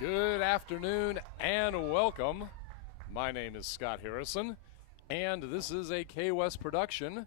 Good afternoon and welcome. My name is Scott Harrison, and this is a K-West production.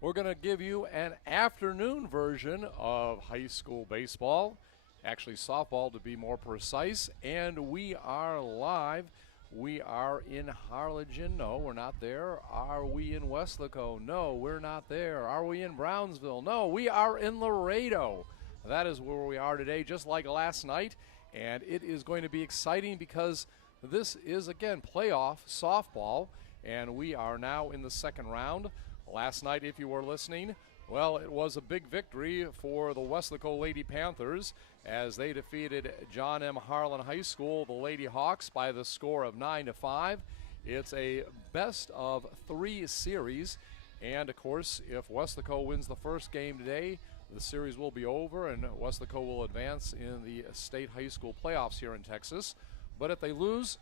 We're going to give you an afternoon version of high school baseball, actually softball to be more precise, and we are live. We are in Harlan. No, we're not there. Are we in Weslaco? No, we're not there. Are we in Brownsville? No, we are in Laredo. That is where we are today, just like last night. And it is going to be exciting because this is, again, playoff softball, and we are now in the second round. Last night, if you were listening, well, it was a big victory for the Weslaco Lady Panthers as they defeated John M. Harlan High School, the Lady Hawks, by the score of 9-5. It's a best-of-3 series, and, of course, if Weslaco wins the first game today, the series will be over, and Weslaco will advance in the state high school playoffs here in Texas. But if they lose,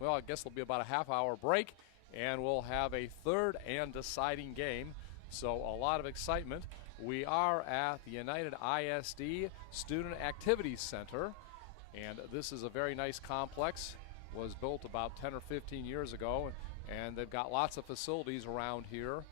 well, I guess there'll be about a half-hour break, and we'll have a third and deciding game. So a lot of excitement. We are at the United ISD Student Activities Center, and this is a very nice complex. Was built about 10 or 15 years ago, and they've got lots of facilities around here.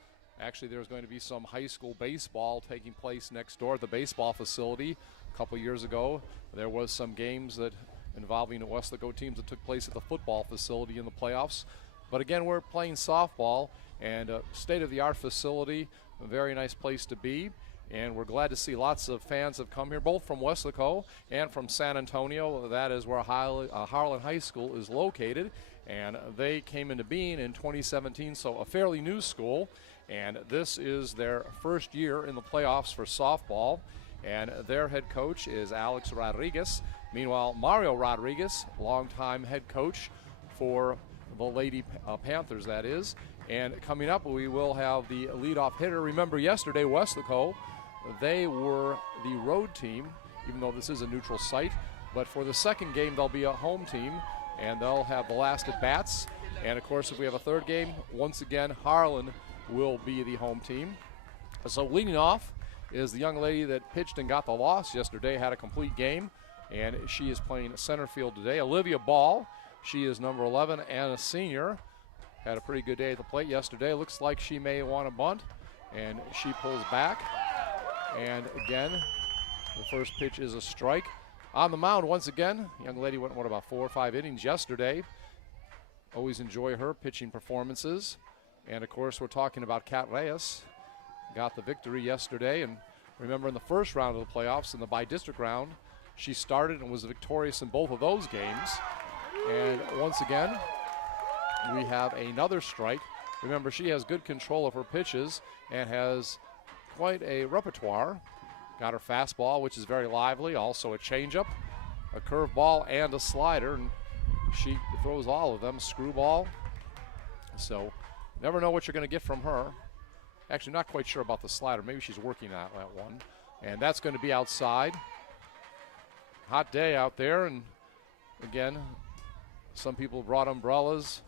Actually, there's going to be some high school baseball taking place next door at the baseball facility. A couple years ago, there was some games that involving the Weslaco teams that took place at the football facility in the playoffs. But again, we're playing softball, and a state-of-the-art facility, a very nice place to be. And we're glad to see lots of fans have come here, both from Weslaco and from San Antonio. That is where Harlan High School is located. And they came into being in 2017, so a fairly new school. And this is their first year in the playoffs for softball. And their head coach is Alex Rodriguez. Meanwhile, Mario Rodriguez, longtime head coach for the Lady Panthers, that is. And coming up, we will have the leadoff hitter. Remember, yesterday, Weslaco, they were the road team, even though this is a neutral site. But for the second game, they'll be a home team, and they'll have the last at-bats. And, of course, if we have a third game, once again, Harlan will be the home team. So leading off is the young lady that pitched and got the loss yesterday, had a complete game, and she is playing center field today. Olivia Ball, she is number 11 and a senior. Had a pretty good day at the plate yesterday. Looks like she may want to bunt, and she pulls back. And again, the first pitch is a strike. On the mound once again, young lady went, about 4 or 5 innings yesterday. Always enjoy her pitching performances. And, of course, we're talking about Kat Reyes. Got the victory yesterday. And remember, in the first round of the playoffs, in the by-district round, she started and was victorious in both of those games. And once again, we have another strike. Remember, she has good control of her pitches and has quite a repertoire. Got her fastball, which is very lively, also a changeup, a curveball, and a slider. And she throws all of them, screwball. So never know what you're going to get from her. Actually, not quite sure about the slider. Maybe she's working at that one. And that's going to be outside. Hot day out there. And again, some people brought umbrellas.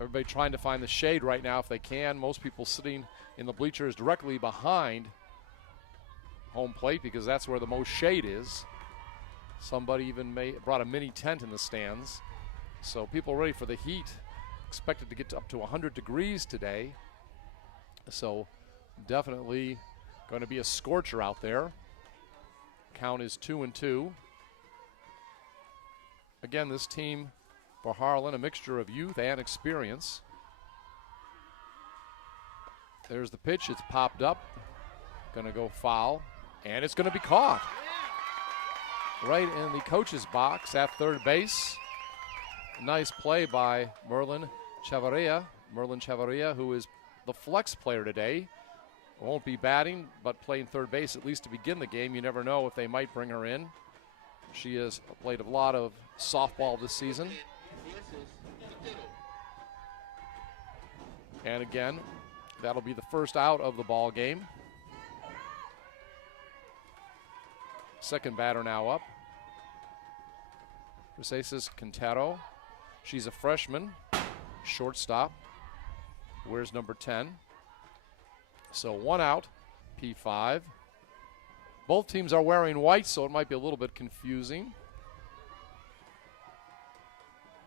Everybody trying to find the shade right now if they can. Most people sitting in the bleachers directly behind home plate because that's where the most shade is. Somebody even brought a mini tent in the stands. So people ready for the heat. Expected to get up to 100 degrees today. So definitely going to be a scorcher out there. Count is 2-2. Again, this team for Harlan, a mixture of youth and experience. There's the pitch. It's popped up. Going to go foul. And it's going to be caught. Right in the coach's box at third base. Nice play by Merlin Chavarria, who is the flex player today. Won't be batting, but playing third base at least to begin the game. You never know if they might bring her in. She has played a lot of softball this season. And again, that'll be the first out of the ball game. Second batter now up. Mercedes Quintero. She's a freshman, shortstop. Wears number 10. So one out, P5. Both teams are wearing white, so it might be a little bit confusing.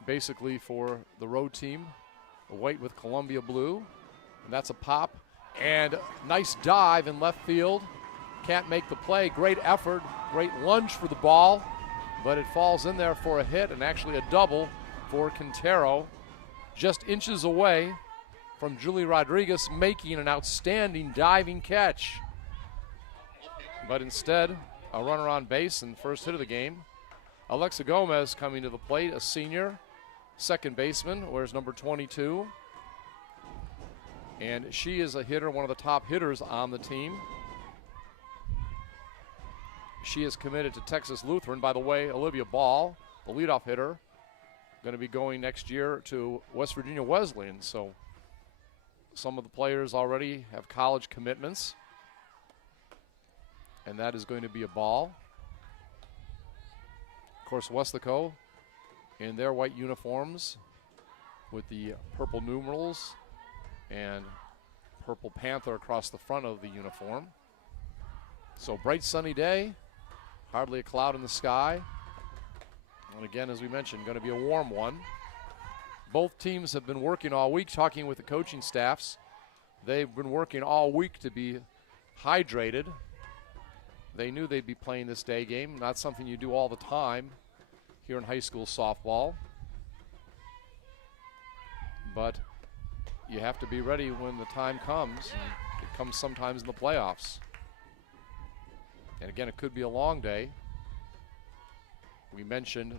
basically for the road team, the white with Columbia blue. And that's a pop. And nice dive in left field. Can't make the play. Great effort, great lunge for the ball, but it falls in there for a hit and actually a double for Quintero. Just inches away from Julie Rodriguez making an outstanding diving catch. But instead, a runner on base and first hit of the game. Alexa Gomez coming to the plate, a senior, second baseman, wears number 22. And she is a hitter, one of the top hitters on the team. She is committed to Texas Lutheran. By the way, Olivia Ball, the leadoff hitter, going to be going next year to West Virginia Wesleyan. So some of the players already have college commitments. And that is going to be a ball. Of course, Weslaco in their white uniforms with the purple numerals and purple panther across the front of the uniform. So bright sunny day, hardly a cloud in the sky. And again, as we mentioned, going to be a warm one. Both teams have been working all week, talking with the coaching staffs. They've been working all week to be hydrated. They knew they'd be playing this day game, not something you do all the time here in high school softball. But you have to be ready when the time comes. It comes sometimes in the playoffs. And again, it could be a long day. We mentioned,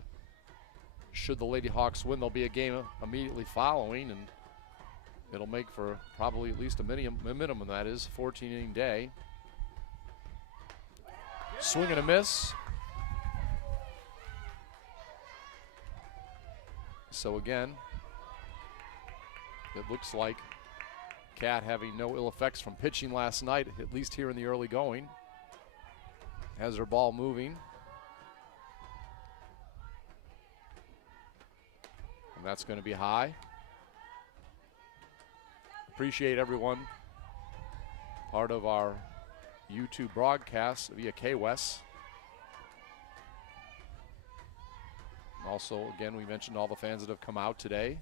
should the Lady Hawks win, there'll be a game immediately following, and it'll make for probably at least a minimum, that is, 14-inning day. Swing and a miss. So again, it looks like Cat having no ill effects from pitching last night, at least here in the early going. Has her ball moving. And that's going to be high. Appreciate everyone part of our YouTube broadcast via KWES. Also, again, we mentioned all the fans that have come out today.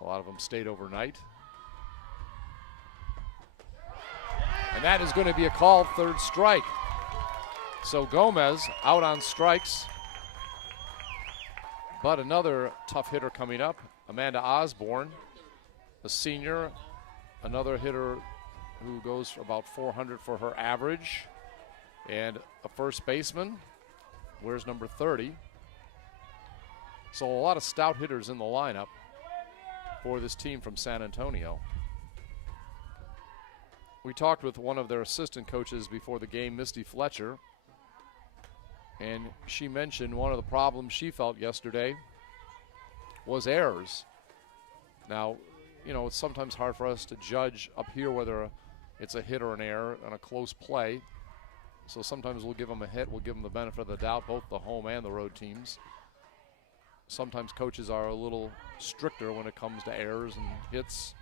A lot of them stayed overnight. And that is going to be a called third strike. So Gomez out on strikes. But another tough hitter coming up, Amanda Osborne, a senior, another hitter who goes for about 400 for her average, and a first baseman, wears number 30. So a lot of stout hitters in the lineup for this team from San Antonio. We talked with one of their assistant coaches before the game, Misty Fletcher, and she mentioned one of the problems she felt yesterday was errors. Now, you know, it's sometimes hard for us to judge up here whether it's a hit or an error on a close play. So sometimes we'll give them a hit, we'll give them the benefit of the doubt, both the home and the road teams. Sometimes coaches are a little stricter when it comes to errors and hits.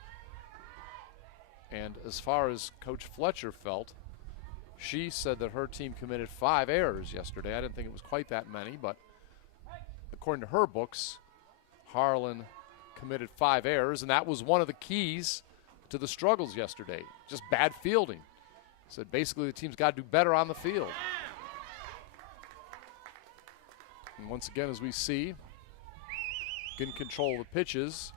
And as far as Coach Fletcher felt, she said that her team committed 5 errors yesterday. I didn't think it was quite that many, but according to her books, Harlan committed 5 errors, and that was one of the keys to the struggles yesterday, just bad fielding. Said basically the team's got to do better on the field. And once again, as we see, in control of the pitches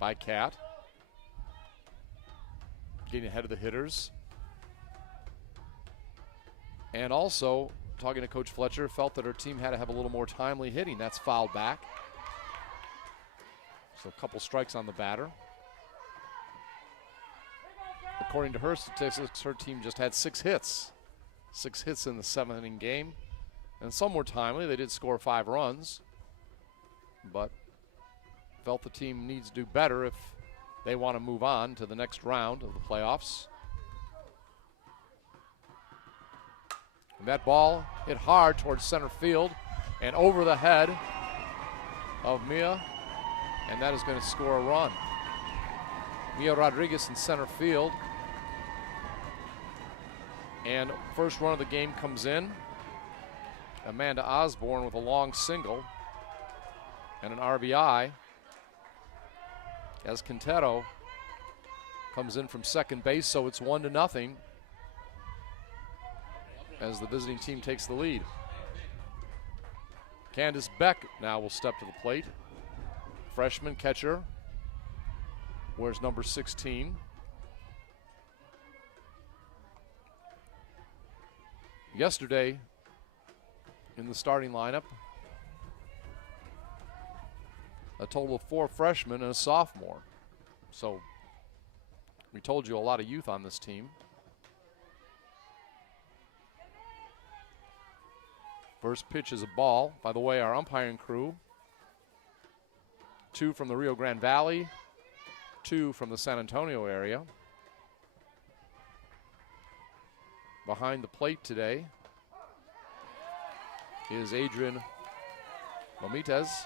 by Cat. Getting ahead of the hitters. And also, talking to Coach Fletcher, felt that her team had to have a little more timely hitting. That's fouled back. So a couple strikes on the batter. According to her statistics, her team just had 6 hits. 6 hits in the 7th inning game. And some were timely. They did score 5 runs. But felt the team needs to do better if they want to move on to the next round of the playoffs. And that ball hit hard towards center field and over the head of Mia, and that is going to score a run. Mia Rodriguez in center field. And first run of the game comes in. Amanda Osborne with a long single. and an RBI as Quintero comes in from second base, so it's 1-0 as the visiting team takes the lead. Candace Beck now will step to the plate. Freshman catcher, wears number 16. Yesterday in the starting lineup, a total of 4 freshmen and a sophomore. So we told you a lot of youth on this team. First pitch is a ball. By the way, our umpiring crew, 2 from the Rio Grande Valley, 2 from the San Antonio area. Behind the plate today is Adrian Lomites.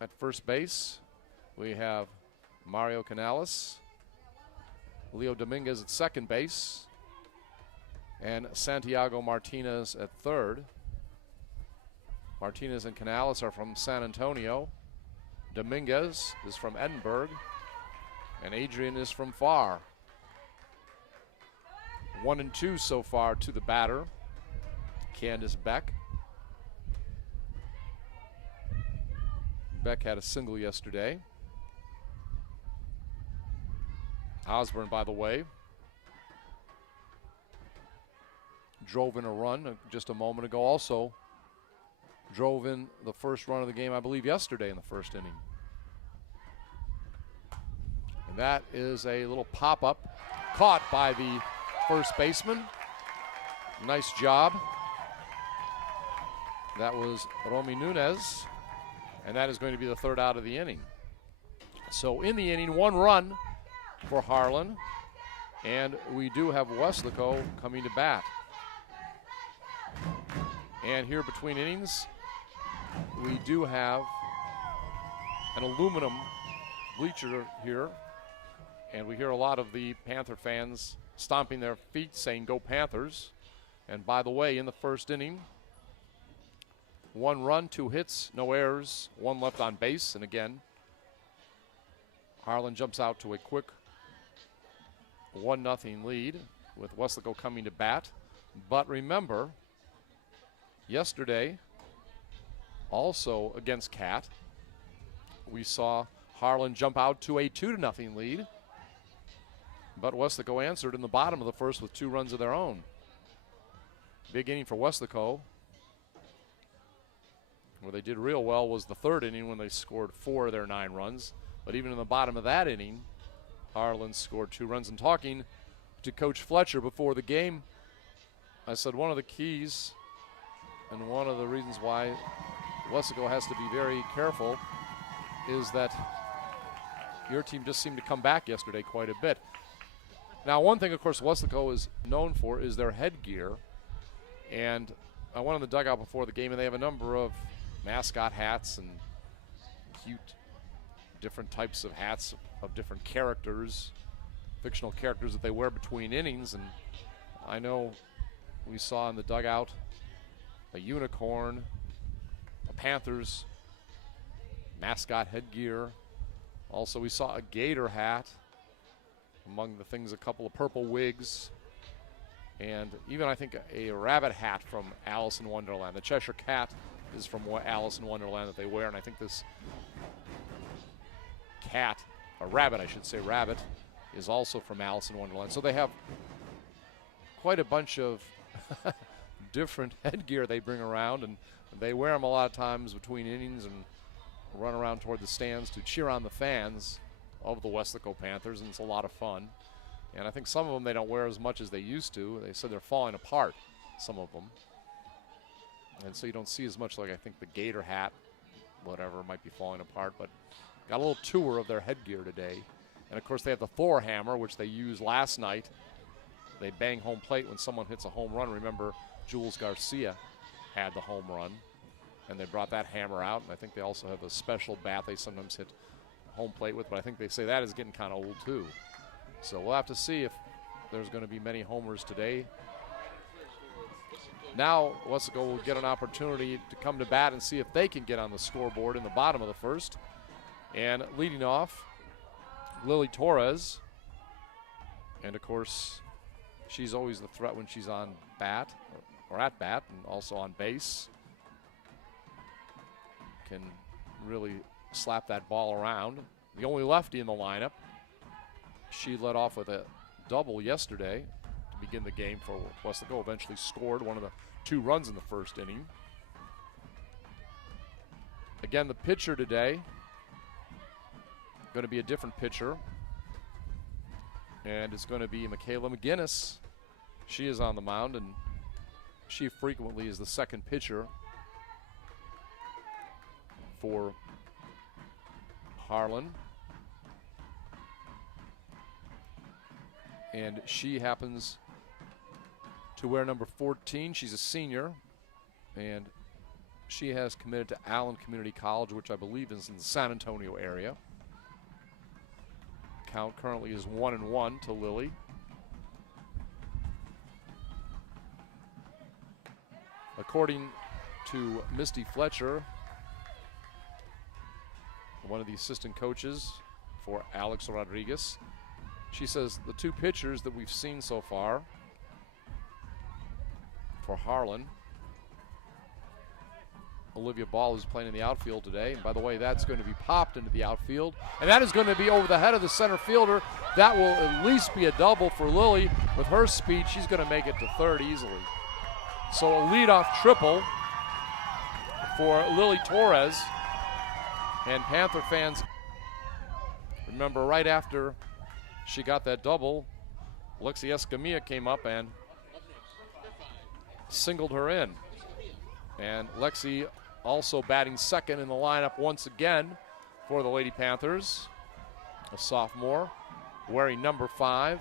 At first base, we have Mario Canales, Leo Dominguez at second base, and Santiago Martinez at third. Martinez and Canales are from San Antonio. Dominguez is from Edinburgh, and Adrian is from Far. 1-2 so far to the batter, Candace Beck. Beck had a single yesterday. Osborne, by the way, drove in a run just a moment ago. Also drove in the first run of the game, I believe, yesterday in the first inning. And that is a little pop-up caught by the first baseman. Nice job. That was Romy Nunez, and that is going to be the third out of the inning. So in the inning, 1 run for Harlan, and we do have Weslaco coming to bat. And here between innings, we do have an aluminum bleacher here, and we hear a lot of the Panther fans stomping their feet saying, "Go Panthers." And by the way, in the first inning, 1 run, 2 hits, no errors, 1 left on base. And again, Harlan jumps out to a quick 1-0 lead with Weslaco coming to bat. But remember, yesterday, also against Cat, we saw Harlan jump out to a 2-0 lead. But Weslaco answered in the bottom of the first with 2 runs of their own. Big inning for Weslaco. Where they did real well was the third inning when they scored 4 of their 9 runs. But even in the bottom of that inning, Harlan scored 2 runs. And talking to Coach Fletcher before the game, I said one of the keys and one of the reasons why Weslaco has to be very careful is that your team just seemed to come back yesterday quite a bit. Now, one thing, of course, Weslaco is known for is their headgear. And I went on the dugout before the game, and they have a number of mascot hats and cute different types of hats of different characters, fictional characters that they wear between innings. And I know we saw in the dugout a unicorn, a Panthers mascot headgear. Also, we saw a gator hat. Among the things, a couple of purple wigs, and even I think a rabbit hat from Alice in Wonderland. The Cheshire Cat is from Alice in Wonderland that they wear, and I think this cat, a rabbit, I should say, rabbit, is also from Alice in Wonderland. So they have quite a bunch of different headgear they bring around, and they wear them a lot of times between innings and run around toward the stands to cheer on the fans of the Weslaco Panthers, and it's a lot of fun. And I think some of them they don't wear as much as they used to. They said they're falling apart, some of them. And so you don't see as much, like I think the gator hat, whatever, might be falling apart. But got a little tour of their headgear today. And of course they have the Thor hammer, which they used last night. They bang home plate when someone hits a home run. Remember, Jules Garcia had the home run, and they brought that hammer out. And I think they also have a special bat they sometimes hit home plate with, but I think they say that is getting kind of old too. So we'll have to see if there's going to be many homers today. Now Weslaco will get an opportunity to come to bat and see if they can get on the scoreboard in the bottom of the first. And leading off, Lily Torres. And, of course, she's always the threat when she's on bat, or at bat, and also on base. Can really slap that ball around. The only lefty in the lineup. She led off with a double yesterday to begin the game for Weslaco. Eventually scored one of the 2 runs in the first inning. Again, the pitcher today, going to be a different pitcher. And it's going to be Michaela McGinnis. She is on the mound, and she frequently is the second pitcher for Harlan. And she happens to wear number 14. She's a senior, and she has committed to Allen Community College, which I believe is in the San Antonio area. Count currently is 1-1 to Lily. According to Misty Fletcher, one of the assistant coaches for Alex Rodriguez, she says the 2 pitchers that we've seen so far for Harlan, Olivia Ball is playing in the outfield today. And by the way, that's going to be popped into the outfield. And that is going to be over the head of the center fielder. That will at least be a double for Lily. With her speed, she's going to make it to third easily. So a leadoff triple for Lily Torres. And Panther fans, remember right after she got that double, Lexi Escamilla came up and singled her in. And Lexi also batting second in the lineup once again for the Lady Panthers. A sophomore wearing number 5,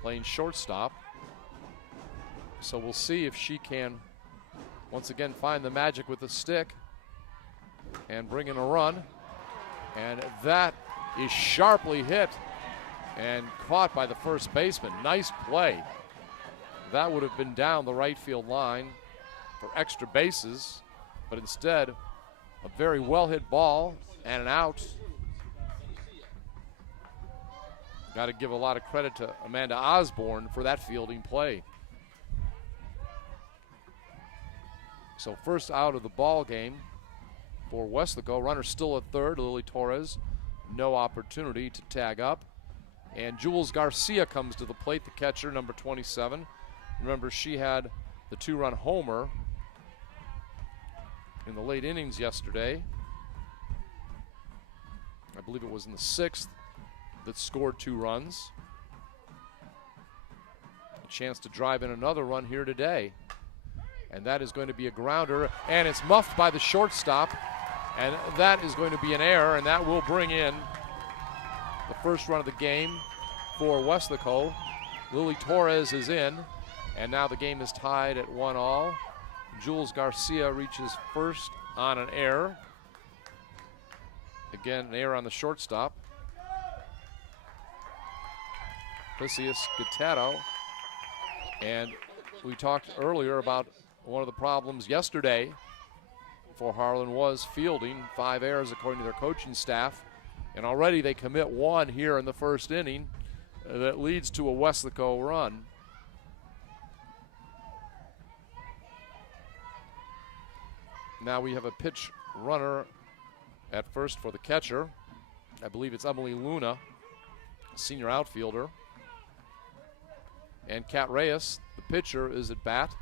playing shortstop. So we'll see if she can once again find the magic with the stick and bring in a run. And that is sharply hit and caught by the first baseman. Nice play. That would have been down the right field line for extra bases, but instead a very well hit ball and an out. Got to give a lot of credit to Amanda Osborne for that fielding play. So first out of the ball game for Weslaco. Runner still at third, Lily Torres. No opportunity to tag up. And Jules Garcia comes to the plate, the catcher, number 27. Remember, she had the 2-run homer in the late innings yesterday. I believe it was in the 6th that scored 2 runs. A chance to drive in another run here today. And that is going to be a grounder, and it's muffed by the shortstop. And that is going to be an error, and that will bring in the first run of the game for Weslaco. Lily Torres is in, and now the game is tied at 1-1. Jules Garcia reaches first on an error. Again, an error on the shortstop. Lysias Guterro. And we talked earlier about one of the problems yesterday for Harlan was fielding. 5 errors according to their coaching staff. And already they commit 1 here in the first inning that leads to a Weslaco run. Now we have a pitch runner at first for the catcher. I believe it's Emily Luna, senior outfielder. And Kat Reyes, the pitcher, is at bat.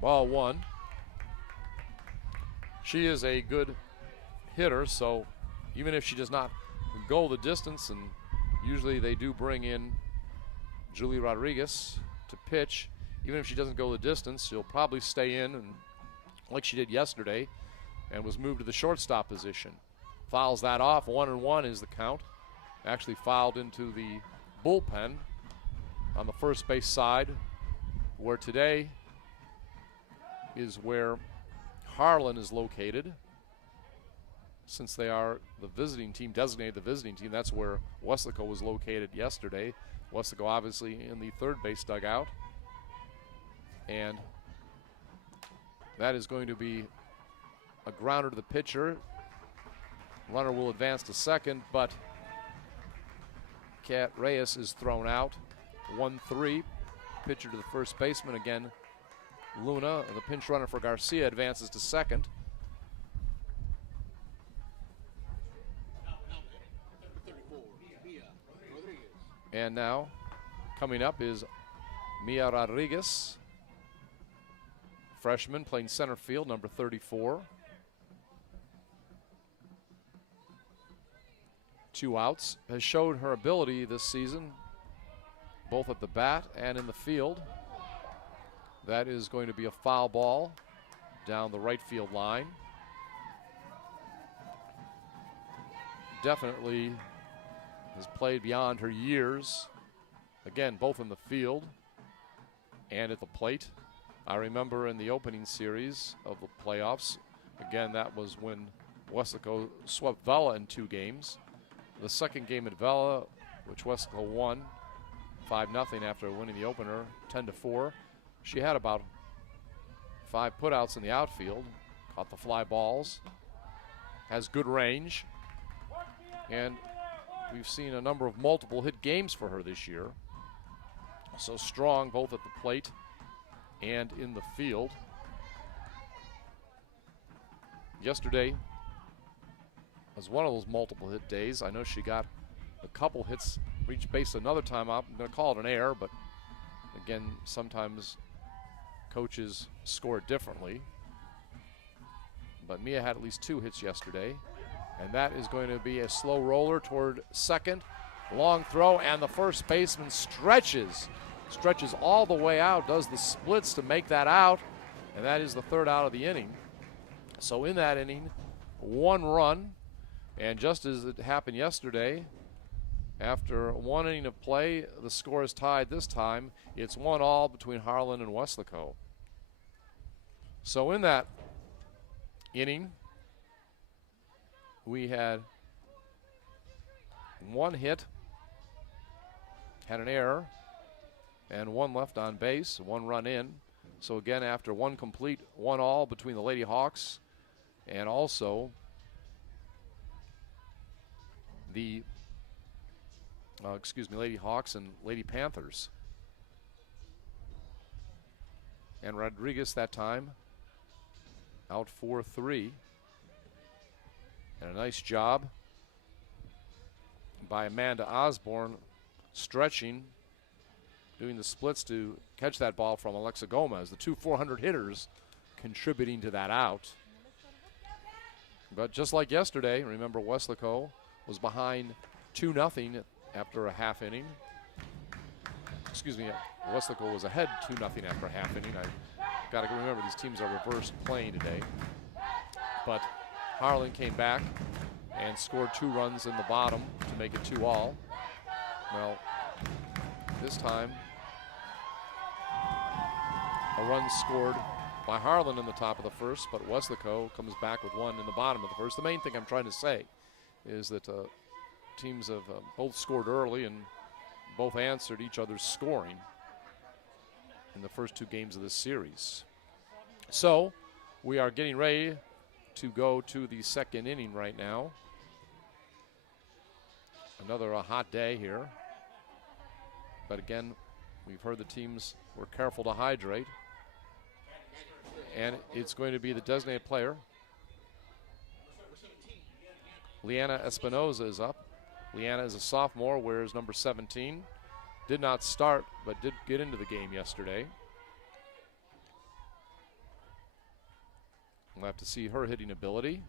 Ball 1. She is a good hitter, so even if she does not go the distance, and usually they do bring in Julie Rodriguez to pitch, even if she doesn't go the distance, she'll probably stay in, and like she did yesterday, and was moved to the shortstop position. Fouls that off. 1-1 is the count. Actually fouled into the bullpen on the first base side, where today is where Harlan is located. since they are the visiting team, designated the visiting team. That's where Weslaco was located yesterday. Weslaco obviously in the third base dugout. And that is going to be a grounder to the pitcher. Runner will advance to second, but Cat Reyes is thrown out. 1-3. Pitcher to the first baseman again. Luna, the pinch runner for Garcia, advances to second. And now coming up is Mia Rodriguez, freshman playing center field, number 34. 2 outs, has showed her ability this season, both at the bat and in the field. That is going to be a foul ball down the right field line. Definitely has played beyond her years, again, both in the field and at the plate. I remember in the opening series of the playoffs, again, that was when Weslaco swept Vela in 2 games. The second game at Vela, which Weslaco won 5-0 after winning the opener 10-4. She had about 5 putouts in the outfield, caught the fly balls, has good range, and we've seen a number of multiple hit games for her this year. So strong both at the plate and in the field. Yesterday was one of those multiple hit days. I know she got a couple hits, reached base another time up. I'm going to call it an error, but again, sometimes coaches score differently. But Mia had at least 2 hits yesterday, and that is going to be a slow roller toward second. Long throw, and the first baseman stretches all the way out, does the splits to make that out, and that is the 3rd out of the inning. So in that inning, 1 run, and just as it happened yesterday, after 1 inning of play, the score is tied this time. It's 1-1 between Harlan and Weslaco. So in that inning, we had 1 hit, had an error, and 1 left on base, 1 run in. So again, after 1 complete, 1-1 between the Lady Hawks and also the Lady Hawks and Lady Panthers. And Rodriguez that time out 4-3. And a nice job by Amanda Osborne, stretching, doing the splits to catch that ball from Alexa Gomez. The 2 400 hitters contributing to that out. But just like yesterday, remember Weslaco was behind 2-0 after a half inning. Weslaco was ahead 2-0 after a half inning. I got to remember these teams are reversed playing today. But Harlan came back and scored 2 runs in the bottom to make it 2-2. Well, this time a run scored by Harlan in the top of the first, but Weslaco comes back with 1 in the bottom of the first. The main thing I'm trying to say is that teams have both scored early and both answered each other's scoring in the first 2 games of this series. So we are getting ready to go to the 2nd inning right now. Another hot day here. But again, we've heard the teams were careful to hydrate. And it's going to be the designated player. Liana Espinoza is up. Liana is a sophomore, wears number 17. Did not start, but did get into the game yesterday. We'll have to see her hitting ability.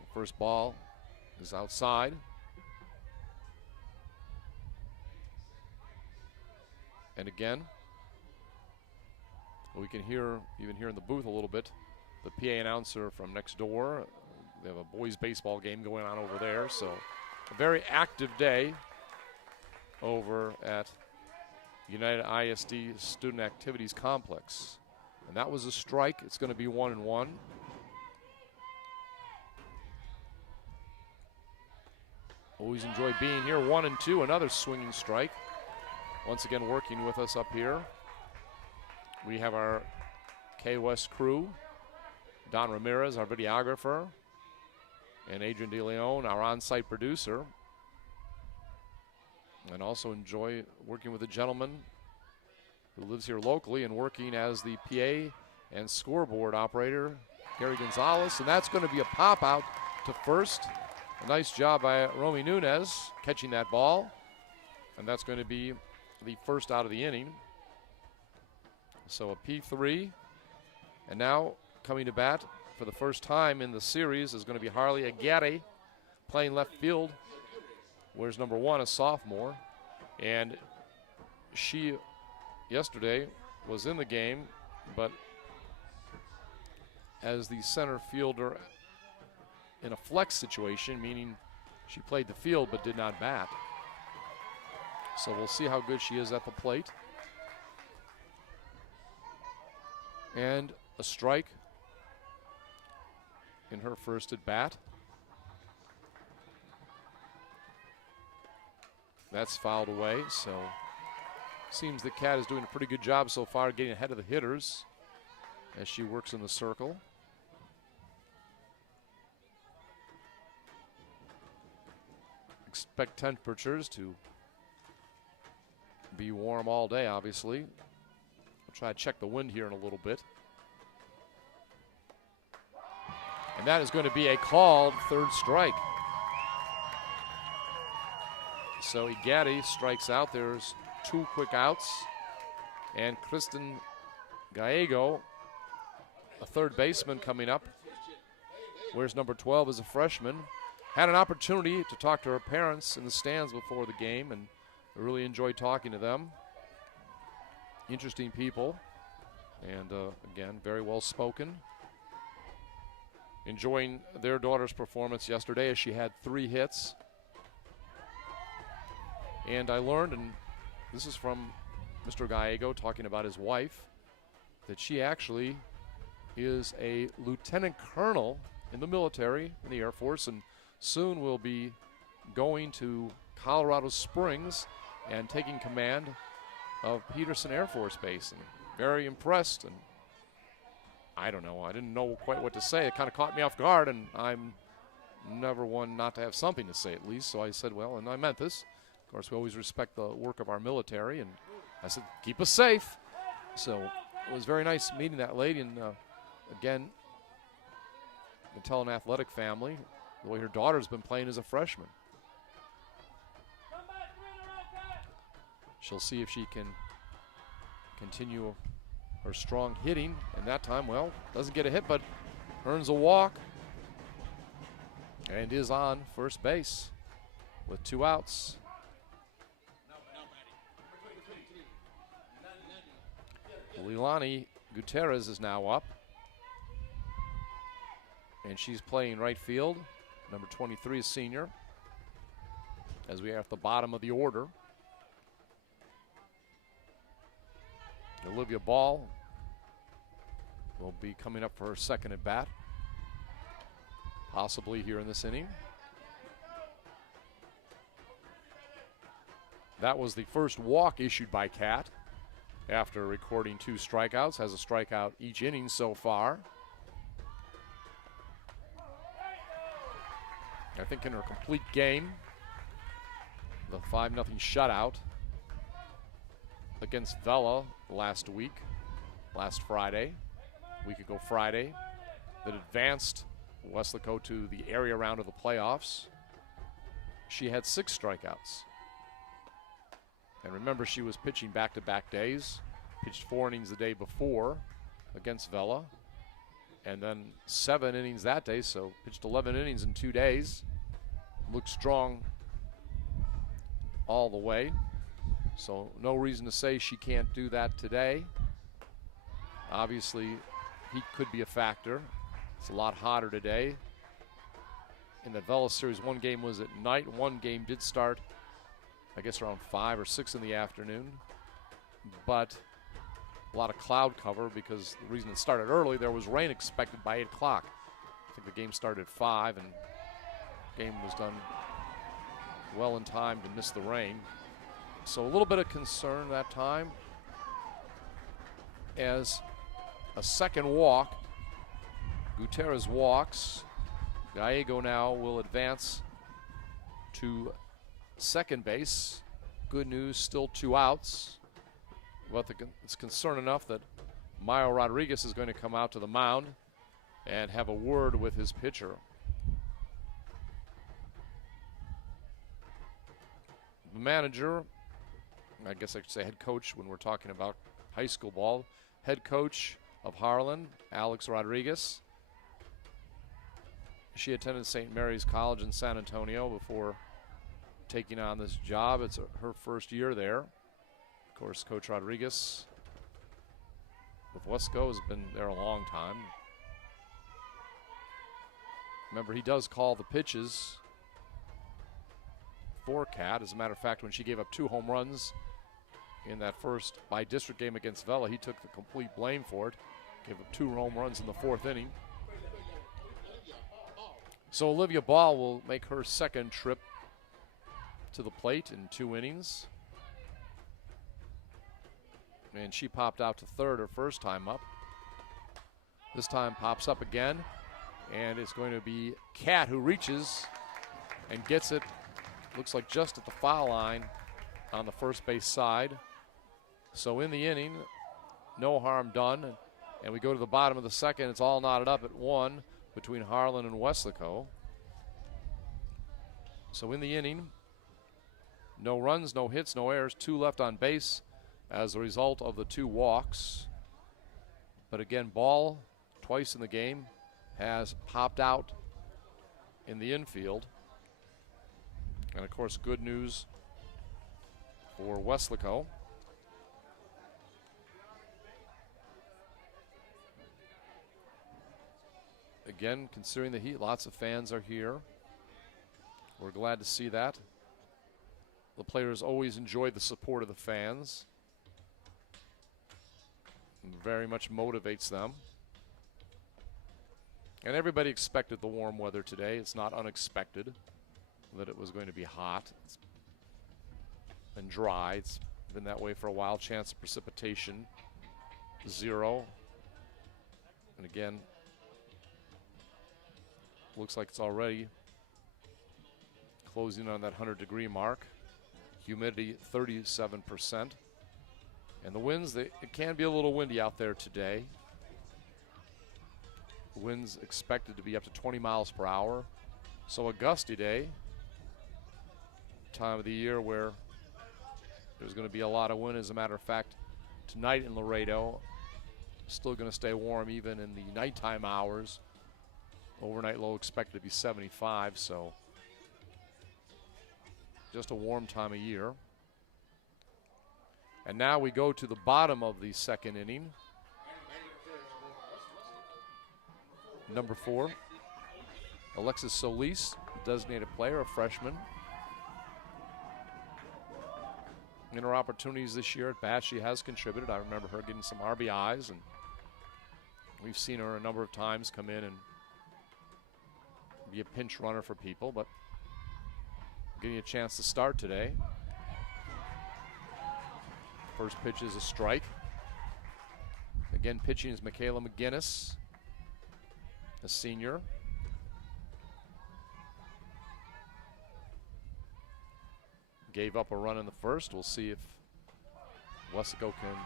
The first ball is outside. And again, we can hear, even here in the booth a little bit, the PA announcer from next door. They have a boys baseball game going on over there, so a very active day over at United ISD Student Activities Complex. And that was a strike. It's going to be 1-1. Always enjoy being here. 1-2, another swinging strike. Once again, working with us up here, we have our K-West crew. Don Ramirez, our videographer, and Adrian DeLeon, our on-site producer. And also enjoy working with a gentleman who lives here locally and working as the PA and scoreboard operator, Gary Gonzalez. And that's going to be a pop out to first. A nice job by Romy Nunez catching that ball. And that's going to be the first out of the inning. So a P3. And now coming to bat for the first time in the series is going to be Harley Agate playing left field. Where's number 1, a sophomore. And she yesterday was in the game, but as the center fielder in a flex situation, meaning she played the field but did not bat. So we'll see how good she is at the plate. And a strike in her first at bat. That's fouled away, so seems the Cat is doing a pretty good job so far getting ahead of the hitters as she works in the circle. Expect temperatures to be warm all day, obviously. I'll try to check the wind here in a little bit. And that is going to be a called third strike. So Igati strikes out. There's 2 quick outs. And Kristen Gallego, a third baseman coming up. Where's number 12 as a freshman. Had an opportunity to talk to her parents in the stands before the game, and I really enjoyed talking to them. Interesting people, and again, very well spoken. Enjoying their daughter's performance yesterday as she had 3 hits. And I learned, and this is from Mr. Gallego talking about his wife, that she actually is a lieutenant colonel in the military, in the Air Force, and soon will be going to Colorado Springs and taking command of Peterson Air Force Base. And very impressed, and I don't know, I didn't know quite what to say. It kind of caught me off guard, and I'm never one not to have something to say at least, so I said, well, and I meant this. Of course, we always respect the work of our military, and I said, keep us safe. So it was very nice meeting that lady, and again, the Tellin Athletic family, the way her daughter's been playing as a freshman. She'll see if she can continue her strong hitting, and that time, well, doesn't get a hit, but earns a walk and is on first base with 2 outs. Leilani Gutierrez is now up, and she's playing right field. Number 23 is senior, as we are at the bottom of the order. Olivia Ball will be coming up for her second at bat, possibly here in this inning. That was the first walk issued by Cat after recording 2 strikeouts. Has a strikeout each inning so far. I think in her complete game, the 5-0 shutout against Vela last Friday, a week ago Friday, that advanced Weslaco to the area round of the playoffs. She had 6 strikeouts. And remember, she was pitching back-to-back days, pitched 4 innings the day before against Vela, and then 7 innings that day, so pitched 11 innings in 2 days. Looked strong all the way, so no reason to say she can't do that today. Obviously, heat could be a factor. It's a lot hotter today. In the Vela series, 1 game was at night, 1 game did start, I guess, around 5 or 6 in the afternoon, but a lot of cloud cover because the reason it started early, there was rain expected by 8 o'clock. I think the game started at 5 and the game was done well in time to miss the rain. So a little bit of concern that time as a second walk. Gutierrez walks. Gallego now will advance to second base. Good news, still 2 outs. But it's concern enough that Mayo Rodriguez is going to come out to the mound and have a word with his pitcher. The manager, I guess I should say head coach when we're talking about high school ball, head coach of Harlan, Alex Rodriguez. She attended St. Mary's College in San Antonio before taking on this job. It's her first year there. Of course, Coach Rodriguez with Weslaco has been there a long time. Remember, he does call the pitches for Cat. As a matter of fact, when she gave up 2 home runs in that first by-district game against Vela, he took the complete blame for it. Gave up 2 home runs in the 4th inning. So Olivia Ball will make her second trip to the plate in 2 innings. And she popped out to third her first time up. This time pops up again, and it's going to be Cat who reaches and gets it, looks like just at the foul line on the first base side. So in the inning, no harm done. And we go to the bottom of the second. It's all knotted up at 1 between Harlan and Weslaco. So in the inning, no runs, no hits, no errors, 2 left on base as a result of the 2 walks. But again, Ball, twice in the game, has popped out in the infield. And of course, good news for Weslaco. Again, considering the heat, lots of fans are here. We're glad to see that. The players always enjoy the support of the fans. It very much motivates them. And everybody expected the warm weather today. It's not unexpected that it was going to be hot and dry. It's been that way for a while. Chance of precipitation, 0. And again, looks like it's already closing on that 100-degree mark. Humidity 37%. And the winds, it can be a little windy out there today. The winds expected to be up to 20 miles per hour. So a gusty day. Time of the year where there's going to be a lot of wind. As a matter of fact, tonight in Laredo, still going to stay warm even in the nighttime hours. Overnight low expected to be 75, so just a warm time of year. And now we go to the bottom of the second inning. Number 4, Alexis Solis, designated player, a freshman. In her opportunities this year at bat, she has contributed. I remember her getting some RBIs, and we've seen her a number of times come in and be a pinch runner for people, but getting a chance to start today. First pitch is a strike. Again, pitching is Michaela McGinnis, a senior. Gave up a run in the first. We'll see if Weslaco can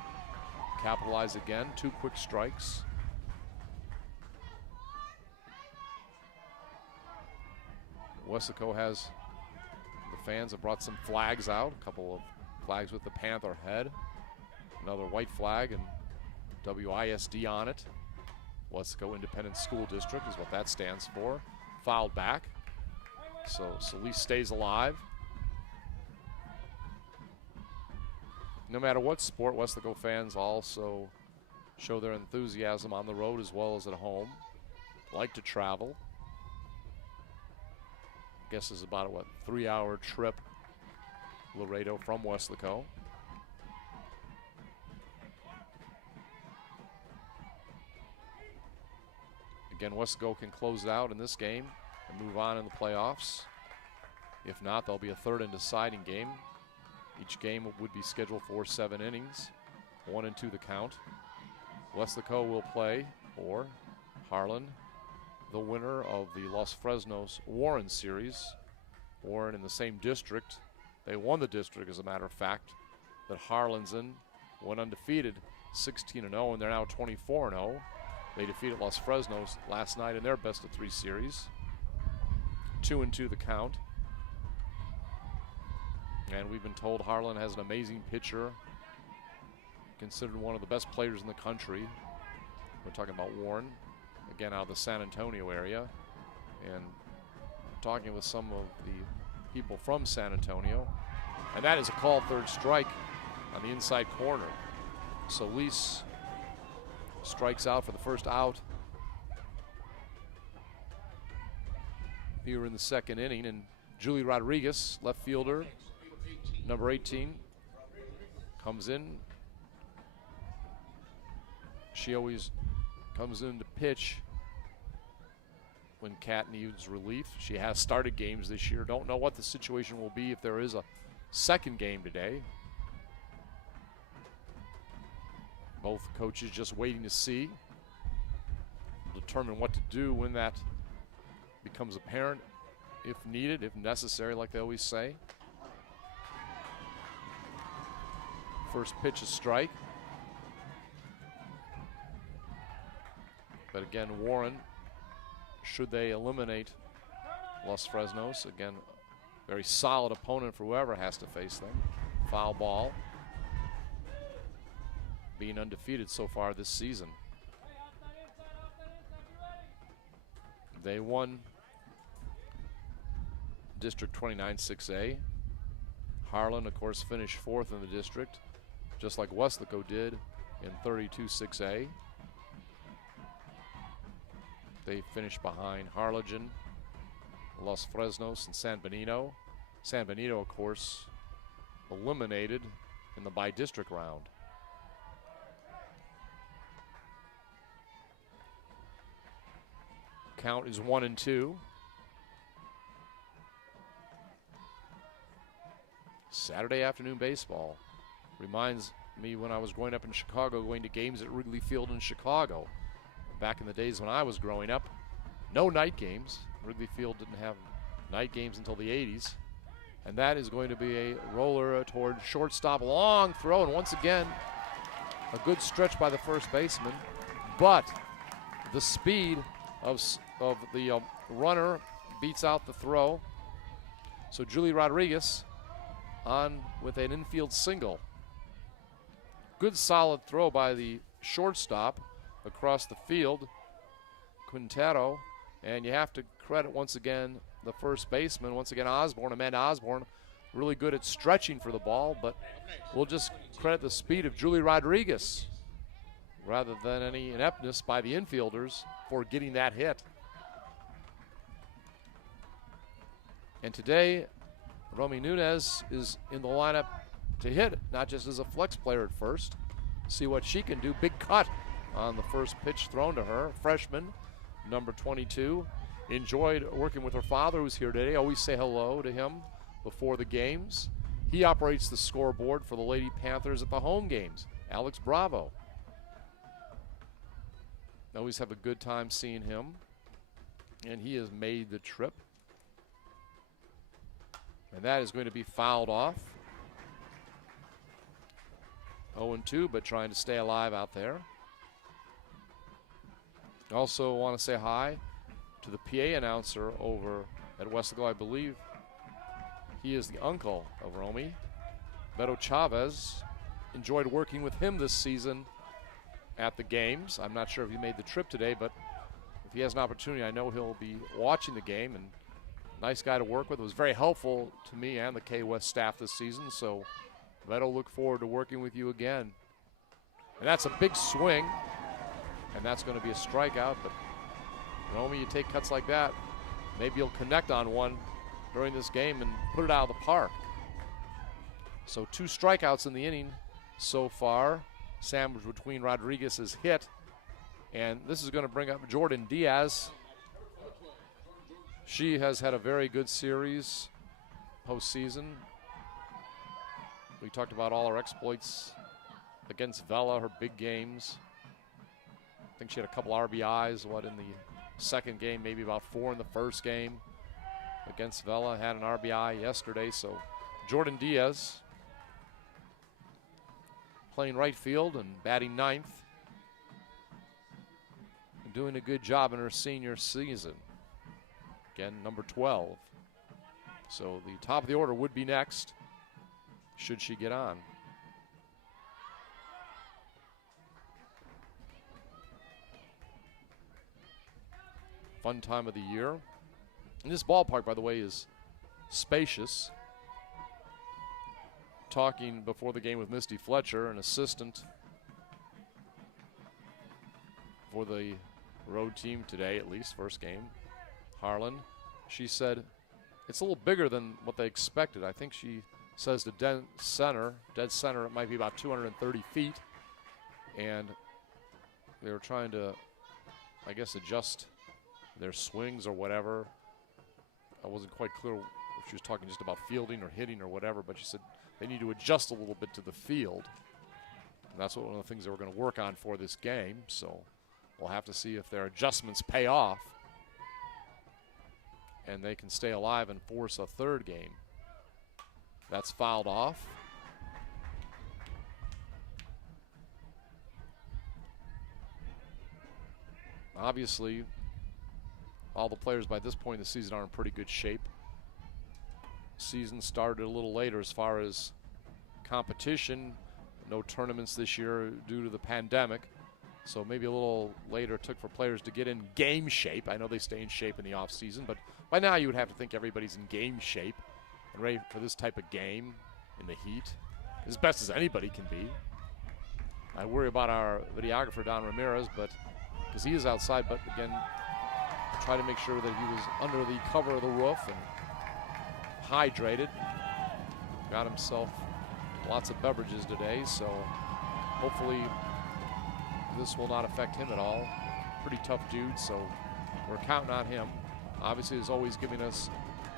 capitalize again. 2 quick strikes. Weslaco has, the fans have brought some flags out, a couple of flags with the Panther head, another white flag and WISD on it. Weslaco Independent School District is what that stands for. Fouled back, so Solis stays alive. No matter what sport, Weslaco fans also show their enthusiasm on the road as well as at home. Like to travel. I guess it's about a 3-hour trip, Laredo from Weslaco. Again, Weslaco can close it out in this game and move on in the playoffs. If not, there'll be a third and deciding game. Each game would be scheduled for 7 innings, 1 and 2 the count. Weslaco will play for Harlan, the winner of the Los Fresnos Warren series. Warren in the same district. They won the district, as a matter of fact, that Harlan's in. Went undefeated, 16-0, and they're now 24-0. They defeated Los Fresnos last night in their best-of-3 series. 2 and 2 the count. And we've been told Harlan has an amazing pitcher, considered one of the best players in the country. We're talking about Warren, again out of the San Antonio area. And talking with some of the people from San Antonio. And that is a called third strike on the inside corner. So Lease strikes out for the first out here in the second inning. And Julie Rodriguez, left fielder, number 18, comes in. She always comes in to pitch when Kat needs relief. She has started games this year. Don't know what the situation will be if there is a second game today. Both coaches just waiting to see, determine what to do when that becomes apparent, if needed, if necessary, like they always say. First pitch is strike. But again, Warren, should they eliminate Los Fresnos, again, very solid opponent for whoever has to face them. Foul ball. Being undefeated so far this season. They won District 29 6A. Harlan, of course, finished 4th in the district, just like Weslaco did in 32 6A. They finished behind Harlingen, Los Fresnos, and San Benito. San Benito, of course, eliminated in the by-district round. Count is 1 and 2. Saturday afternoon baseball reminds me when I was growing up in Chicago, going to games at Wrigley Field in Chicago. Back in the days when I was growing up, no night games. Wrigley Field didn't have night games until the 80s. And that is going to be a roller toward shortstop, long throw, and once again, a good stretch by the first baseman. But the speed of the runner beats out the throw. So Julie Rodriguez on with an infield single. Good solid throw by the shortstop across the field, Quintero, and you have to credit once again the first baseman, once again Osborne, Amanda Osborne, really good at stretching for the ball, but we'll just credit the speed of Julie Rodriguez rather than any ineptness by the infielders for getting that hit. And today, Romy Nunez is in the lineup to hit, not just as a flex player at first. See what she can do. Big cut on the first pitch thrown to her. Freshman, number 22. Enjoyed working with her father, who's here today. Always say hello to him before the games. He operates the scoreboard for the Lady Panthers at the home games. Alex Bravo. Always have a good time seeing him. And he has made the trip. And that is going to be fouled off. 0-2, but trying to stay alive out there. Also want to say hi to the PA announcer over at Weslaco. I believe he is the uncle of Romy. Beto Chavez. Enjoyed working with him this season at the games. I'm not sure if he made the trip today, but if he has an opportunity, I know he'll be watching the game. And nice guy to work with. It was very helpful to me and the K-West staff this season. So Beto, look forward to working with you again. And that's a big swing. And that's going to be a strikeout. But Romy, you take cuts like that, maybe you'll connect on one during this game and put it out of the park. So 2 strikeouts in the inning so far, sandwiched between Rodriguez's hit. And this is going to bring up Jordan Diaz. She has had a very good series postseason. We talked about all her exploits against Vela, her big games. I think she had a couple RBIs, in the second game, maybe about 4 in the first game against Vela. Had an RBI yesterday, so Jordan Diaz playing right field and batting 9th. And doing a good job in her senior season. Again, number 12. So the top of the order would be next, should she get on. Fun time of the year. And this ballpark, by the way, is spacious. Talking before the game with Misty Fletcher, an assistant for the road team today, at least, first game, Harlan. She said it's a little bigger than what they expected. I think she says the dead center, it might be about 230 feet. And they were trying to, I guess, adjust their swings or whatever. I wasn't quite clear if she was talking just about fielding or hitting or whatever, but she said they need to adjust a little bit to the field. And that's one of the things they were going to work on for this game. So we'll have to see if their adjustments pay off and they can stay alive and force a third game. That's fouled off. Obviously, all the players by this point in the season are in pretty good shape. Season started a little later as far as competition. No tournaments this year due to the pandemic. So maybe a little later it took for players to get in game shape. I know they stay in shape in the off season, but by now you would have to think everybody's in game shape and ready for this type of game in the heat, as best as anybody can be. I worry about our videographer, Don Ramirez, but because he is outside, but again, try to make sure that he was under the cover of the roof and hydrated. Got himself lots of beverages today, so hopefully this will not affect him at all. Pretty tough dude, so we're counting on him. Obviously, he's always giving us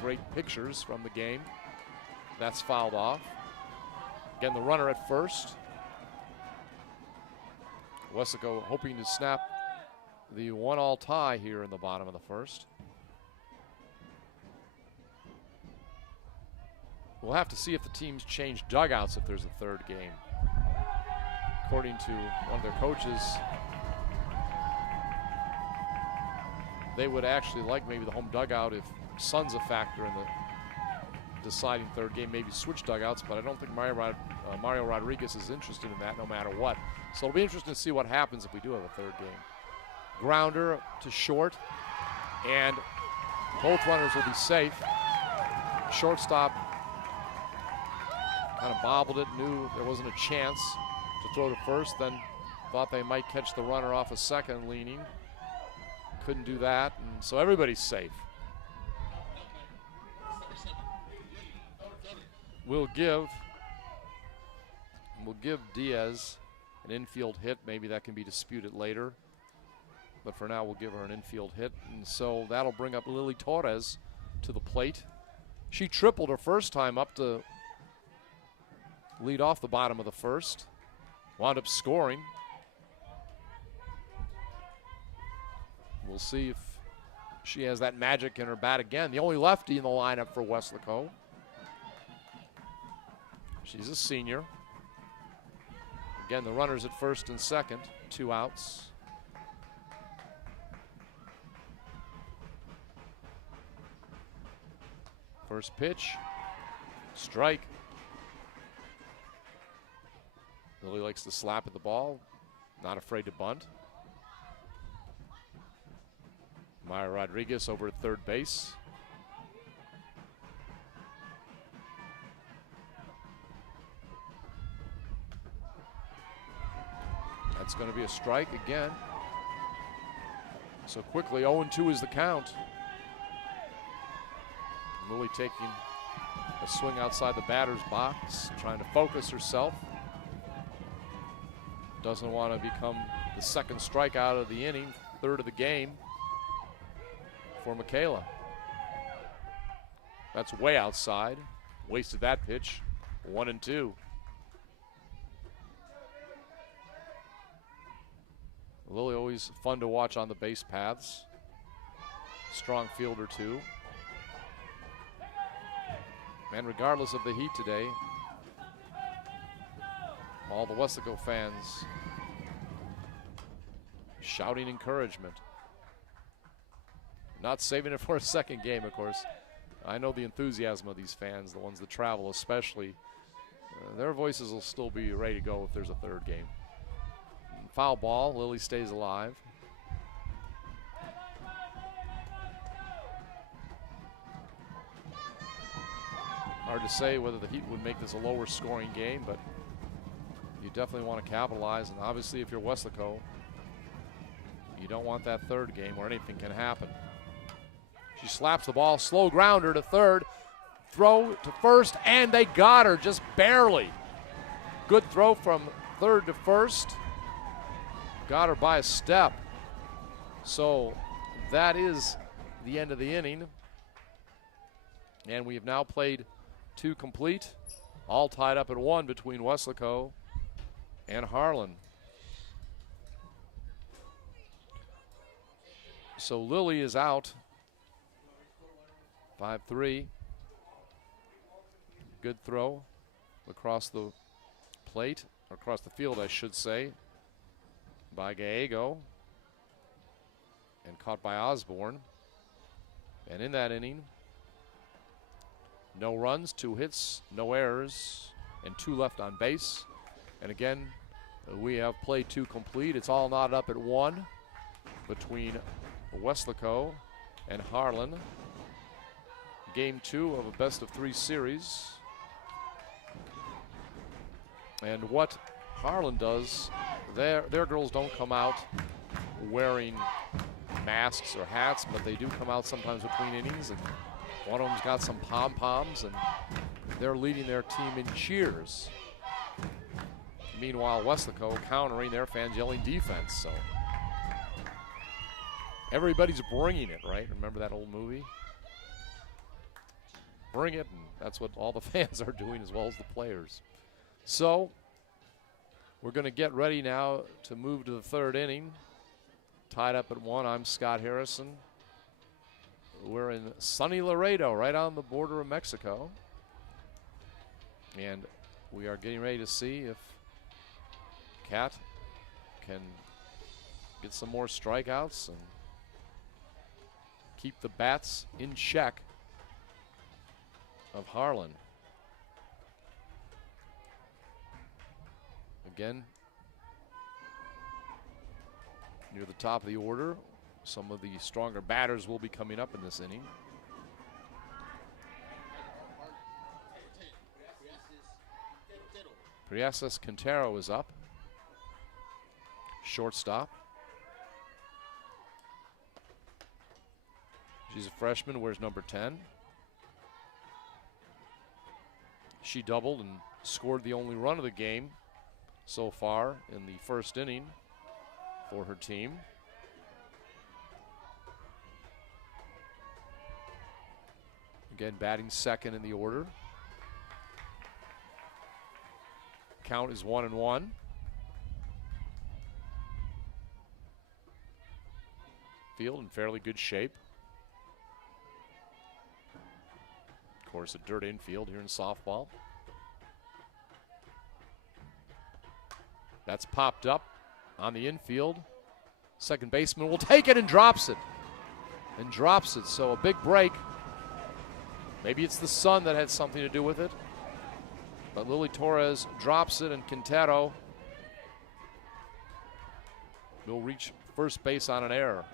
great pictures from the game. That's fouled off. Again, the runner at first. Weslaco hoping to snap the 1-all tie here in the bottom of the first. We'll have to see if the teams change dugouts if there's a third game. According to one of their coaches, they would actually like maybe the home dugout if sun's a factor in the deciding third game, maybe switch dugouts, but I don't think Mario Rodriguez is interested in that no matter what. So it'll be interesting to see what happens if we do have a third game. Grounder to short, and both runners will be safe. Shortstop kind of bobbled it, knew there wasn't a chance to throw to first, then thought they might catch the runner off a second leaning. Couldn't do that, and so everybody's safe. We'll give Diaz an infield hit. Maybe that can be disputed later. But for now, we'll give her an infield hit. And so that'll bring up Lily Torres to the plate. She tripled her first time up to lead off the bottom of the first. Wound up scoring. We'll see if she has that magic in her bat again. The only lefty in the lineup for Weslaco. She's a senior. Again, the runners at first and second, 2 outs. First pitch, strike. Lily likes to slap at the ball, not afraid to bunt. Maya Rodriguez over at third base. That's going to be a strike again. So quickly, 0-2 is the count. Lily taking a swing outside the batter's box, trying to focus herself. Doesn't want to become the second strikeout of the inning, third of the game for Michaela. That's way outside. Wasted that pitch. 1-2. Lily always fun to watch on the base paths. Strong fielder too. And regardless of the heat today, all the Weslaco fans shouting encouragement. Not saving it for a second game, of course. I know the enthusiasm of these fans, the ones that travel especially. Their voices will still be ready to go if there's a third game. Foul ball, Lily stays alive. Hard to say whether the Heat would make this a lower scoring game, but you definitely want to capitalize. And obviously if you're Weslaco, you don't want that third game where anything can happen. She slaps the ball, slow grounder to third, throw to first, and they got her just barely. Good throw from third to first. Got her by a step. So that is the end of the inning. And we have now played 2 complete, all tied up at 1 between Weslaco and Harlan. So Lily is out. 5-3. Good throw across the plate, or across the field, I should say, by Gallego, and caught by Osborne. And in that inning, no runs, 2 hits, no errors, and 2 left on base. And again, we have played 2 complete. It's all knotted up at 1 between Weslaco and Harlan. Game 2 of a best-of-3 series. And what Harlan does, their girls don't come out wearing masks or hats, but they do come out sometimes between innings, and one of them's got some pom-poms, and they're leading their team in cheers. Meanwhile, Weslaco countering, their fans yelling defense. So everybody's bringing it, right? Remember that old movie? Bring it, and that's what all the fans are doing as well as the players. So we're going to get ready now to move to the third inning. Tied up at 1. I'm Scott Harrison. We're in sunny Laredo, right on the border of Mexico. And we are getting ready to see if Cat can get some more strikeouts and keep the bats in check of Harlan. Again, near the top of the order, some of the stronger batters will be coming up in this inning. Priasas Quintero is up. Shortstop. She's a freshman, wears number 10. She doubled and scored the only run of the game so far in the first inning for her team. Again, batting second in the order. Count is 1-1. Field in fairly good shape. Of course, a dirt infield here in softball. That's popped up on the infield. Second baseman will take it and drops it. So a big break. Maybe it's the sun that had something to do with it. But Lily Torres drops it, and Quintero will reach first base on an error.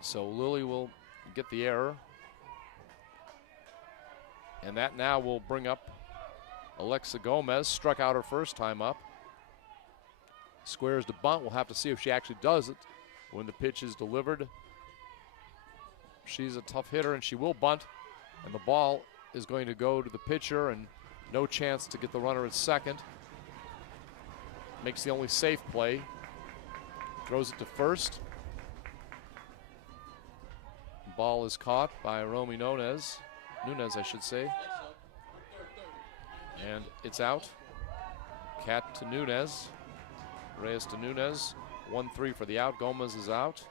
So Lily will get the error. And that now will bring up Alexa Gomez. Struck out her first time up. Squares to bunt. We'll have to see if she actually does it when the pitch is delivered. She's a tough hitter, and she will bunt. And the ball is going to go to the pitcher, and no chance to get the runner at second. Makes the only safe play. Throws it to first. ball is caught by Romy Nunez, I should say. And it's out. Cat to Nunez. Reyes to Nunez. 1-3 for the out. Gomez is out.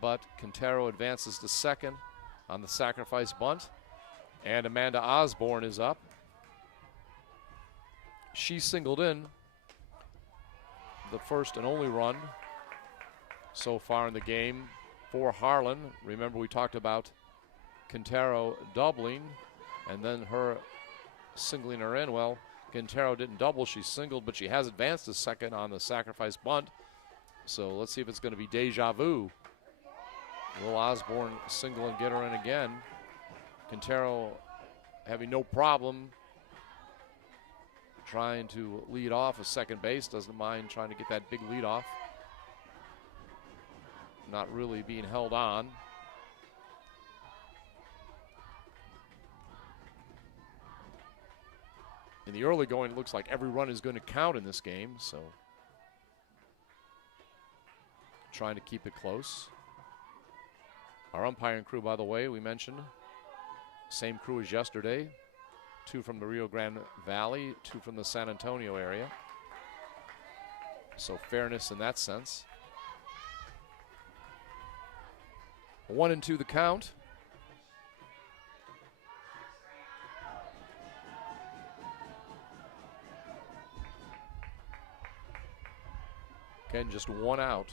But Quintero advances to second on the sacrifice bunt. And Amanda Osborne is up. She singled in the first and only run so far in the game for Harlan. Remember, we talked about Quintero doubling and then her singling her in. Well, Quintero didn't double, she singled, but she has advanced to second on the sacrifice bunt. So let's see if it's going to be deja vu. Will Osborne single and get her in again? Quintero having no problem trying to lead off a second base, doesn't mind trying to get that big lead off. Not really being held on. In the early going, it looks like every run is going to count in this game, so trying to keep it close. Our umpiring crew, by the way, we mentioned, same crew as yesterday. 2 from the Rio Grande Valley, 2 from the San Antonio area. So fairness in that sense. 1-2 the count. Again, just 1 out.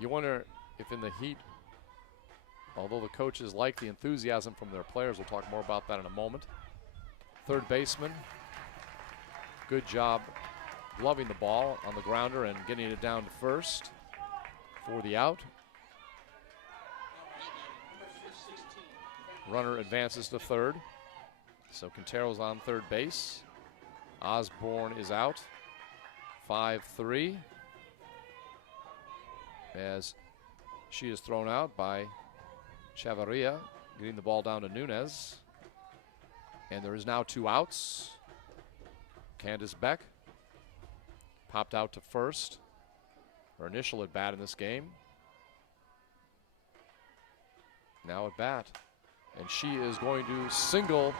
You wonder if in the heat, although the coaches like the enthusiasm from their players, we'll talk more about that in a moment. Third baseman, good job gloving the ball on the grounder and getting it down to first for the out. Runner advances to third. So Quintero's on third base. Osborne is out. 5-3. As she is thrown out by Chavarria, getting the ball down to Nunez. And there is now 2 outs. Candace Beck popped out to first. Her initial at bat in this game. Now at bat. And she is going to single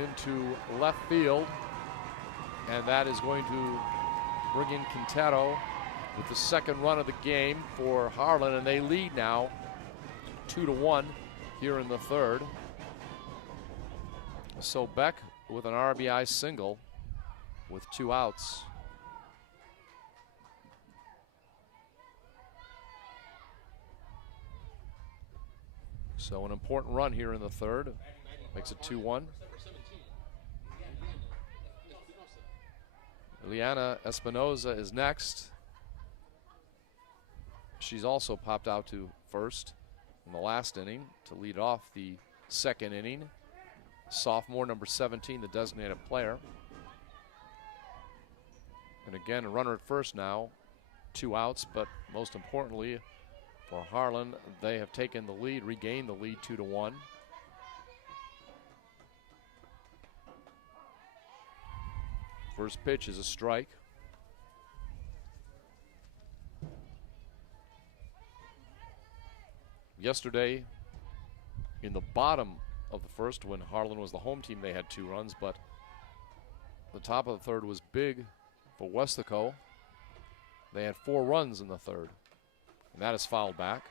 into left field. And that is going to bring in Quintero with the second run of the game for Harlan. And they lead now 2-1 here in the third. So Beck with an RBI single with 2 outs. So an important run here in the third. Makes it 2-1. Liana Espinoza is next. She's also popped out to first in the last inning to lead off the second inning. Sophomore, number 17, the designated player. And again, a runner at first now. 2 outs, but most importantly for Harlan, they have taken the lead, regained the lead 2-1. First pitch is a strike. Yesterday, in the bottom of the first, when Harlan was the home team, they had 2 runs, but the top of the third was big for Weslaco. They had 4 runs in the third, and that is fouled back.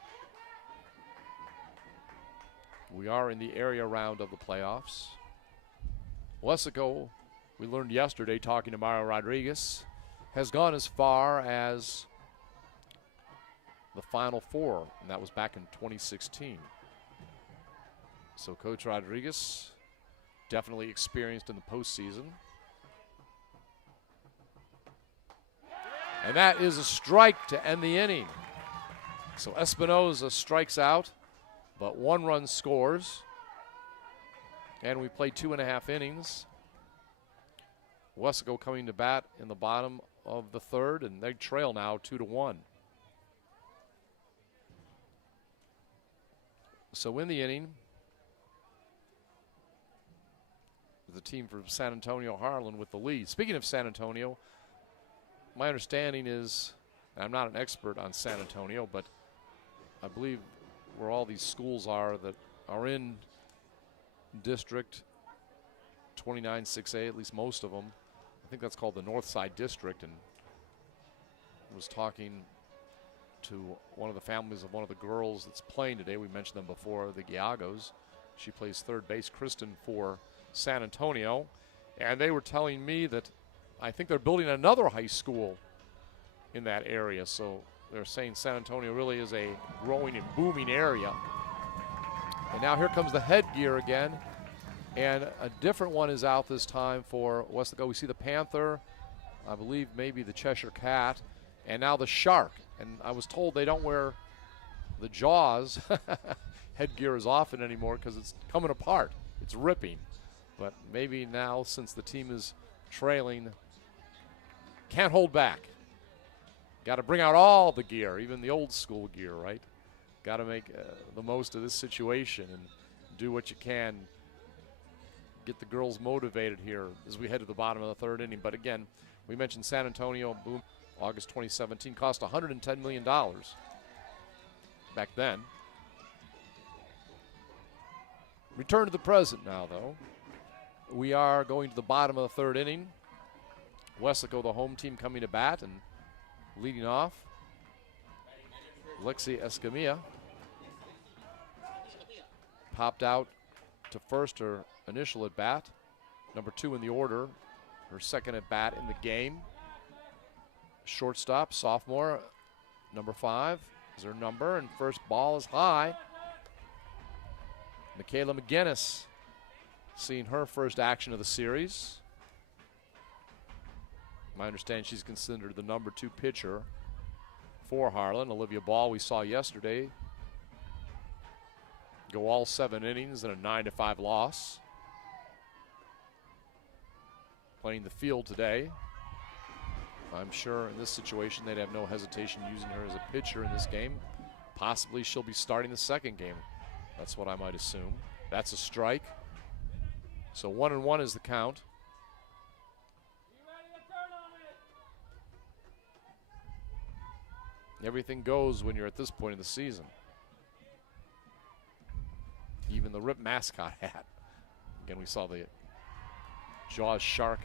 We are in the area round of the playoffs. Weslaco, we learned yesterday talking to Mario Rodriguez, has gone as far as the Final Four, and that was back in 2016. So Coach Rodriguez, definitely experienced in the postseason. And that is a strike to end the inning. So Espinoza strikes out, but 1 run scores. And we played 2.5 innings. Weslaco coming to bat in the bottom of the third, and they trail now 2-1. So in the inning, the team from San Antonio, Harlan, with the lead. Speaking of San Antonio, my understanding is I'm not an expert on San Antonio, but I believe where all these schools are that are in District 29-6A, at least most of them, I think that's called the North Side District, and I was talking to one of the families of one of the girls that's playing today. We mentioned them before, the Giagos. She plays third base, Kristen, for San Antonio. And they were telling me that I think they're building another high school in that area. So they're saying San Antonio really is a growing and booming area. And now here comes the headgear again. And a different one is out this time for Weslaco. We see the Panther, I believe maybe the Cheshire Cat, and now the Shark. And I was told they don't wear the Jaws headgear as often anymore because it's coming apart. It's ripping. But maybe now, since the team is trailing, can't hold back. Got to bring out all the gear, even the old school gear, right? Got to make the most of this situation and do what you can. Get the girls motivated here as we head to the bottom of the third inning. But again, we mentioned San Antonio, boom, August 2017, cost $110 million back then. Return to the present now, though. We are going to the bottom of the third inning. Weslaco, the home team, coming to bat and leading off. Lexi Escamilla popped out to first, her initial at bat. Number 2 in the order, her second at bat in the game. Shortstop, sophomore, number 5 is her number, and first ball is high. Michaela McGinnis seeing her first action of the series. My understanding she's considered the number 2 pitcher for Harlan. Olivia Ball, we saw yesterday, go all 7 innings in a 9-5 loss. Playing the field today. I'm sure in this situation they'd have no hesitation using her as a pitcher in this game. Possibly she'll be starting the second game. That's what I might assume. That's a strike. So 1-1 is the count. Everything goes when you're at this point of the season. Even the Rip mascot hat. Again, we saw the Jaws shark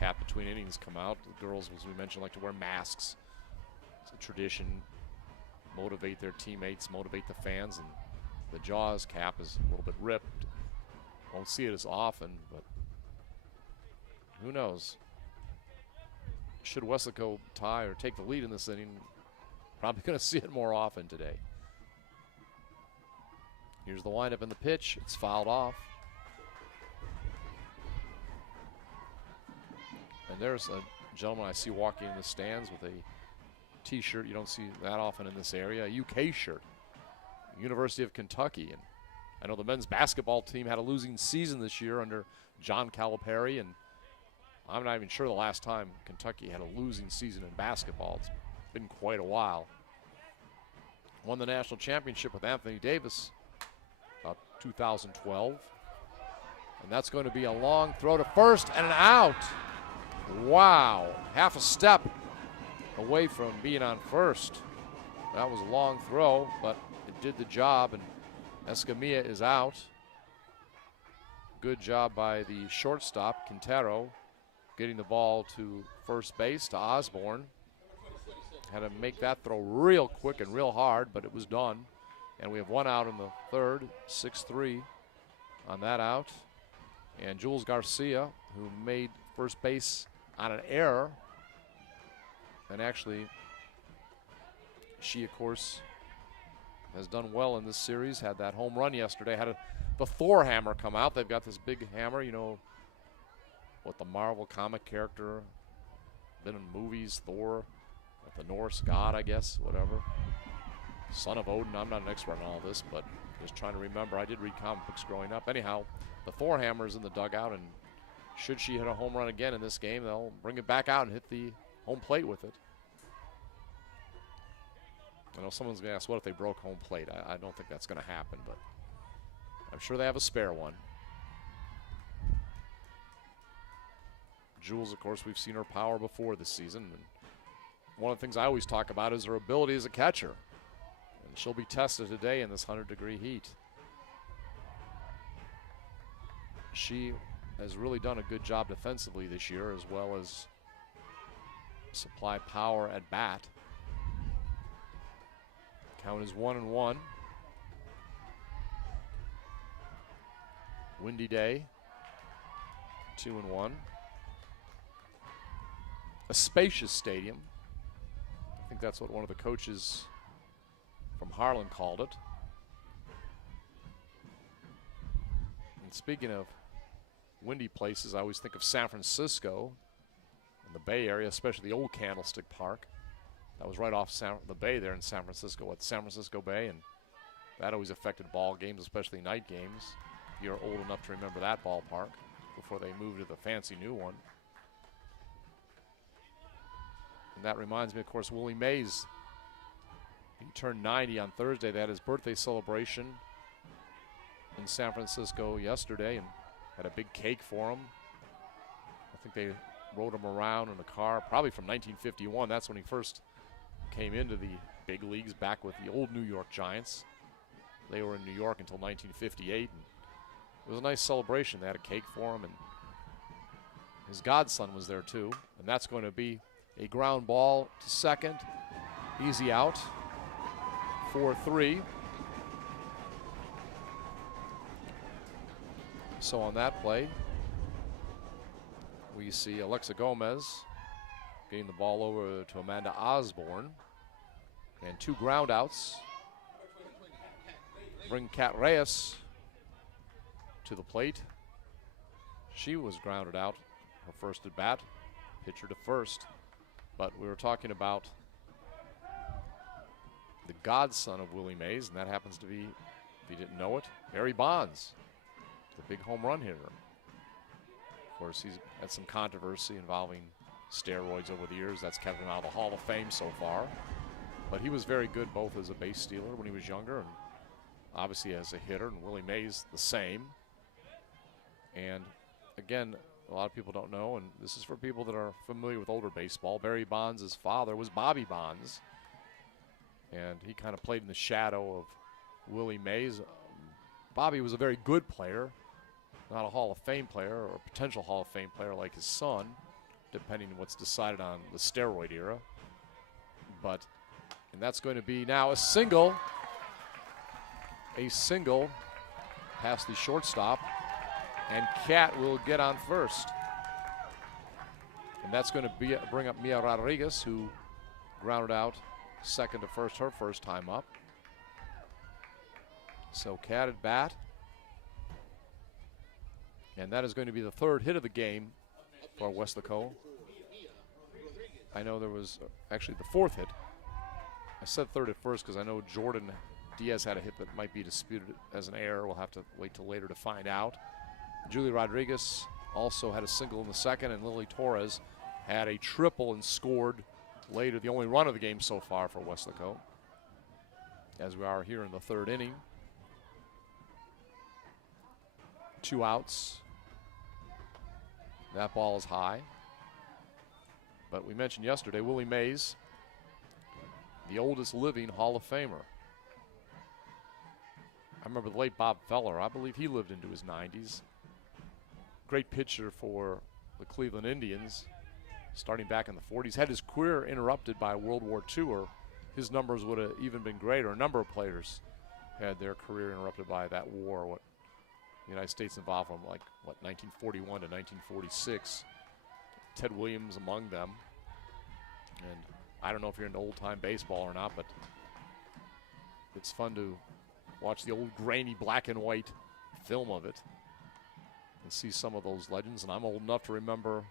hat between innings come out. The girls, as we mentioned, like to wear masks. It's a tradition. Motivate their teammates, motivate the fans, and the Jaws cap is a little bit ripped. Won't see it as often, but who knows? Should Weslaco tie or take the lead in this inning, probably going to see it more often today. Here's the windup and the pitch. It's fouled off. And there's a gentleman I see walking in the stands with a T-shirt. You don't see that often in this area. A UK shirt. University of Kentucky. And I know the men's basketball team had a losing season this year under John Calipari, and I'm not even sure the last time Kentucky had a losing season in basketball. It's been quite a while. Won the national championship with Anthony Davis about 2012. And that's going to be a long throw to first and an out. Wow, half a step away from being on first. That was a long throw, but it did the job, and Escamilla is out. Good job by the shortstop, Quintero, getting the ball to first base to Osborne. Had to make that throw real quick and real hard, but it was done. And we have one out in the third, 6-3 on that out. And Jules Garcia, who made first base on an error. And actually, she, of course, has done well in this series. Had that home run yesterday. Had the Thor hammer come out. They've got this big hammer, you know, what the Marvel comic character, been in movies, Thor, the Norse god, I guess, whatever. Son of Odin. I'm not an expert on all this, but just trying to remember. I did read comic books growing up. Anyhow, the Thor hammer is in the dugout, and should she hit a home run again in this game, they'll bring it back out and hit the home plate with it. I know someone's going to ask, what if they broke home plate? I don't think that's going to happen, but I'm sure they have a spare one. Jules, of course, we've seen her power before this season. And one of the things I always talk about is her ability as a catcher. And she'll be tested today in this 100-degree heat. She has really done a good job defensively this year, as well as supply power at bat. Count is 1-1. Windy day, 2-1. A spacious stadium. I think that's what one of the coaches from Harlan called it. And speaking of windy places, I always think of San Francisco in the Bay Area, especially the old Candlestick Park. That was right off the bay there in San Francisco at San Francisco Bay, and that always affected ball games, especially night games. You're old enough to remember that ballpark before they moved to the fancy new one. And that reminds me, of course, Willie Mays. He turned 90 on Thursday. They had his birthday celebration in San Francisco yesterday and had a big cake for him. I think they rode him around in a car, probably from 1951. That's when he first came into the big leagues, back with the old New York Giants. They were in New York until 1958. And it was a nice celebration. They had a cake for him, and his godson was there too. And that's going to be a ground ball to second. Easy out. 4-3. So on that play, we see Alexa Gomez getting the ball over to Amanda Osborne. And 2 ground outs bring Kat Reyes to the plate. She was grounded out her first at bat, pitcher to first. But we were talking about the godson of Willie Mays, and that happens to be, if you didn't know it, Barry Bonds, the big home run hitter. Of course, he's had some controversy involving steroids over the years. That's kept him out of the Hall of Fame so far. But he was very good both as a base stealer when he was younger and obviously as a hitter, and Willie Mays the same. And again, a lot of people don't know, and this is for people that are familiar with older baseball, Barry Bonds' father was Bobby Bonds. And he kind of played in the shadow of Willie Mays. Bobby was a very good player, not a Hall of Fame player or a potential Hall of Fame player like his son, depending on what's decided on the steroid era. And that's going to be now a single past the shortstop, and Kat will get on first. And that's going to bring up Mia Rodriguez, who grounded out second to first her first time up. So Kat at bat. And that is going to be the 3rd hit of the game for Weslaco. I know there was actually the 4th hit. I said 3rd at first because I know Jordan Diaz had a hit that might be disputed as an error. We'll have to wait till later to find out. Julie Rodriguez also had a single in the 2nd, and Lily Torres had a triple and scored later, the only run of the game so far for Weslaco, as we are here in the 3rd inning. 2 outs. That ball is high. But we mentioned yesterday, Willie Mays, the oldest living Hall of Famer. I remember the late Bob Feller. I believe he lived into his 90s. Great pitcher for the Cleveland Indians, starting back in the 40s. Had his career interrupted by World War II, or his numbers would have even been greater. A number of players had their career interrupted by that war. What the United States involved from 1941 to 1946. Ted Williams among them. And I don't know if you're into old-time baseball or not, but it's fun to watch the old grainy black and white film of it and see some of those legends. And I'm old enough to remember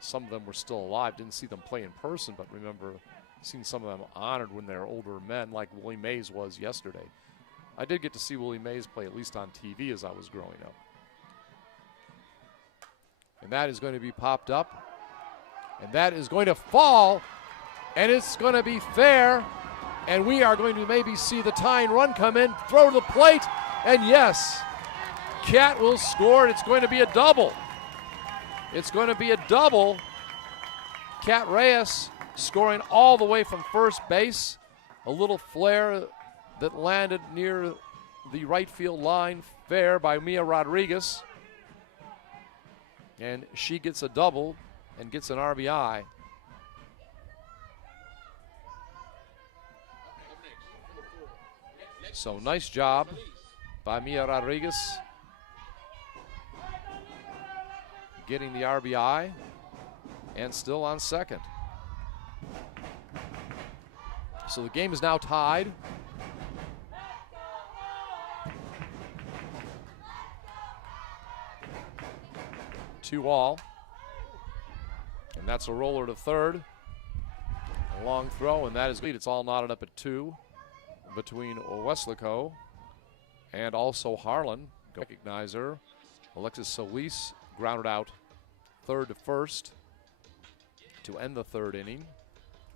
some of them were still alive. Didn't see them play in person, but remember seeing some of them honored when they're older men, like Willie Mays was yesterday. I did get to see Willie Mays play at least on TV as I was growing up. And that is going to be popped up. And that is going to fall. And it's going to be fair. And we are going to maybe see the tying run come in, throw to the plate. And yes, Kat will score. It's going to be a double. It's going to be a double. Kat Reyes scoring all the way from first base. A little flare that landed near the right field line, fair by Mia Rodriguez. And she gets a double and gets an RBI. So nice job by Mia Rodriguez getting the RBI and still on second. So the game is now tied. Two all. And that's a roller to third. A long throw, and that is lead. It's all knotted up at 2 between Weslaco and also Harlan. Recognize her. Alexis Solis grounded out third to first to end the third inning.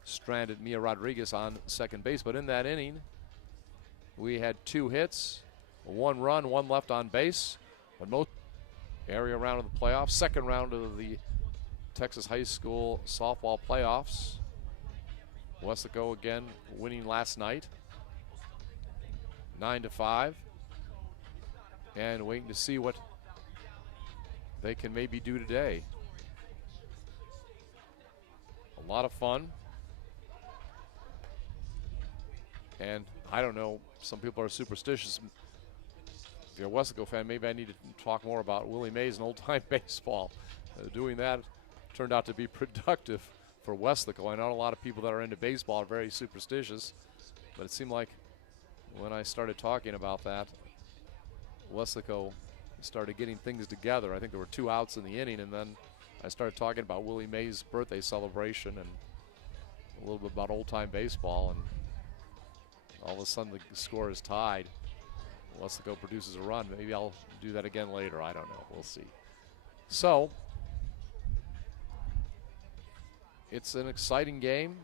Stranded Mia Rodriguez on second base, but in that inning, we had 2 hits, 1 run, 1 left on base. But most area round of the playoffs, second round of the Texas High School softball playoffs. Weslaco again winning last night, 9-5, and waiting to see what they can maybe do today. A lot of fun. And I don't know, some people are superstitious. If you're a Weslaco fan, maybe I need to talk more about Willie Mays and old-time baseball. Doing that turned out to be productive for Weslaco. I know a lot of people that are into baseball are very superstitious, but it seemed like when I started talking about that, Weslaco started getting things together. I think there were 2 outs in the inning, and then I started talking about Willie Mays' birthday celebration and a little bit about old-time baseball, and all of a sudden the score is tied. Weslaco produces a run. Maybe I'll do that again later. I don't know. We'll see. So it's an exciting game.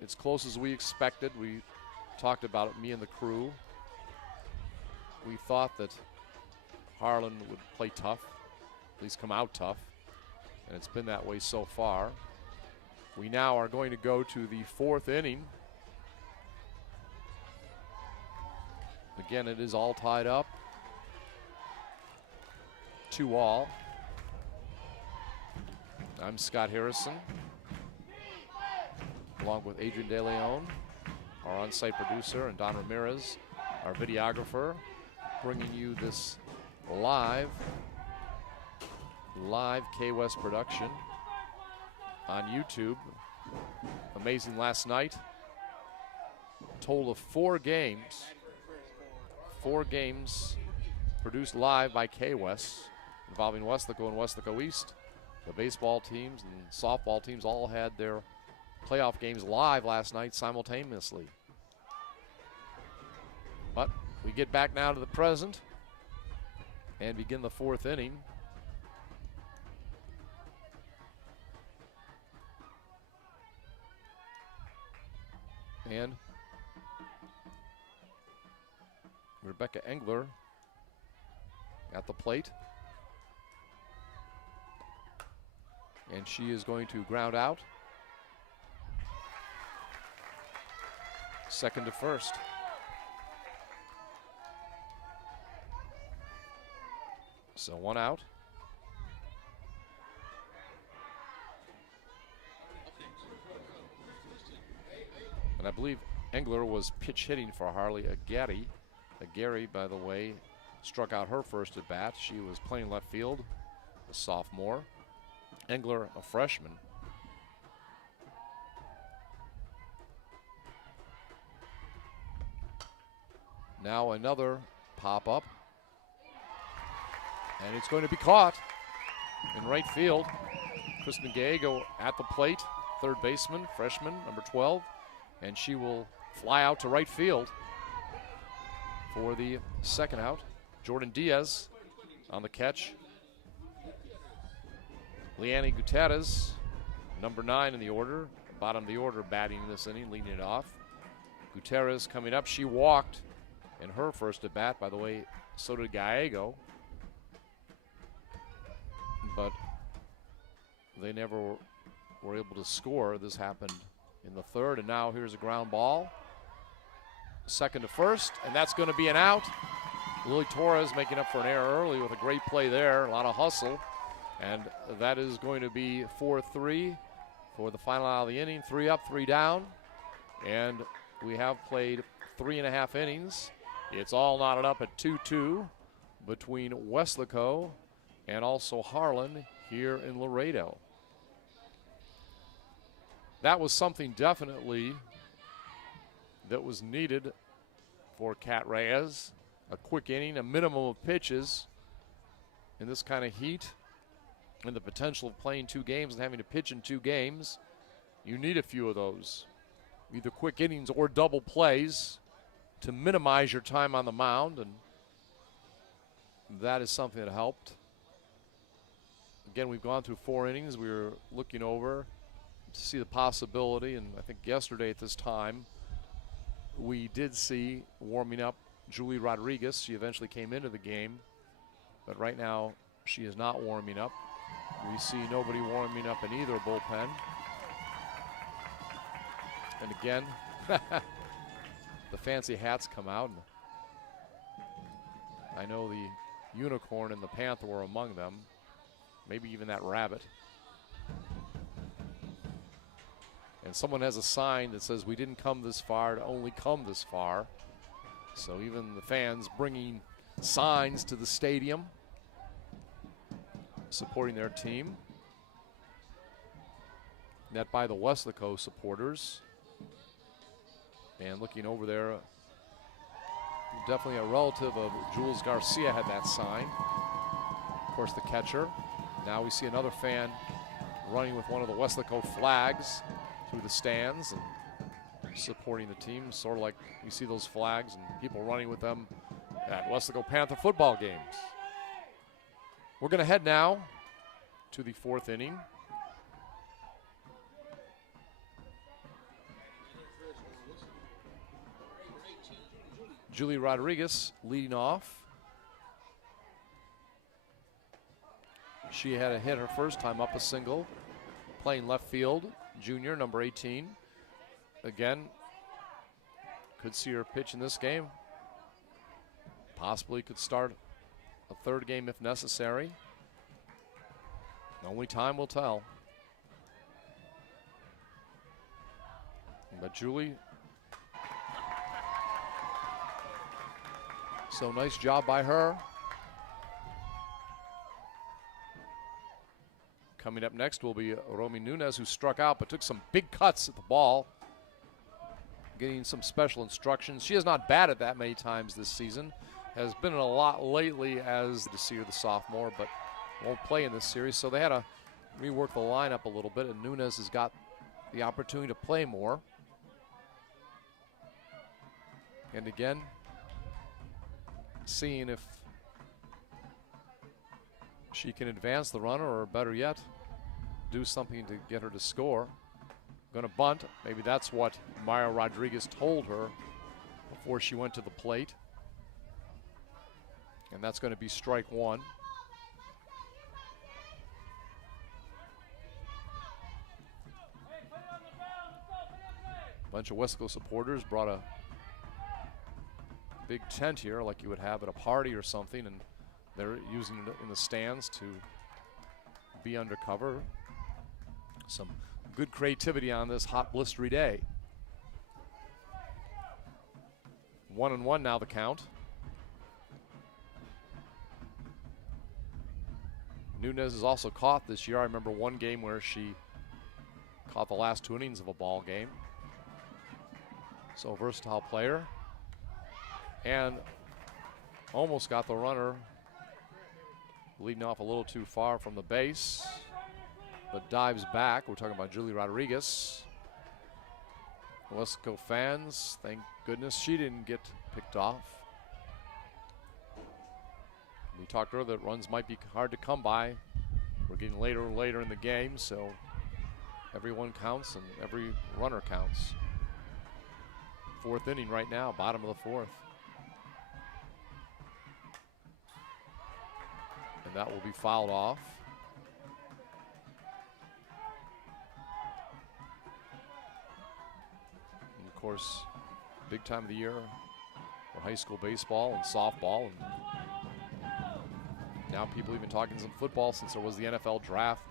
It's close as we expected. We talked about it, me and the crew. We thought that Harlan would play tough, at least come out tough, and it's been that way so far. We now are going to go to the 4th inning. Again, it is all tied up. 2 all. I'm Scott Harrison, along with Adrian De Leon, our on-site producer, and Don Ramirez, our videographer, bringing you this live K-West production on YouTube. Amazing last night. Total of 4 games. 4 games produced live by K-West involving Weslaco and Weslaco East. The baseball teams and softball teams all had their playoff games live last night simultaneously. But we get back now to the present and begin the 4th inning. And Rebecca Engler at the plate. And she is going to ground out. Second to first. So 1 out. And I believe Engler was pitch hitting for Harley Agari. Agari, by the way, struck out her first at bat. She was playing left field, a sophomore. Engler, a freshman. Now another pop-up. And it's going to be caught in right field. Kristen Gallego at the plate, third baseman, freshman, number 12. And she will fly out to right field for the second out. Jordan Diaz on the catch. Leanne Gutierrez, number 9 in the order, bottom of the order, batting this inning, leading it off. Gutierrez coming up. She walked in her first at bat. By the way, so did Gallego. But they never were able to score. This happened in the third, and now here's a ground ball. Second to first, and that's going to be an out. Lily Torres making up for an error early with a great play there, a lot of hustle. And that is going to be 4-3 for the final out of the inning. 3 up, 3 down. And we have played 3.5 innings. It's all knotted up at 2-2 between Weslaco and also Harlan here in Laredo. That was something definitely that was needed for Cat Reyes. A quick inning, a minimum of pitches in this kind of heat, and the potential of playing 2 games and having to pitch in 2 games. You need a few of those, either quick innings or double plays to minimize your time on the mound, and that is something that helped. Again, we've gone through 4 innings. We were looking over to see the possibility, and I think yesterday at this time we did see warming up Julie Rodriguez. She eventually came into the game, but right now she is not warming up. We see nobody warming up in either bullpen. And again, the fancy hats come out. I know the unicorn and the panther were among them, maybe even that rabbit. And someone has a sign that says, "We didn't come this far to only come this far." So even the fans bringing signs to the stadium, supporting their team. Net by the Weslaco supporters. And looking over there, definitely a relative of Jules Garcia had that sign. Of course, the catcher. Now we see another fan running with one of the Weslaco flags through the stands and supporting the team, sort of like you see those flags and people running with them at Weslaco Panther football games. We're going to head now to the 4th inning. Julie Rodriguez leading off. She had a hit her first time up, a single, playing left field. Junior, number 18. Again, could see her pitch in this game. Possibly could start a 3rd game if necessary. Only time will tell. But Julie, so nice job by her. Coming up next will be Romy Nunez, who struck out but took some big cuts at the ball, getting some special instructions. She has not batted that many times this season, has been in a lot lately as to see her, the sophomore, but won't play in this series. So they had to rework the lineup a little bit, and Nunez has got the opportunity to play more. And again, seeing if she can advance the runner, or better yet, do something to get her to score. Going to bunt. Maybe that's what Maya Rodriguez told her before she went to the plate. And that's going to be strike 1. A bunch of Weslaco supporters brought a big tent here like you would have at a party or something, and they're using it in the stands to be undercover. Some good creativity on this hot, blistery day. 1-1 now the count. Nunez is also caught this year. I remember one game where she caught the last 2 innings of a ball game. So versatile player. And almost got the runner leading off a little too far from the base, but dives back. We're talking about Julie Rodriguez. Weslaco fans, thank goodness she didn't get picked off. We talked earlier that runs might be hard to come by. We're getting later and later in the game, so everyone counts and every runner counts. 4th inning right now, bottom of the 4th. And that will be fouled off. course, big time of the year for high school baseball and softball. And now people even talking some football since there was the NFL draft.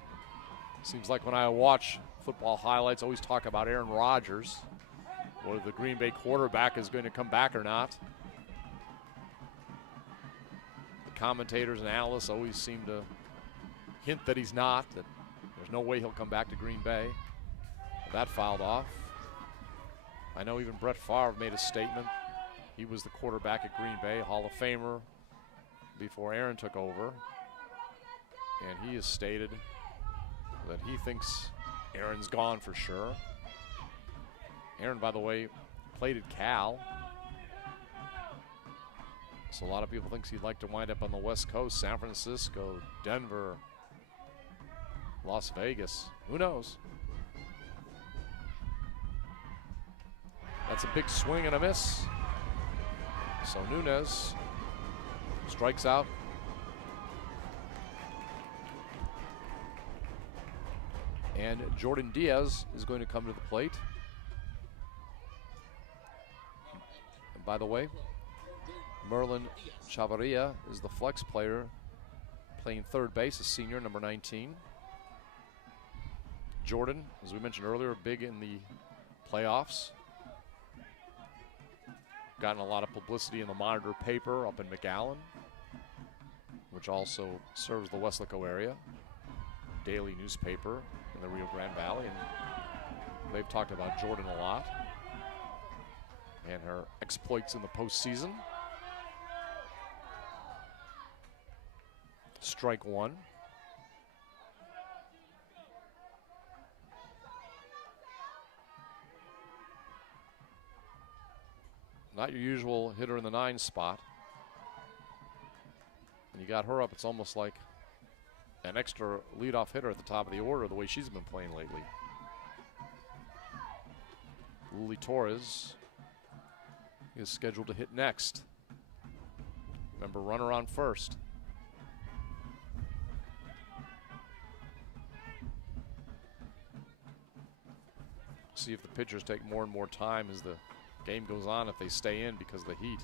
Seems like when I watch football highlights, I always talk about Aaron Rodgers, whether the Green Bay quarterback is going to come back or not. The commentators and analysts always seem to hint that he's not, that there's no way he'll come back to Green Bay. That fouled off. I know even Brett Favre made a statement. He was the quarterback at Green Bay, Hall of Famer, before Aaron took over. And he has stated that he thinks Aaron's gone for sure. Aaron, by the way, played at Cal. So a lot of people think he'd like to wind up on the West Coast, San Francisco, Denver, Las Vegas. Who knows? That's a big swing and a miss. So Nunez strikes out. And Jordan Diaz is going to come to the plate. And by the way, Merlin Chavarria is the flex player playing third base, a senior, number 19. Jordan, as we mentioned earlier, big in the playoffs. Gotten a lot of publicity in the Monitor paper up in McAllen, which also serves the Weslaco area. Daily newspaper in the Rio Grande Valley. And they've talked about Jordan a lot and her exploits in the postseason. Strike one. Not your usual hitter in the 9 spot. And you got her up, it's almost like an extra leadoff hitter at the top of the order, the way she's been playing lately. Lily Torres is scheduled to hit next. Remember, runner on first. See if the pitchers take more and more time as the game goes on, if they stay in because of the heat.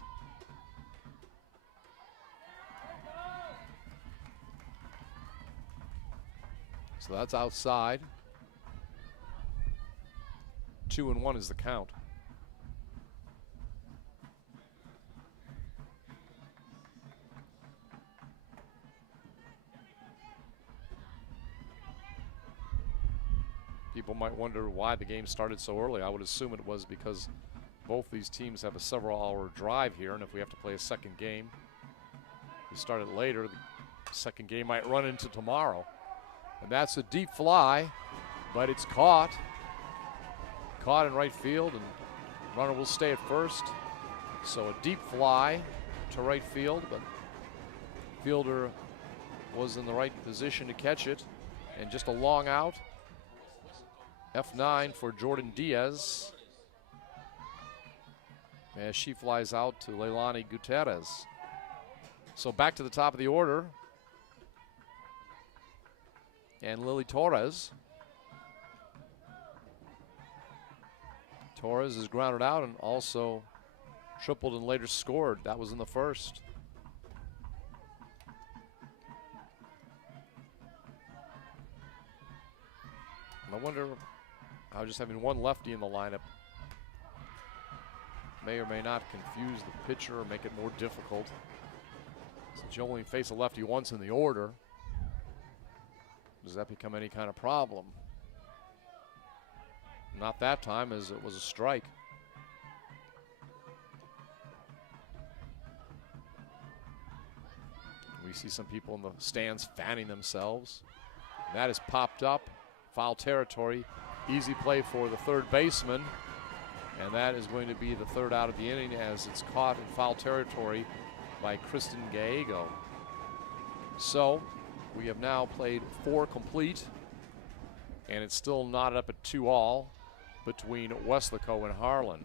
So that's outside. 2-1 is the count. People might wonder why the game started so early. I would assume it was because both these teams have a several-hour drive here, and if we have to play a second game, we start it later, the second game might run into tomorrow. And that's a deep fly, but it's caught. Caught in right field, and runner will stay at first. So a deep fly to right field, but fielder was in the right position to catch it. And just a long out. F9 for Jordan Diaz, as she flies out to Leilani Gutierrez. So back to the top of the order. And Lily Torres. Torres is grounded out and also tripled and later scored. That was in the first. I wonder how just having one lefty in the lineup may or may not confuse the pitcher or make it more difficult. Since you only face a lefty once in the order, does that become any kind of problem? Not that time, as it was a strike. We see some people in the stands fanning themselves. And that is popped up. Foul territory. Easy play for the third baseman. And that is going to be the third out of the inning as it's caught in foul territory by Kristen Gallego. So we have now played 4 complete, and it's still knotted up at 2-all between Weslaco and Harlan.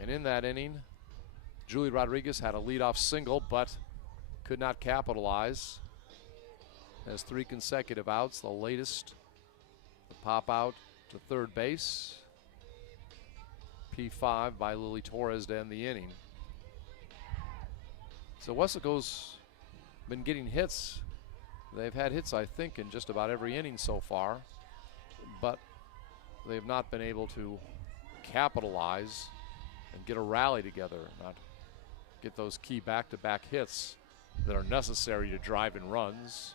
And in that inning, Julie Rodriguez had a leadoff single, but could not capitalize. Has 3 consecutive outs, the latest to pop out to third base. P5 by Lily Torres to end the inning. So Weslaco's been getting hits. They've had hits, I think, in just about every inning so far, but they've not been able to capitalize and get a rally together, not get those key back-to-back hits that are necessary to drive in runs.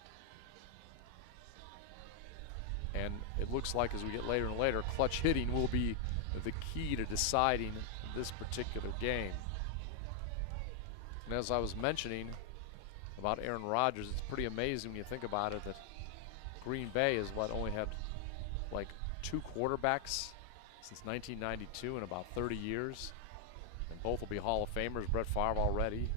And it looks like as we get later and later, clutch hitting will be the key to deciding this particular game. And as I was mentioning about Aaron Rodgers, it's pretty amazing when you think about it that Green Bay has only had like 2 quarterbacks since 1992 in about 30 years. And both will be Hall of Famers. Brett Favre already.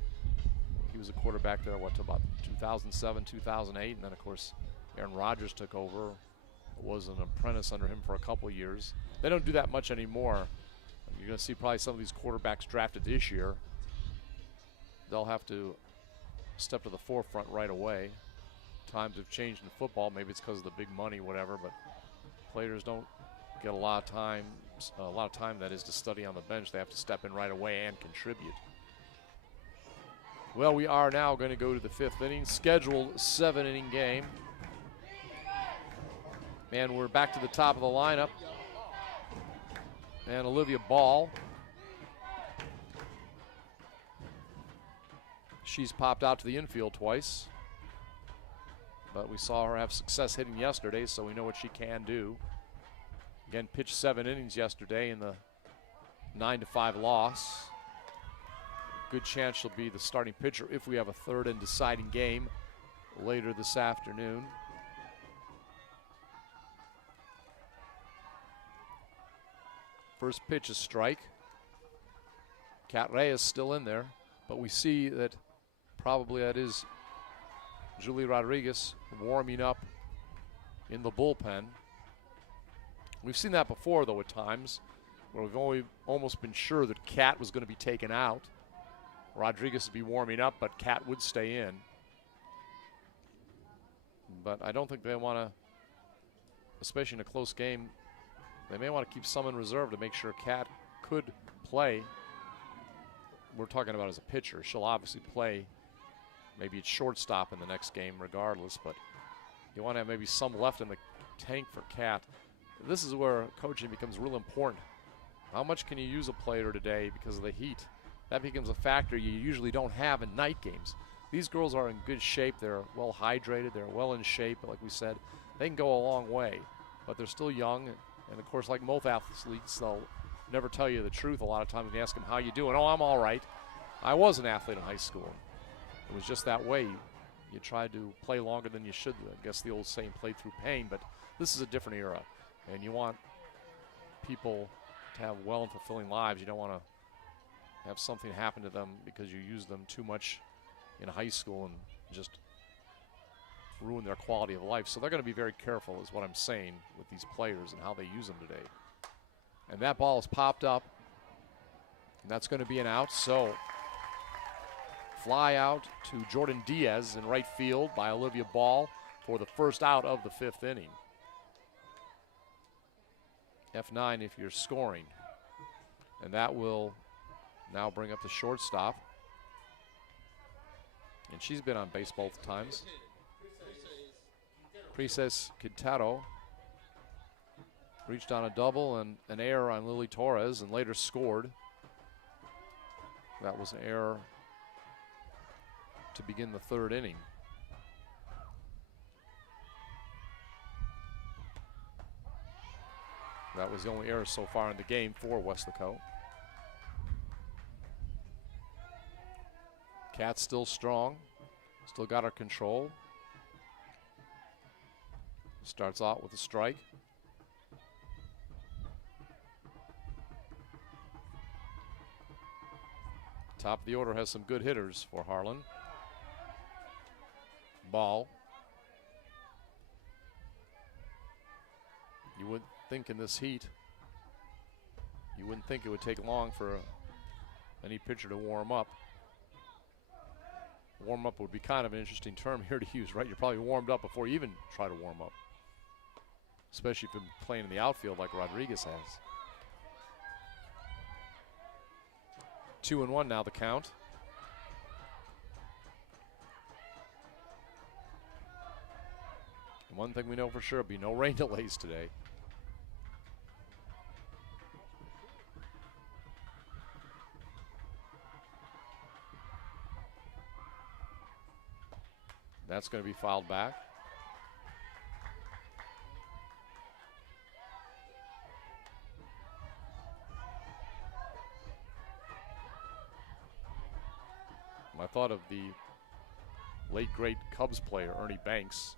He was a quarterback there, to about 2007, 2008. And then, of course, Aaron Rodgers took over. Was an apprentice under him for a couple years. They don't do that much anymore. You're going to see probably some of these quarterbacks drafted this year. They'll have to step to the forefront right away. Times have changed in football. Maybe it's because of the big money, whatever, but players don't get a lot of time. That is to study on the bench. They have to step in right away and contribute. Well, we are now going to go to the 5th inning, scheduled 7-inning game. And we're back to the top of the lineup. And Olivia Ball. She's popped out to the infield twice. But we saw her have success hitting yesterday, so we know what she can do. Again, pitched 7 innings yesterday in the 9-5 loss. Good chance she'll be the starting pitcher if we have a 3rd and deciding game later this afternoon. First pitch is strike. Kat Reyes still in there, but we see that probably that is Julie Rodriguez warming up in the bullpen. We've seen that before, though, at times, where we've almost been sure that Kat was going to be taken out. Rodriguez would be warming up, but Kat would stay in. But I don't think they want to, especially in a close game, they may want to keep some in reserve to make sure Kat could play. We're talking about as a pitcher. She'll obviously play maybe at shortstop in the next game regardless, but you want to have maybe some left in the tank for Kat. This is where coaching becomes real important. How much can you use a player today because of the heat? That becomes a factor you usually don't have in night games. These girls are in good shape. They're well hydrated. They're well in shape. Like we said, they can go a long way, but they're still young. And, of course, like most athletes, they'll never tell you the truth a lot of times when you ask them how you doing. Oh, I'm all right. I was an athlete in high school. It was just that way. You tried to play longer than you should. I guess the old saying, play through pain. But this is a different era. And you want people to have well and fulfilling lives. You don't want to have something happen to them because you use them too much in high school and just ruin their quality of life. So they're going to be very careful is what I'm saying with these players and how they use them today. And that ball is popped up. And that's going to be an out. So fly out to Jordan Diaz in right field by Olivia Ball for the first out of the 5th inning. F9 if you're scoring. And that will now bring up the shortstop. And she's been on base both times. Princess Quintero reached on a double and an error on Lily Torres and later scored. That was an error to begin the 3rd inning. That was the only error so far in the game for Weslaco. Kat's still strong, still got her control. Starts out with a strike. Top of the order has some good hitters for Harlan. Ball. You wouldn't think in this heat, you wouldn't think it would take long for any pitcher to warm up. Warm up would be kind of an interesting term here to use, right? You're probably warmed up before you even try to warm up, especially if you've been playing in the outfield like Rodriguez has. 2-1 now, the count. And one thing we know for sure, be no rain delays today. That's going to be fouled back. I thought of the late great Cubs player, Ernie Banks.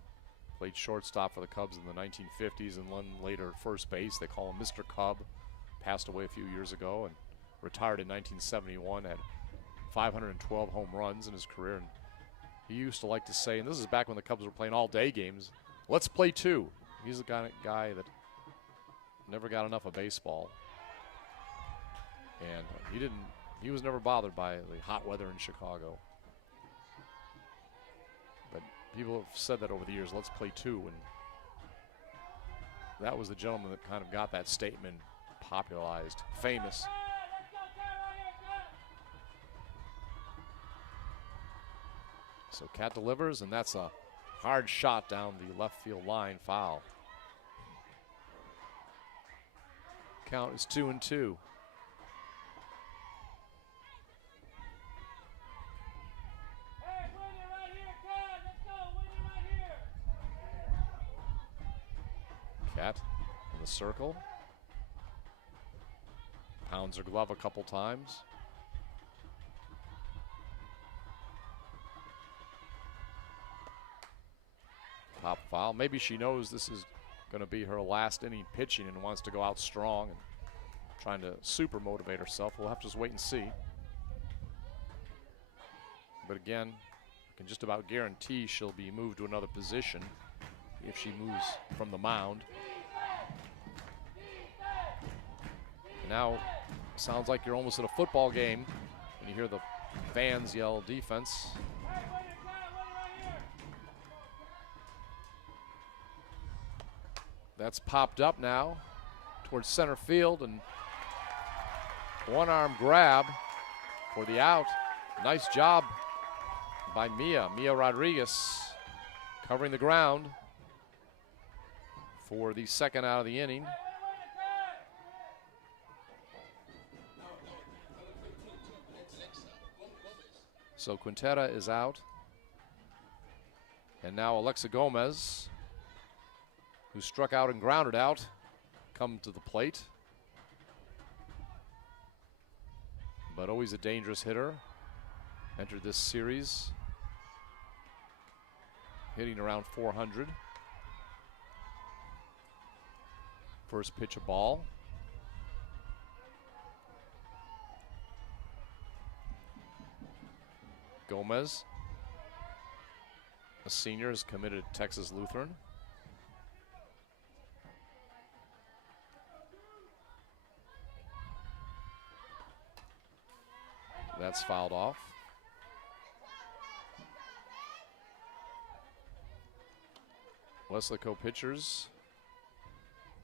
Played shortstop for the Cubs in the 1950s and then later first base. They call him Mr. Cub. Passed away a few years ago and retired in 1971. Had 512 home runs in his career. And he used to like to say, and this is back when the Cubs were playing all-day games, let's play two. He's the kind of guy that never got enough of baseball. And he was never bothered by the hot weather in Chicago. But people have said that over the years, let's play two. And that was the gentleman that kind of got that statement popularized, famous. So Cat delivers, and that's a hard shot down the left field line, foul. Count is 2-2. Cat in the circle. Pounds her glove a couple times. Pop foul. Maybe she knows this is going to be her last inning pitching and wants to go out strong and trying to super motivate herself. We'll have to just wait and see. But again, I can just about guarantee she'll be moved to another position if she moves from the mound. Now, sounds like you're almost at a football game when you hear the fans yell defense. That's popped up now towards center field, and one arm grab for the out. Nice job by Mia Rodriguez covering the ground for the second out of the inning. So Quintera is out. And now Alexa Gomez, who struck out and grounded out, come to the plate. But always a dangerous hitter. Entered this series hitting around 400. First pitch a ball. Gomez, a senior, is committed to Texas Lutheran. That's fouled off. Weslaco pitchers,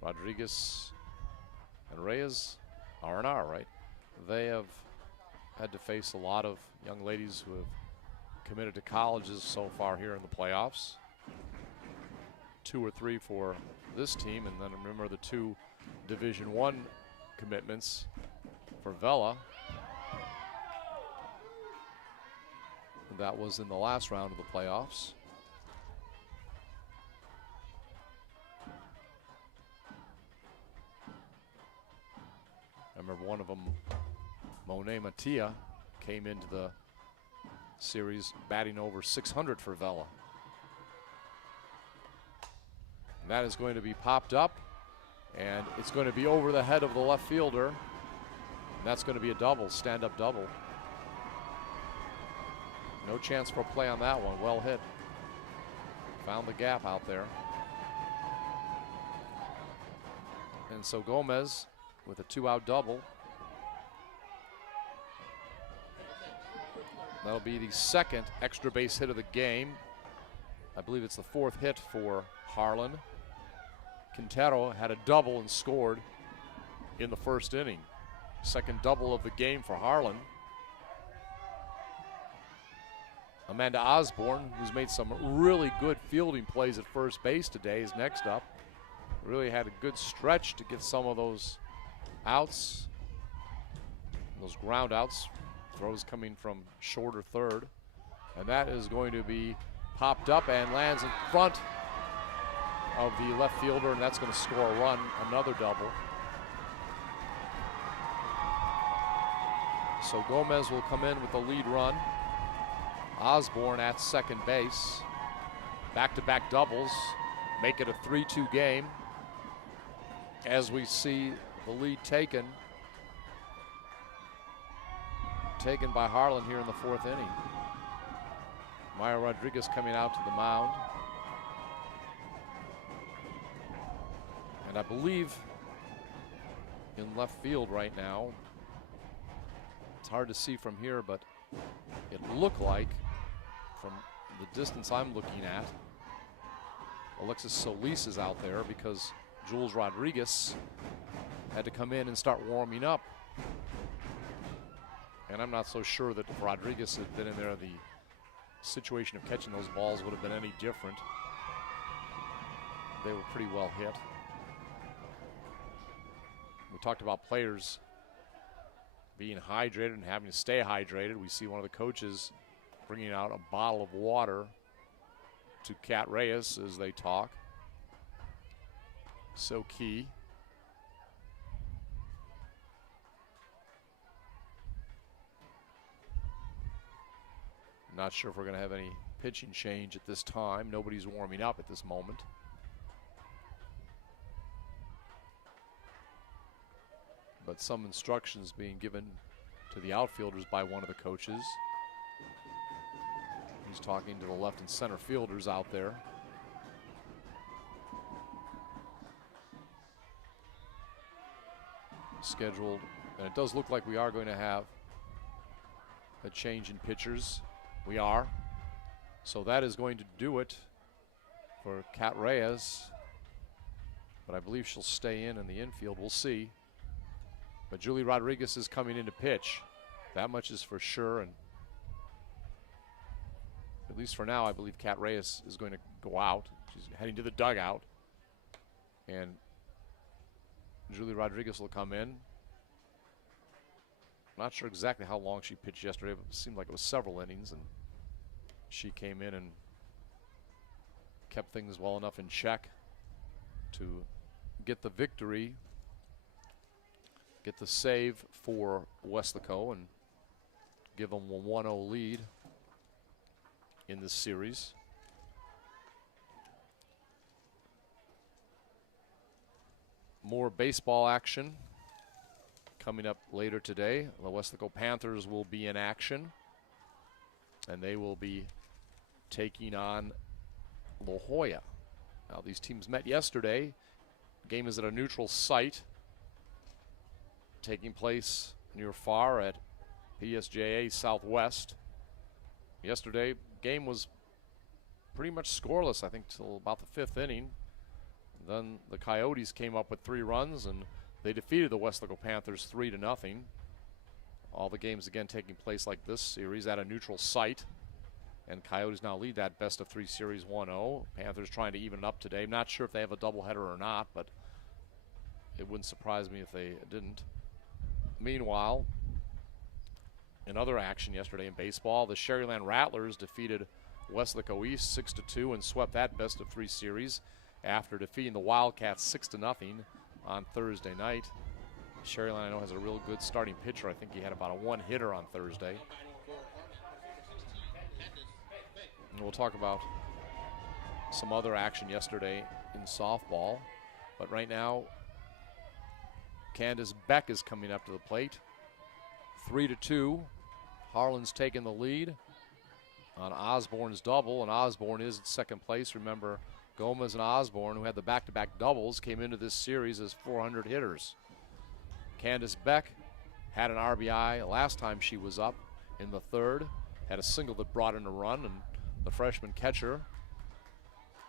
Rodriguez and Reyes, R&R, right? They have had to face a lot of young ladies who have committed to colleges so far here in the playoffs. 2 or 3 for this team, and then remember the 2 Division I commitments for Vela. That was in the last round of the playoffs. I remember one of them, Monet Mattia, came into the series batting over 600 for Vela. And that is going to be popped up, and it's going to be over the head of the left fielder. And that's going to be a double, stand-up double. No chance for a play on that one. Well hit. Found the gap out there. And so Gomez with a 2-out double. That'll be the second extra base hit of the game. I believe it's the 4th hit for Harlan. Quintero had a double and scored in the first inning. Second double of the game for Harlan. Amanda Osborne, who's made some really good fielding plays at first base today, is next up. Really had a good stretch to get some of those outs, those ground outs, throws coming from short or third. And that is going to be popped up and lands in front of the left fielder, and that's going to score a run, another double. So Gomez will come in with the lead run. Osborne at second base. Back-to-back doubles make it a 3-2 game as we see the lead taken by Harlan here in the fourth inning. Maya Rodriguez coming out to the mound. And I believe in left field right now, it's hard to see from here, but it looked like from the distance I'm looking at, Alexis Solis is out there because Jules Rodriguez had to come in and start warming up. And I'm not so sure that if Rodriguez had been in there, the situation of catching those balls would have been any different. They were pretty well hit. We talked about players being hydrated and having to stay hydrated. We see one of the coaches bringing out a bottle of water to Kat Reyes as they talk. So key. Not sure if we're going to have any pitching change at this time. Nobody's warming up at this moment. But some instructions being given to the outfielders by one of the coaches. He's talking to the left and center fielders out there. Scheduled, and it does look like we are going to have a change in pitchers. We are. So that is going to do it for Kat Reyes. But I believe she'll stay in the infield. We'll see. But Julie Rodriguez is coming in to pitch. That much is for sure. And at least for now, I believe Kat Reyes is going to go out. She's heading to the dugout. And Julie Rodriguez will come in. Not sure exactly how long she pitched yesterday, but it seemed like it was several innings, and she came in and kept things well enough in check to get the victory, get the save for Weslaco, and give them a 1-0 lead in this series. More baseball action coming up later today. The Weslaco Panthers will be in action, and they will be taking on La Jolla. Now, these teams met yesterday. The game is at a neutral site taking place near Far at PSJA Southwest. Yesterday, game was pretty much scoreless, I think, till about the fifth inning. Then the Coyotes came up with 3 runs, and they defeated the Weslaco Panthers 3-0. All the games again taking place like this series at a neutral site. And Coyotes now lead that best-of-3 series 1-0. Panthers trying to even it up today. I'm not sure if they have a doubleheader or not, but it wouldn't surprise me if they didn't. Meanwhile, in other action yesterday in baseball, the Sherryland Rattlers defeated Weslaco East 6-2 and swept that best-of-3 series after defeating the Wildcats 6-0 on Thursday night. Sherryland, I know, has a real good starting pitcher. I think he had about a 1-hitter on Thursday. And we'll talk about some other action yesterday in softball. But right now, Candace Beck is coming up to the plate. 3-2. Harlan's taking the lead on Osborne's double, and Osborne is at second place. Remember, Gomez and Osborne, who had the back-to-back doubles, came into this series as 400 hitters. Candace Beck had an RBI last time she was up in the third, had a single that brought in a run, and the freshman catcher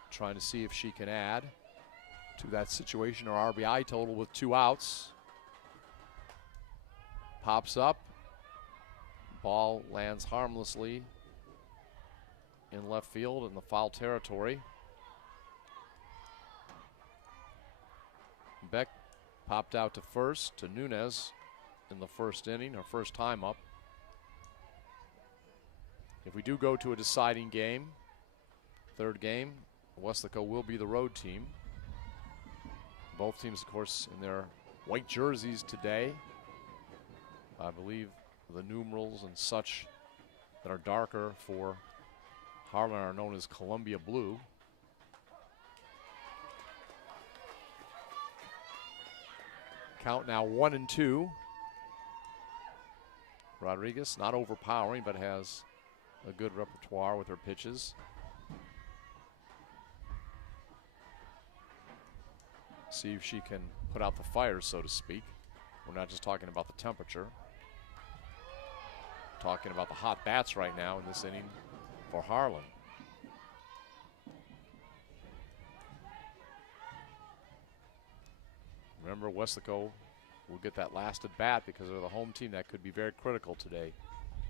trying to see if she can add to that situation. Her RBI total with 2 outs. Pops up. Ball lands harmlessly in left field in the foul territory. Beck popped out to first to Nunez in the first inning, her first time up. If we do go to a deciding game, third game, Weslaco will be the road team. Both teams, of course, in their white jerseys today. I believe the numerals and such that are darker for Harlan are known as Columbia blue. Count now 1-2. Rodriguez not overpowering, but has a good repertoire with her pitches. See if she can put out the fire, so to speak. We're not just talking about the temperature. Talking about the hot bats right now in this inning for Harlan. Remember, Weslaco will get that last at bat because they're the home team. That could be very critical today,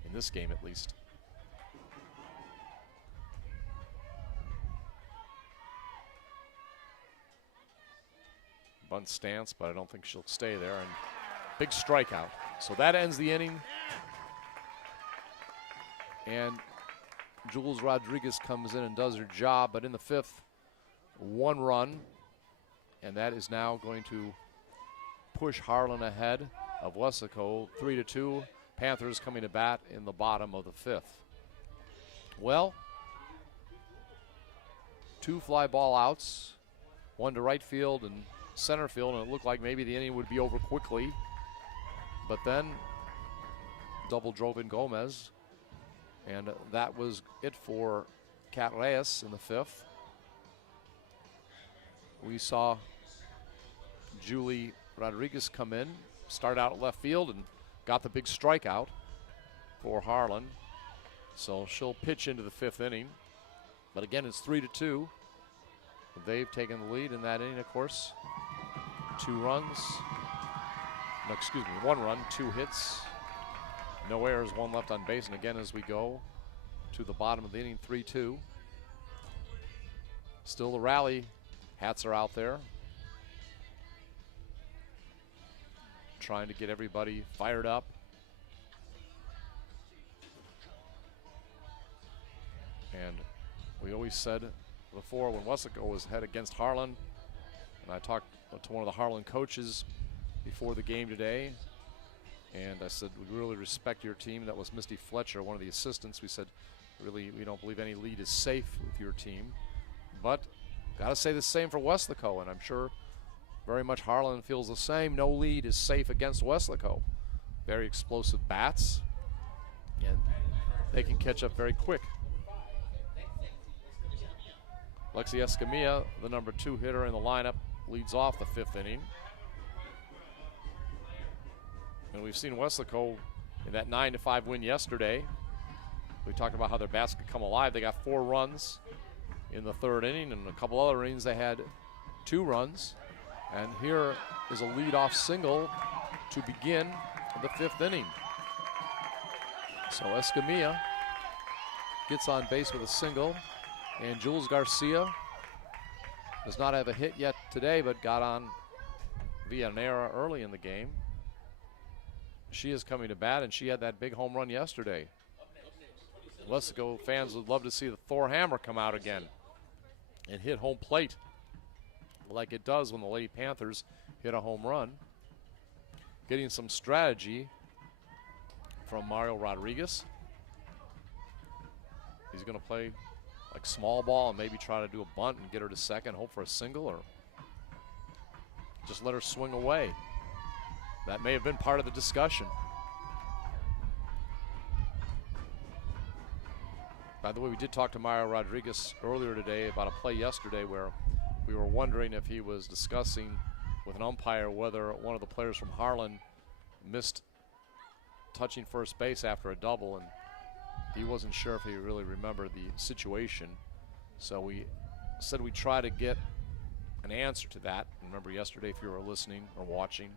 in this game at least. Bunt stance, but I don't think she'll stay there. And big strikeout. So that ends the inning. And Jules Rodriguez comes in and does her job, but in the fifth, 1 run. And that is now going to push Harlan ahead of Weslaco, 3-2. Panthers coming to bat in the bottom of the fifth. Well, 2 fly ball outs, 1 to right field and center field, and it looked like maybe the inning would be over quickly. But then double drove in Gomez, and that was it for Cat Reyes in the fifth. We saw Julie Rodriguez come in, start out at left field, and got the big strikeout for Harlan. So she'll pitch into the fifth inning. But again, it's 3-2. They've taken the lead in that inning, of course. 2 runs. No, excuse me, 1 run, 2 hits. No errors, 1 left on base. And again, as we go to the bottom of the inning, 3-2. Still the rally. Hats are out there. Trying to get everybody fired up. And we always said before, when Weslaco was head against Harlan, and I talked to one of the Harlan coaches before the game today, and I said, we really respect your team. That was Misty Fletcher, one of the assistants. We said, really, we don't believe any lead is safe with your team. But got to say the same for Weslaco, and I'm sure very much Harlan feels the same. No lead is safe against Weslaco. Very explosive bats, and they can catch up very quick. Lexi Escamilla, the number 2 hitter in the lineup, leads off the 5th inning. And we've seen Weslaco in that 9-5 win yesterday. We talked about how their bats could come alive. They got 4 runs in the 3rd inning, and a couple other innings they had 2 runs. And here is a leadoff single to begin the 5th inning. So Escamilla gets on base with a single, and Jules Garcia does not have a hit yet today, but got on via an error early in the game. She is coming to bat, and she had that big home run yesterday. Weslaco fans would love to see the Thor hammer come out again and hit home plate like it does when the Lady Panthers hit a home run. Getting some strategy from Mario Rodriguez. He's going to play like small ball and maybe try to do a bunt and get her to second, hope for a single, or just let her swing away. That may have been part of the discussion. By the way, we did talk to Mario Rodriguez earlier today about a play yesterday where we were wondering if he was discussing with an umpire whether one of the players from Harlan missed touching first base after a double, and he wasn't sure if he really remembered the situation. So we said we'd try to get an answer to that. Remember yesterday, if you were listening or watching,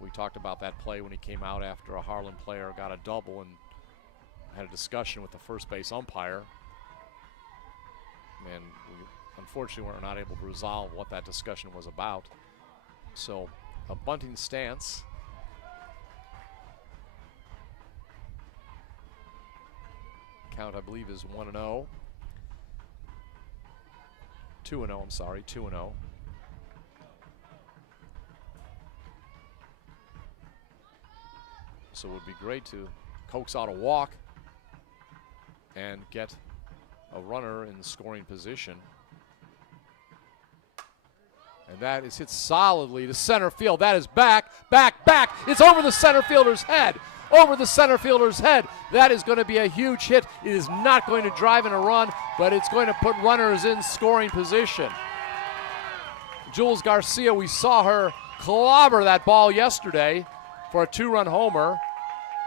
we talked about that play when he came out after a Harlan player got a double and had a discussion with the first base umpire. And we unfortunately were not able to resolve what that discussion was about. So a bunting stance. Count, I believe, is 1-0. 2-0, I'm sorry, 2-0. So it would be great to coax out a walk and get a runner in scoring position. And that is hit solidly to center field. That is back. It's over the center fielder's head. Over the center fielder's head. That is going to be a huge hit. It is not going to drive in a run, but it's going to put runners in scoring position. Jules Garcia, we saw her clobber that ball yesterday for a 2-run homer,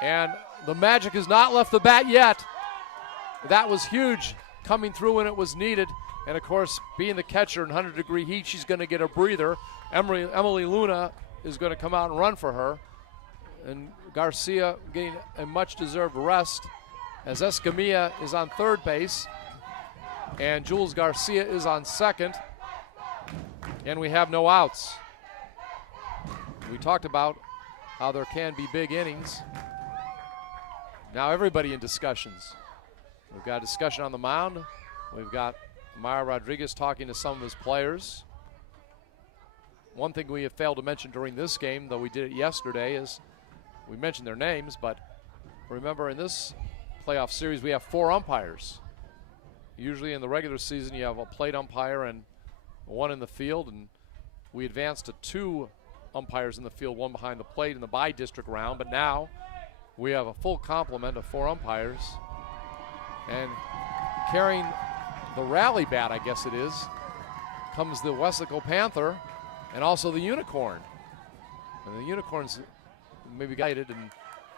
and the magic has not left the bat yet. That was huge, coming through when it was needed. And of course, being the catcher in 100-degree heat, she's going to get a breather. Emily Luna is going to come out and run for her. And Garcia getting a much-deserved rest as Escamilla is on third base and Jules Garcia is on second. And we have no outs. We talked about how there can be big innings. Now everybody in discussions. We've got a discussion on the mound. We've got Mario Rodriguez talking to some of his players. One thing we have failed to mention during this game, though we did it yesterday, is we mentioned their names, but remember in this playoff series we have 4 umpires. Usually in the regular season you have a plate umpire and 1 in the field, and we advanced to 2 umpires in the field, 1 behind the plate in the by-district round, but now we have a full complement of 4 umpires. And carrying the rally bat, I guess it is, comes the Weslaco Panther and also the Unicorn. And the Unicorn's maybe guided, and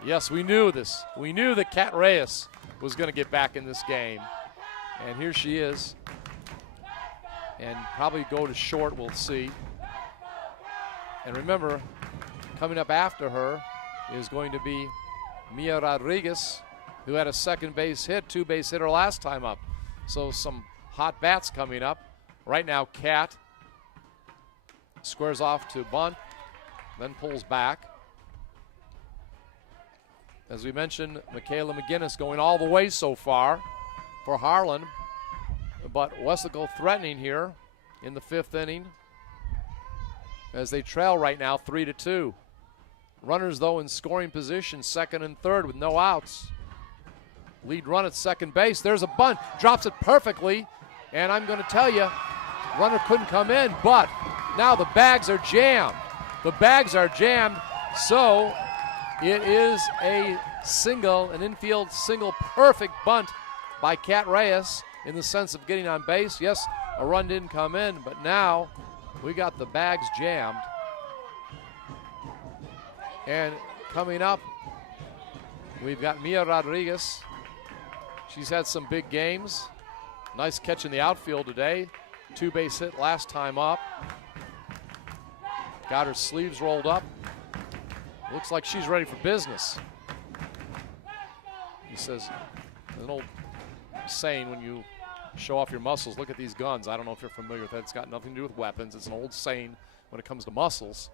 yes, we knew this. We knew that Kat Reyes was going to get back in this game. And here she is. And probably go to short, we'll see. And remember, coming up after her is going to be Mia Rodriguez, who had a second base hit, 2-base hitter last time up. So some hot bats coming up. Right now, Kat squares off to bunt, then pulls back. As we mentioned, Michaela McGinnis going all the way so far for Harlan, but Weslaco threatening here in the 5th inning as they trail right now 3-2. Runners, though, in scoring position, second and third with no outs. Lead run at second base. There's a bunt. Drops it perfectly. And I'm going to tell you, runner couldn't come in, but now the bags are jammed. The bags are jammed, so it is a single, an infield single, perfect bunt by Kat Reyes in the sense of getting on base. Yes, a run didn't come in, but now we got the bags jammed. And coming up, we've got Mia Rodriguez. She's had some big games. Nice catch in the outfield today. 2-base hit last time up. Got her sleeves rolled up. Looks like she's ready for business. He says, there's an old saying when you show off your muscles, look at these guns. I don't know if you're familiar with that. It's got nothing to do with weapons. It's an old saying when it comes to muscles.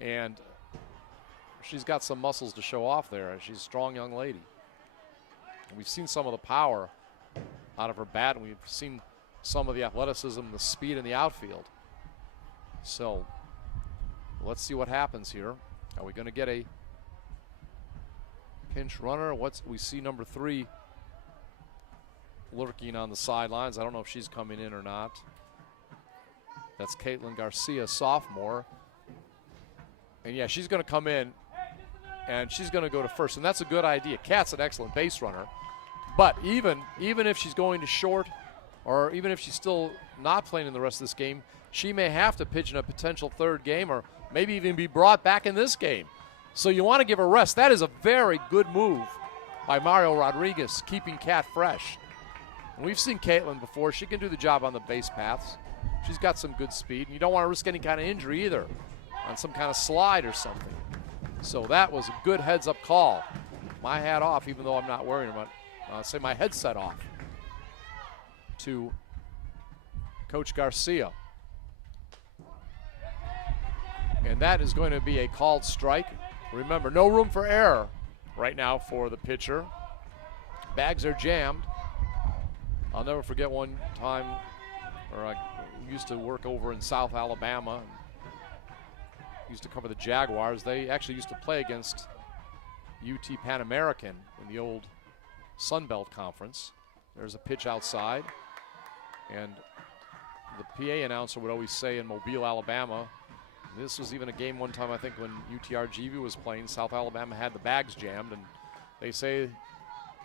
And she's got some muscles to show off there. She's a strong young lady. And we've seen some of the power out of her bat, and we've seen some of the athleticism, the speed in the outfield. So let's see what happens here. Are we going to get a pinch runner? We see number 3 lurking on the sidelines. I don't know if she's coming in or not. That's Caitlin Garcia, sophomore. And yeah, she's going to come in, and she's going to go to first, and that's a good idea. Kat's an excellent base runner, but even if she's going to short, or even if she's still not playing in the rest of this game, she may have to pitch in a potential third game, or maybe even be brought back in this game. So you want to give her rest. That is a very good move by Mario Rodriguez, keeping Kat fresh. And we've seen Caitlin before. She can do the job on the base paths. She's got some good speed, and you don't want to risk any kind of injury either on some kind of slide or something. So that was a good heads-up call. My hat off, even though I'm not wearing them. Say my headset off to Coach Garcia. And that is going to be a called strike. Remember, no room for error right now for the pitcher. Bags are jammed. I'll never forget one time, I used to work over in South Alabama. Used to cover the Jaguars. They actually used to play against UT Pan American in the old Sun Belt Conference. There's a pitch outside. And the PA announcer would always say in Mobile, Alabama, this was even a game one time, I think, when UTRGV was playing. South Alabama had the bags jammed, and they say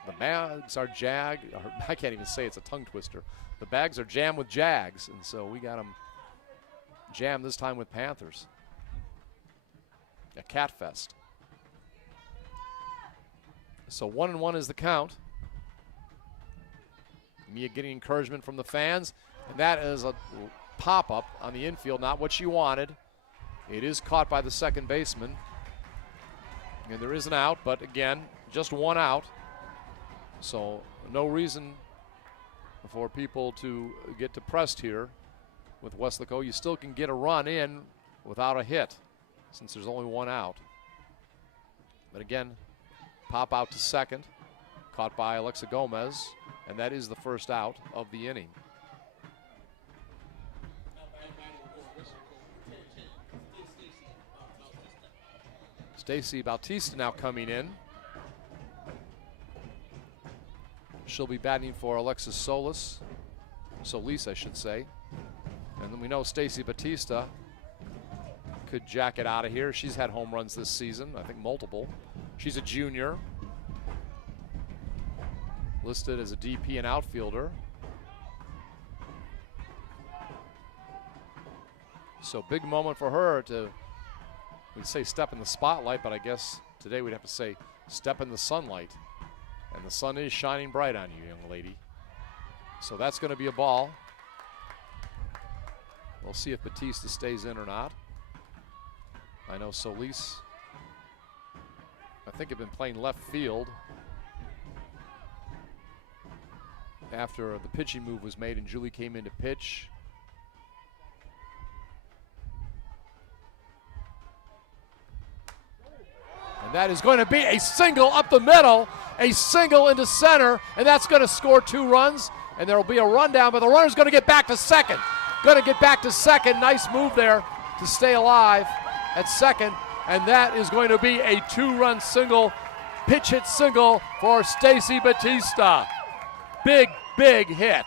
the bags are I can't even say, it's a tongue twister. The bags are jammed with Jags, and so we got them jammed this time with Panthers. A cat fest. So 1-1 is the count. Mia getting encouragement from the fans, and that is a pop-up on the infield, not what she wanted. It is caught by the second baseman, and there is an out, but again, just one out. So no reason for people to get depressed here with Weslaco. You still can get a run in without a hit since there's only one out. But again, pop out to second, caught by Alexa Gomez, and that is the first out of the inning. Stacy Bautista now coming in. She'll be batting for Alexis Solis, I should say. And then we know Stacy Bautista could jack it out of here. She's had home runs this season, I think multiple. She's a junior, listed as a DP and outfielder. So big moment for her to, we'd say step in the spotlight, but I guess today we'd have to say step in the sunlight. And the sun is shining bright on you, young lady. So that's going to be a ball. We'll see if Batista stays in or not. I know Solis, I think, had been playing left field after the pitching move was made and Julie came in to pitch. And that is going to be a single up the middle, a single into center, and that's going to score 2 runs. And there will be a rundown, but the runner's going to get back to second. Nice move there to stay alive at second. And that is going to be a 2-run single, pitch hit single for Stacy Batista. Big, big hit.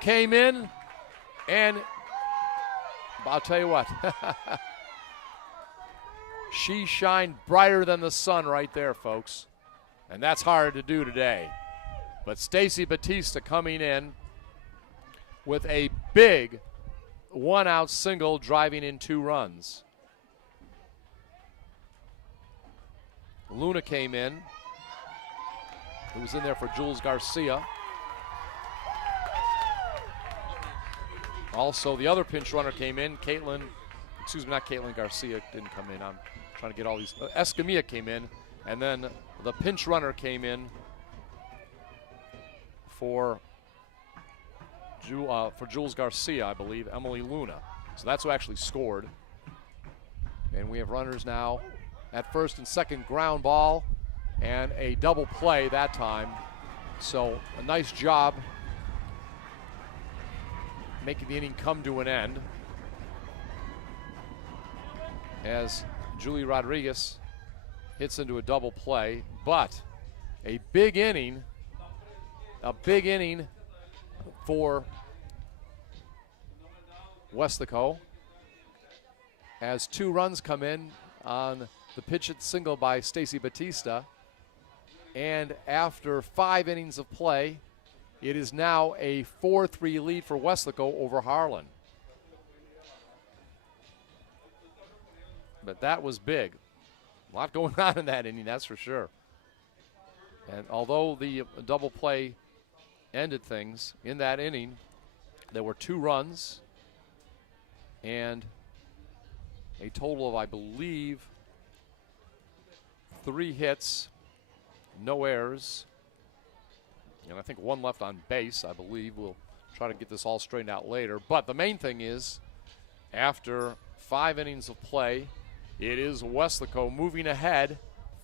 Came in, and I'll tell you what. She shined brighter than the sun right there, folks. And that's hard to do today. But Stacy Batista coming in with a big 1-out single, driving in 2 runs. Luna came in, who was in there for Jules Garcia. Also, the other pinch runner came in, not Caitlin Garcia didn't come in. I'm trying to get all these. Escamilla came in, and then the pinch runner came in for Jules Garcia, I believe, Emily Luna. So that's who actually scored. And we have runners now at first and second, ground ball, and a double play that time. So a nice job making the inning come to an end, as Julie Rodriguez hits into a double play. But a big inning for Weslaco, as 2 runs come in on the pitch hit single by Stacy Batista. And after 5 innings of play, it is now a 4-3 lead for Weslaco over Harlan. But that was big. A lot going on in that inning, that's for sure. And although the double play ended things in that inning, there were 2 runs and a total of, I believe, 3 hits, no errors, and I think 1 left on base, I believe. We'll try to get this all straightened out later. But the main thing is, after 5 innings of play, it is Weslaco moving ahead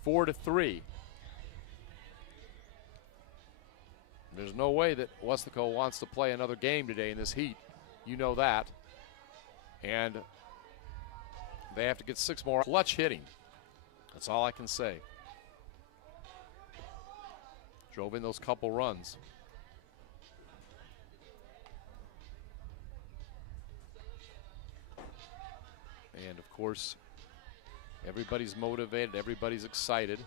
4-3. There's no way that Weslaco wants to play another game today in this heat. You know that. And they have to get 6 more. Clutch hitting. That's all I can say. Drove in those couple runs. And of course, everybody's motivated, everybody's excited.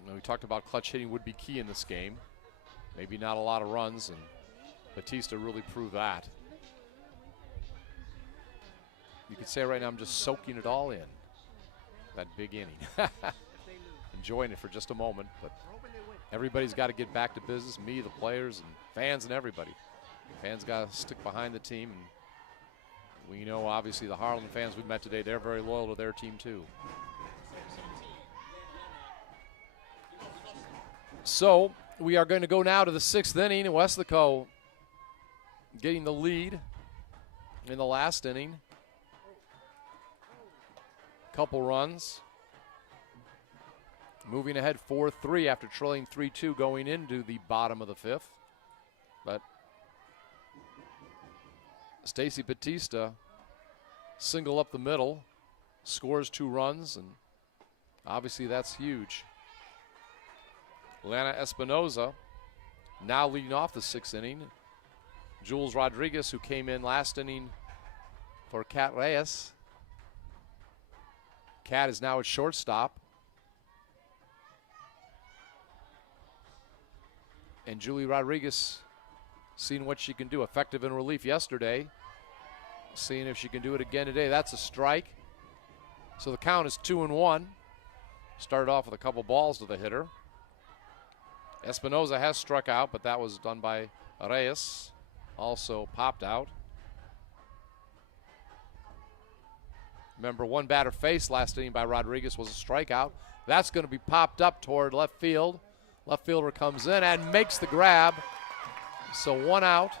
You know, we talked about clutch hitting would be key in this game. Maybe not a lot of runs, and Batista really proved that. You could say right now I'm just soaking it all in, that big inning. Enjoying it for just a moment, but everybody's got to get back to business, me, the players, and fans, and everybody. Fans got to stick behind the team, and we know obviously the Harlan fans we met today, they're very loyal to their team too. So we are going to go now to the 6th inning. Weslaco getting the lead in the last inning. Couple runs. Moving ahead 4-3 after trailing 3-2 going into the bottom of the 5th. But Stacy Batista single up the middle, scores 2 runs, and obviously that's huge. Lana Espinoza now leading off the 6th inning. Jules Rodriguez, who came in last inning for Cat Reyes. Cat is now at shortstop. And Julie Rodriguez seeing what she can do. Effective in relief yesterday. Seeing if she can do it again today. That's a strike. So the count is 2-1. Started off with a couple balls to the hitter. Espinoza has struck out, but that was done by Reyes. Also popped out. Remember, one batter faced last inning by Rodriguez was a strikeout. That's going to be popped up toward left field. Left fielder comes in and makes the grab. So 1 out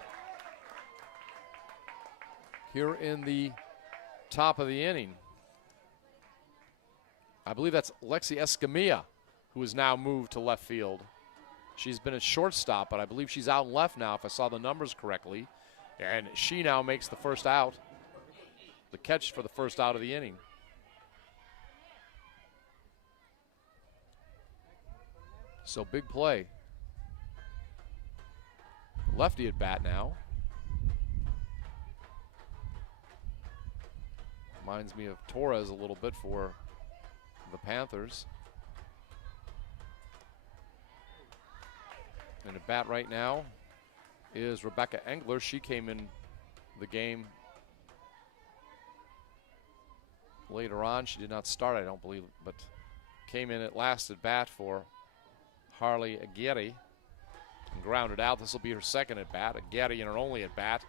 here in the top of the inning. I believe that's Lexi Escamilla, who is now moved to left field. She's been at shortstop, but I believe she's out in left now, if I saw the numbers correctly. And she now makes the first out, the catch for the first out of the inning. So big play. Lefty at bat now. Reminds me of Torres a little bit for the Panthers. And at bat right now is Rebecca Engler. She came in the game later on. She did not start, I don't believe, but came in at last at bat for Harley Aguirre and grounded out. This will be her second at bat. Aguirre in her only at bat.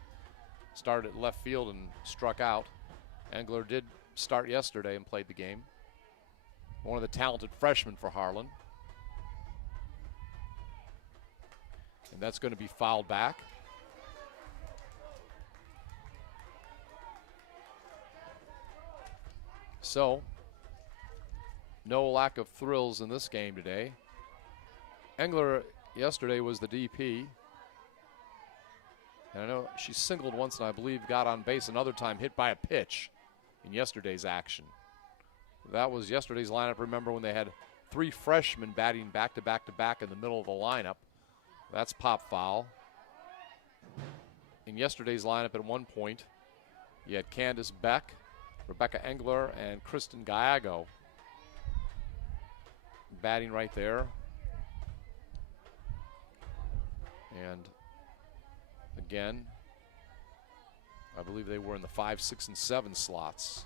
Started at left field and struck out. Engler did start yesterday and played the game. One of the talented freshmen for Harlan. And that's going to be fouled back. So, no lack of thrills in this game today. Engler yesterday was the DP. And I know she singled once and I believe got on base another time, hit by a pitch in yesterday's action. That was yesterday's lineup. Remember when they had 3 freshmen batting back to back to back in the middle of the lineup. That's pop foul. In yesterday's lineup at one point, you had Candace Beck, Rebecca Engler, and Kristen Gallego batting right there. And again, I believe they were in the 5, 6, and 7 slots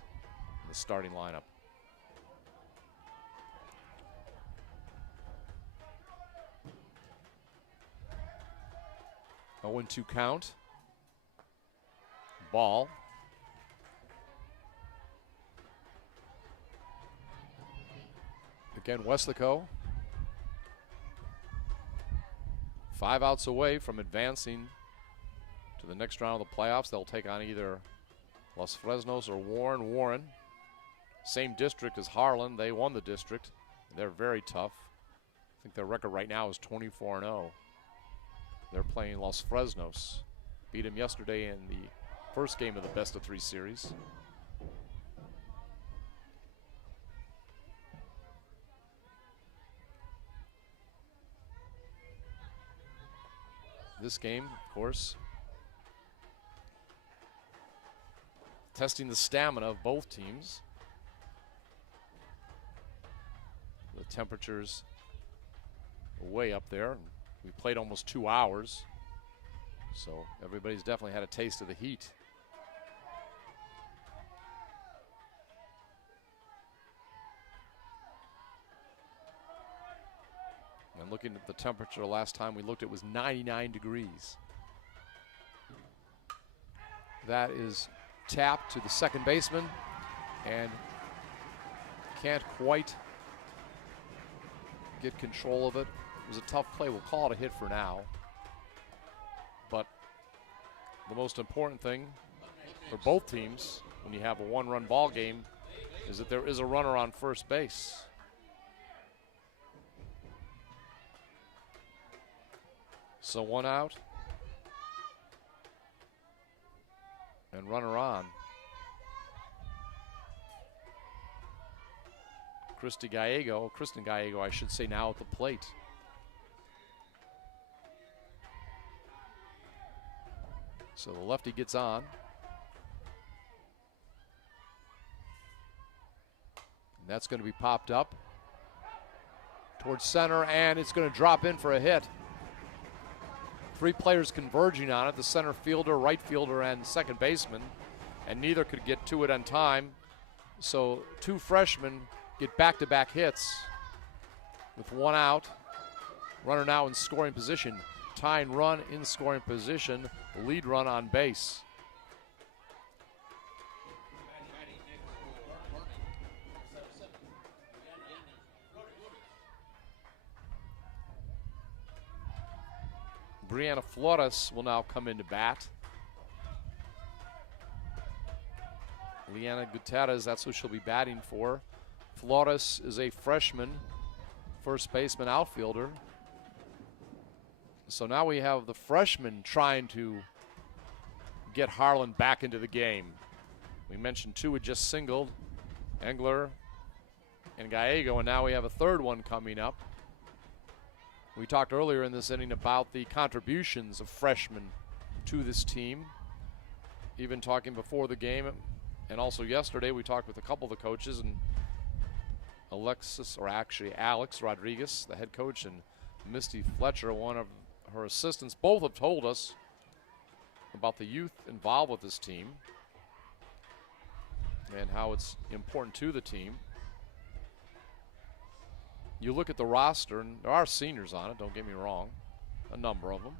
in the starting lineup. 0-2 count. Ball. Again, Weslaco 5 outs away from advancing to the next round of the playoffs. They'll take on either Los Fresnos or Warren. Warren, same district as Harlan. They won the district. They're very tough. I think their record right now is 24-0. They're playing Los Fresnos. Beat them yesterday in the first game of the best-of-3 series. This game, of course, testing the stamina of both teams. The temperatures are way up there. We played almost 2 hours, so everybody's definitely had a taste of the heat. And looking at the temperature last time we looked, it was 99 degrees. That is tapped to the second baseman and can't quite get control of it. It was a tough play. We'll call it a hit for now. But the most important thing for both teams when you have a one-run ball game is that there is a runner on first base. So 1 out and runner on. Kristen Gallego, I should say, now at the plate. So the lefty gets on. And that's going to be popped up towards center, and it's going to drop in for a hit. 3 players converging on it, the center fielder, right fielder, and second baseman, and neither could get to it on time. So 2 freshmen get back-to-back hits with 1 out. Runner now in scoring position. Tying run in scoring position, lead run on base. Brianna Flores will now come into bat. Liana Gutierrez, that's who she'll be batting for. Flores is a freshman, first baseman, outfielder. So now we have the freshman trying to get Harlan back into the game. We mentioned 2 had just singled, Engler and Gallego, and now we have a third one coming up. We talked earlier in this inning about the contributions of freshmen to this team. Even talking before the game, and also yesterday, we talked with a couple of the coaches, and Alex Rodriguez, the head coach, and Misty Fletcher, one of her assistants, both have told us about the youth involved with this team and how it's important to the team. You look at the roster, and there are seniors on it, don't get me wrong, a number of them.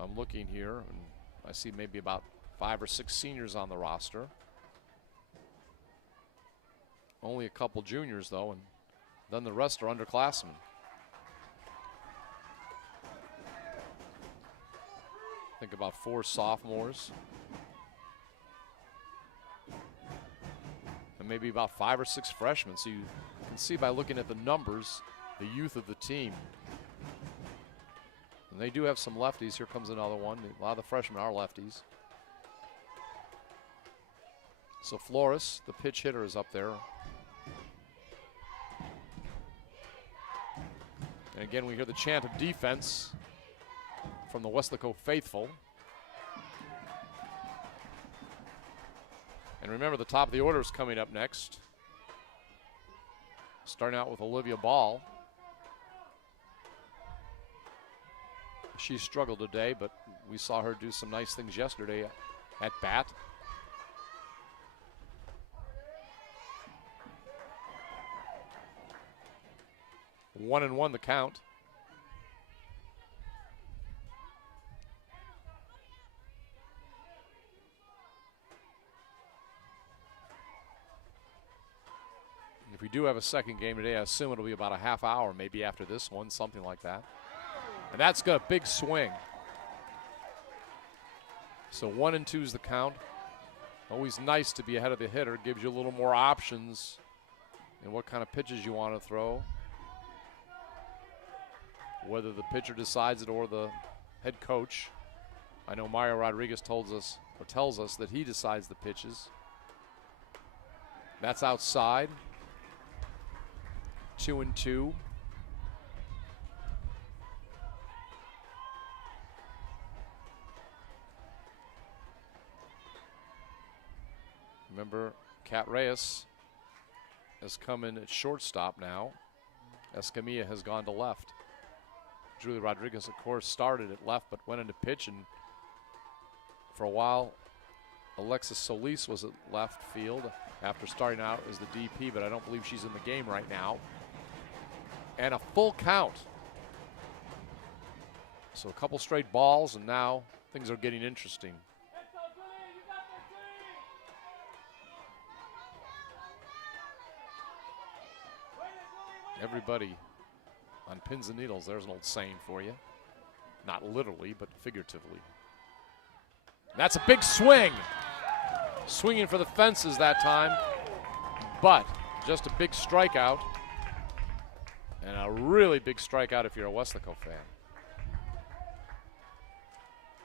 I'm looking here, and I see maybe about 5 or 6 seniors on the roster. Only a couple juniors, though, and then the rest are underclassmen. I think about 4 sophomores. And maybe about 5 or 6 freshmen. So you can see by looking at the numbers, the youth of the team. And they do have some lefties. Here comes another one. A lot of the freshmen are lefties. So Flores, the pitch hitter, is up there. And again, we hear the chant of defense from the Weslaco faithful. And remember, the top of the order is coming up next. Starting out with Olivia Ball. She struggled today, but we saw her do some nice things yesterday at bat. One and one the count. If we do have a second game today, I assume it'll be about a half hour, maybe after this one, something like that. And that's got a big swing. So 1-2 is the count. Always nice to be ahead of the hitter. Gives you a little more options in what kind of pitches you want to throw. Whether the pitcher decides it or the head coach. I know Mario Rodriguez tells us that he decides the pitches. That's outside. 2-2. Remember, Cat Reyes has come in at shortstop now. Escamilla has gone to left. Julie Rodriguez, of course, started at left but went into pitch, and for a while, Alexis Solis was at left field after starting out as the DP, but I don't believe she's in the game right now. And a full count. So a couple straight balls, and now things are getting interesting. Everybody on pins and needles. There's an old saying for you. Not literally, but figuratively. That's a big swing. Swinging for the fences that time, but just a big strikeout. And a really big strikeout if you're a Weslaco fan.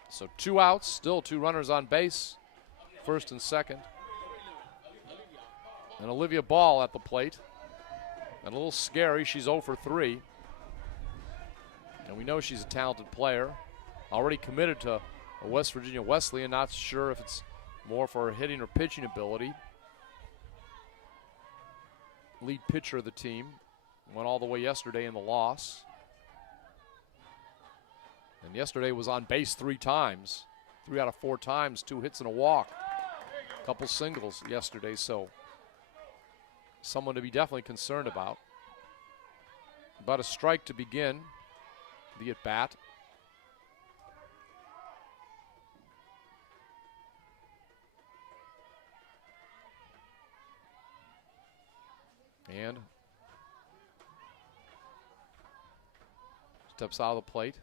So 2 outs, still 2 runners on base, first and second. And Olivia Ball at the plate. And a little scary, she's 0 for 3. And we know she's a talented player. Already committed to a West Virginia Wesleyan, not sure if it's more for her hitting or pitching ability. Lead pitcher of the team. Went all the way yesterday in the loss. And yesterday was on base 3 times. 3 out of 4 times, 2 hits and a walk. A couple singles yesterday, so someone to be definitely concerned about. About a strike to begin the at-bat. And steps out of the plate.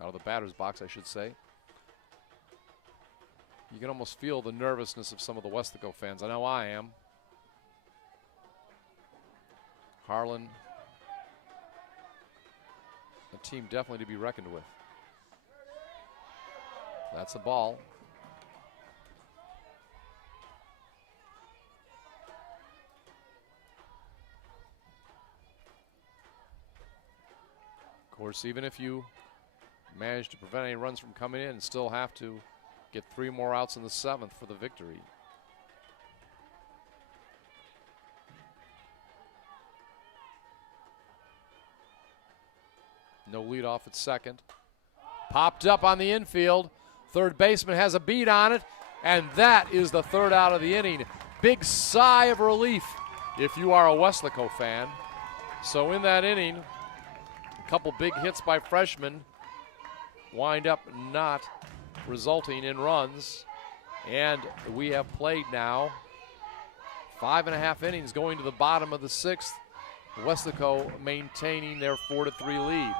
Out of the batter's box, I should say. You can almost feel the nervousness of some of the Weslaco fans. I know I am. Harlan, a team definitely to be reckoned with. That's a ball. Of course, even if you manage to prevent any runs from coming in, still have to get 3 more outs in the 7th for the victory. No leadoff at second. Popped up on the infield. Third baseman has a beat on it, and that is the 3rd out of the inning. Big sigh of relief if you are a Weslaco fan. So in that inning, a couple big hits by freshmen wind up not resulting in runs. And we have played now 5.5 innings going to the bottom of the 6th. Weslaco maintaining their 4-3 lead.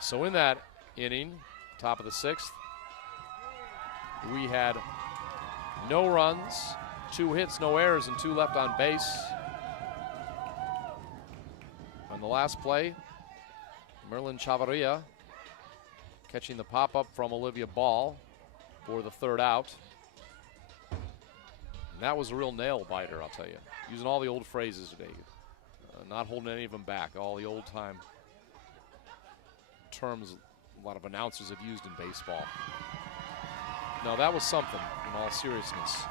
So in that inning, top of the 6th, we had no runs, 2 hits, no errors, and 2 left on base. On the last play, Merlin Chavarria catching the pop-up from Olivia Ball for the 3rd out. And that was a real nail-biter, I'll tell you. Using all the old phrases today. Not holding any of them back. All the old-time terms a lot of announcers have used in baseball. No, that was something, in all seriousness.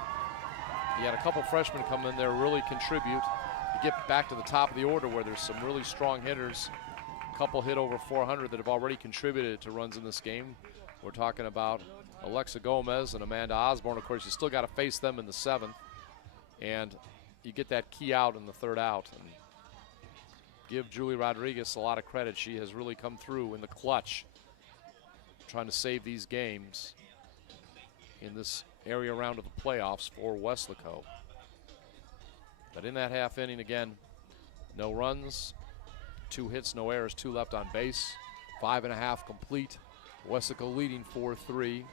You had a couple freshmen come in there, really contribute. You get back to the top of the order where there's some really strong hitters. A couple hit over 400 that have already contributed to runs in this game. We're talking about Alexa Gomez and Amanda Osborne. Of course, you still got to face them in the 7th. And you get that key out in the 3rd out. And give Julie Rodriguez a lot of credit. She has really come through in the clutch, trying to save these games in this area round of the playoffs for Weslaco. But in that half inning, again, No runs, 2 hits, no errors, 2 left on base. 5.5 complete. Weslaco leading 4-3.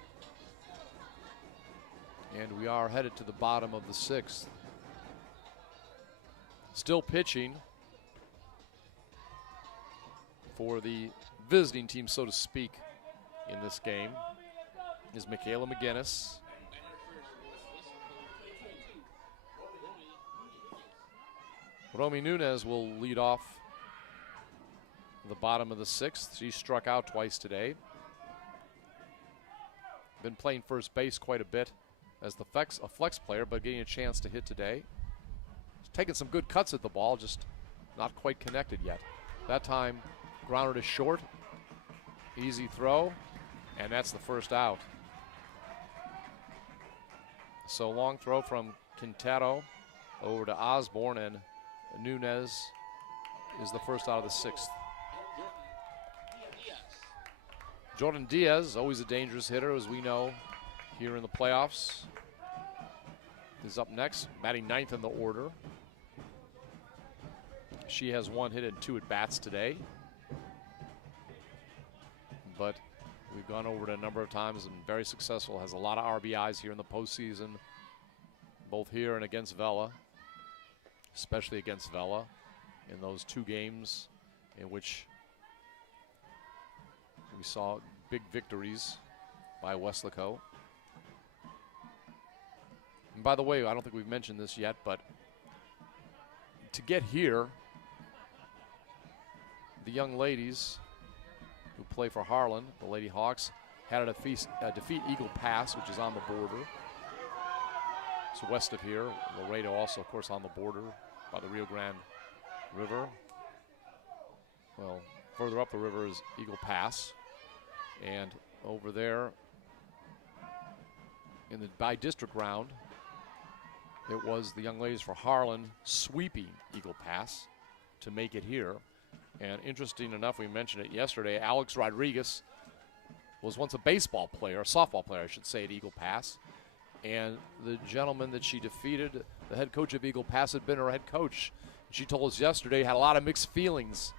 And we are headed to the bottom of the 6th. Still pitching for the visiting team, so to speak, in this game is Michaela McGinnis. Romy Nunez will lead off the bottom of the 6th. She struck out twice today. Been playing first base quite a bit as a flex player, but getting a chance to hit today. She's taking some good cuts at the ball, just not quite connected yet. That time, grounded to short. Easy throw, and that's the first out. So long throw from Quintero over to Osborne, and Nunez is the first out of the 6th. Jordan Diaz, always a dangerous hitter, as we know here in the playoffs, is up next, batting 9th in the order. She has 1 hit and 2 at-bats today. But we've gone over it a number of times and very successful, has a lot of RBIs here in the postseason, both here and against Vela, especially against Vela in those 2 games in which we saw big victories by Weslaco. And by the way, I don't think we've mentioned this yet, but to get here, the young ladies who play for Harlan, the Lady Hawks, had a defeat Eagle Pass, which is on the border. It's west of here. Laredo also, of course, on the border by the Rio Grande River. Well, further up the river is Eagle Pass. And over there in the by-district round, it was the young ladies for Harlan sweeping Eagle Pass to make it here. And interesting enough, we mentioned it yesterday, Alex Rodriguez was once a baseball player, a softball player, I should say, at Eagle Pass. And the gentleman that she defeated, the head coach of Eagle Pass, had been her head coach. She told us yesterday had a lot of mixed feelings.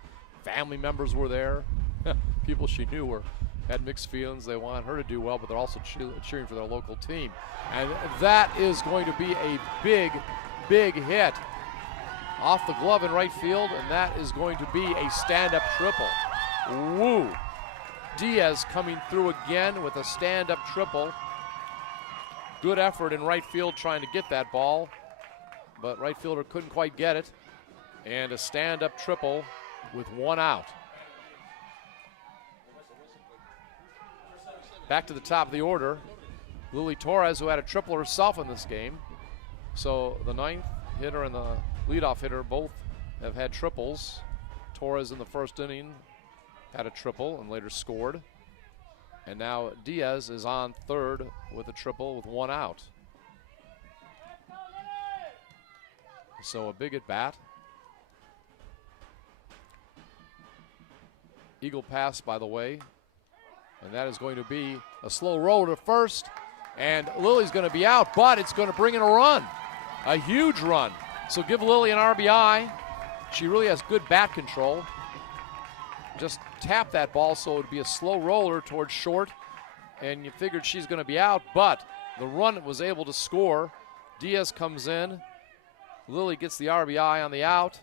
Family members were there. People she knew had mixed feelings. They want her to do well, but they're also cheering for their local team. And that is going to be a big, big hit off the glove in right field, and that is going to be a stand-up triple. Woo! Diaz coming through again with a stand-up triple. Good effort in right field trying to get that ball, but right fielder couldn't quite get it. And a stand-up triple with 1 out. Back to the top of the order, Lily Torres, who had a triple herself in this game. So the 9th hitter and the leadoff hitter both have had triples. Torres in the first inning had a triple and later scored. And now Diaz is on third with a triple with 1 out. So a big at bat. Eagle Pass, by the way. And that is going to be a slow roll to first. And Lily's going to be out, but it's going to bring in a run. A huge run. So give Lily an RBI. She really has good bat control. Just tap that ball so it would be a slow roller towards short. And you figured she's going to be out, but the run was able to score. Diaz comes in. Lily gets the RBI on the out.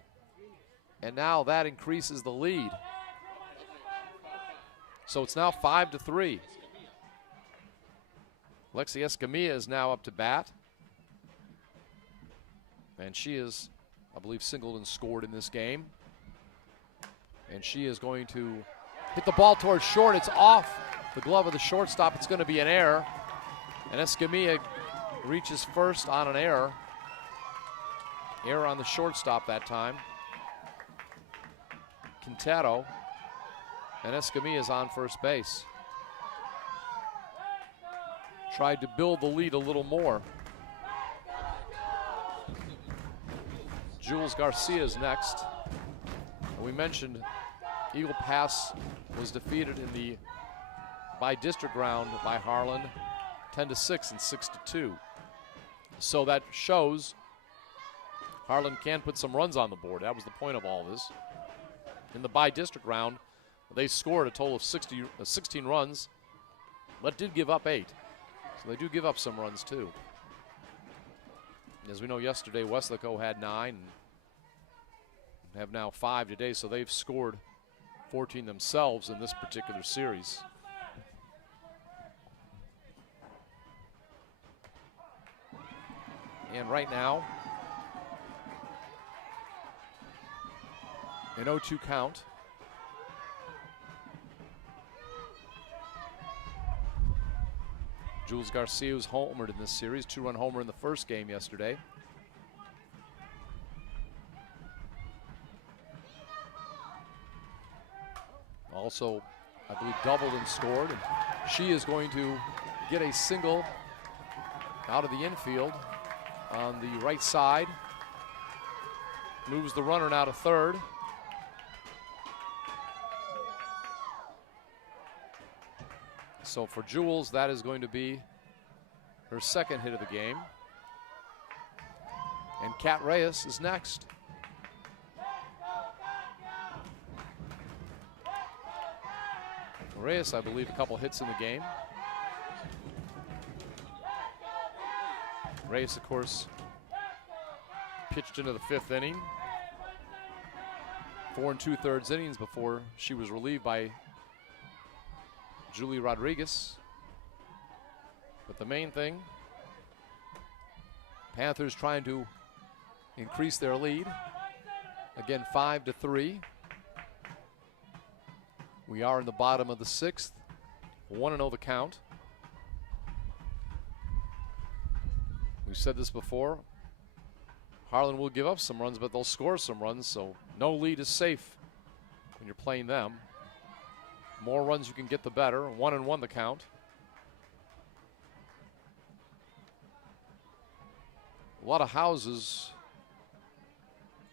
And now that increases the lead. So it's now 5-3. Lexi Escamilla is now up to bat. And she is, I believe, singled and scored in this game. And she is going to hit the ball towards short. It's off the glove of the shortstop. It's going to be an error. And Escamilla reaches first on an error. Error on the shortstop that time. Quintero. And Escamilla is on first base. Tried to build the lead a little more. Jules Garcia is next. And we mentioned Eagle Pass was defeated in the by-district round by Harlan, 10-6 and 6-2. So that shows Harlan can put some runs on the board. That was the point of all this. In the by-district round, they scored a total of 16 runs, but did give up 8. So they do give up some runs too. As we know, yesterday Weslaco had 9 and have now 5 today, so they've scored 14 themselves in this particular series. And right now, an 0-2 count. Jules Garcia was homered in this series, 2-run homer in the first game yesterday. Also, I believe, doubled and scored. And she is going to get a single out of the infield on the right side. Moves the runner now to third. So for Jules, that is going to be her second hit of the game. And Kat Reyes is next. Reyes, I believe, a couple hits in the game. Reyes, of course, pitched into the 5th inning. 4 2/3 innings before she was relieved by Julie Rodriguez. But the main thing, Panthers trying to increase their lead. Again, 5-3. We are in the bottom of the 6th. 1-0 the count. We've said this before. Harlan will give up some runs, but they'll score some runs, so no lead is safe when you're playing them. More runs you can get, the better. 1-1 the count. A lot of houses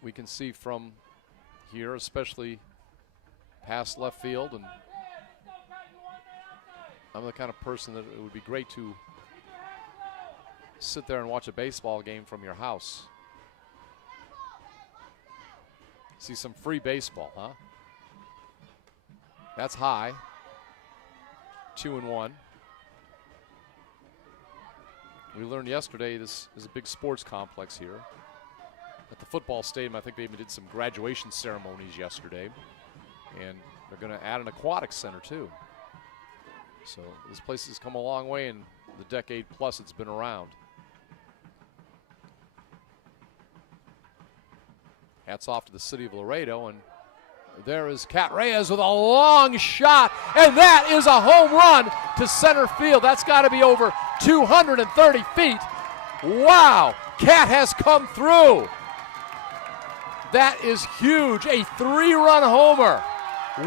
we can see from here, especially past left field, and I'm the kind of person that it would be great to sit there and watch a baseball game from your house. See some free baseball, huh? That's high. 2-1. We learned yesterday this is a big sports complex here. At the football stadium, I think they even did some graduation ceremonies yesterday. And they're going to add an aquatic center too. So this place has come a long way in the decade plus it's been around. Hats off to the city of Laredo, and there is Kat Reyes with a long shot, and that is a home run to center field. That's got to be over 230 feet. Wow, Kat has come through. That is huge, a 3-run homer.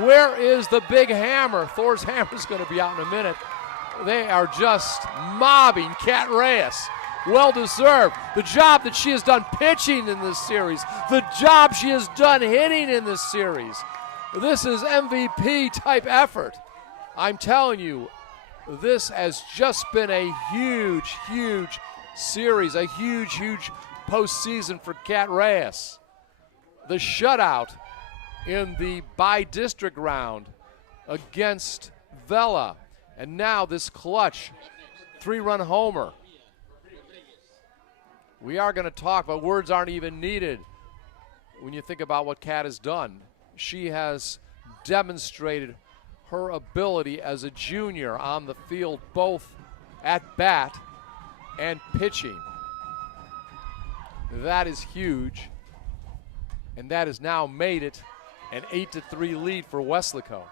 Where is the big hammer? Thor's hammer is going to be out in a minute. They are just mobbing Kat Reyes. Well deserved. The job that she has done pitching in this series, the job she has done hitting in this series. This is MVP type effort. I'm telling you, this has just been a huge, huge series, a huge, huge postseason for Kat Reyes. The shutout in the by-district round against Vela. And now this clutch 3-run homer. We are going to talk, but words aren't even needed when you think about what Kat has done. She has demonstrated her ability as a junior on the field, both at bat and pitching. That is huge, and that has now made it an 8-3 lead for Weslaco.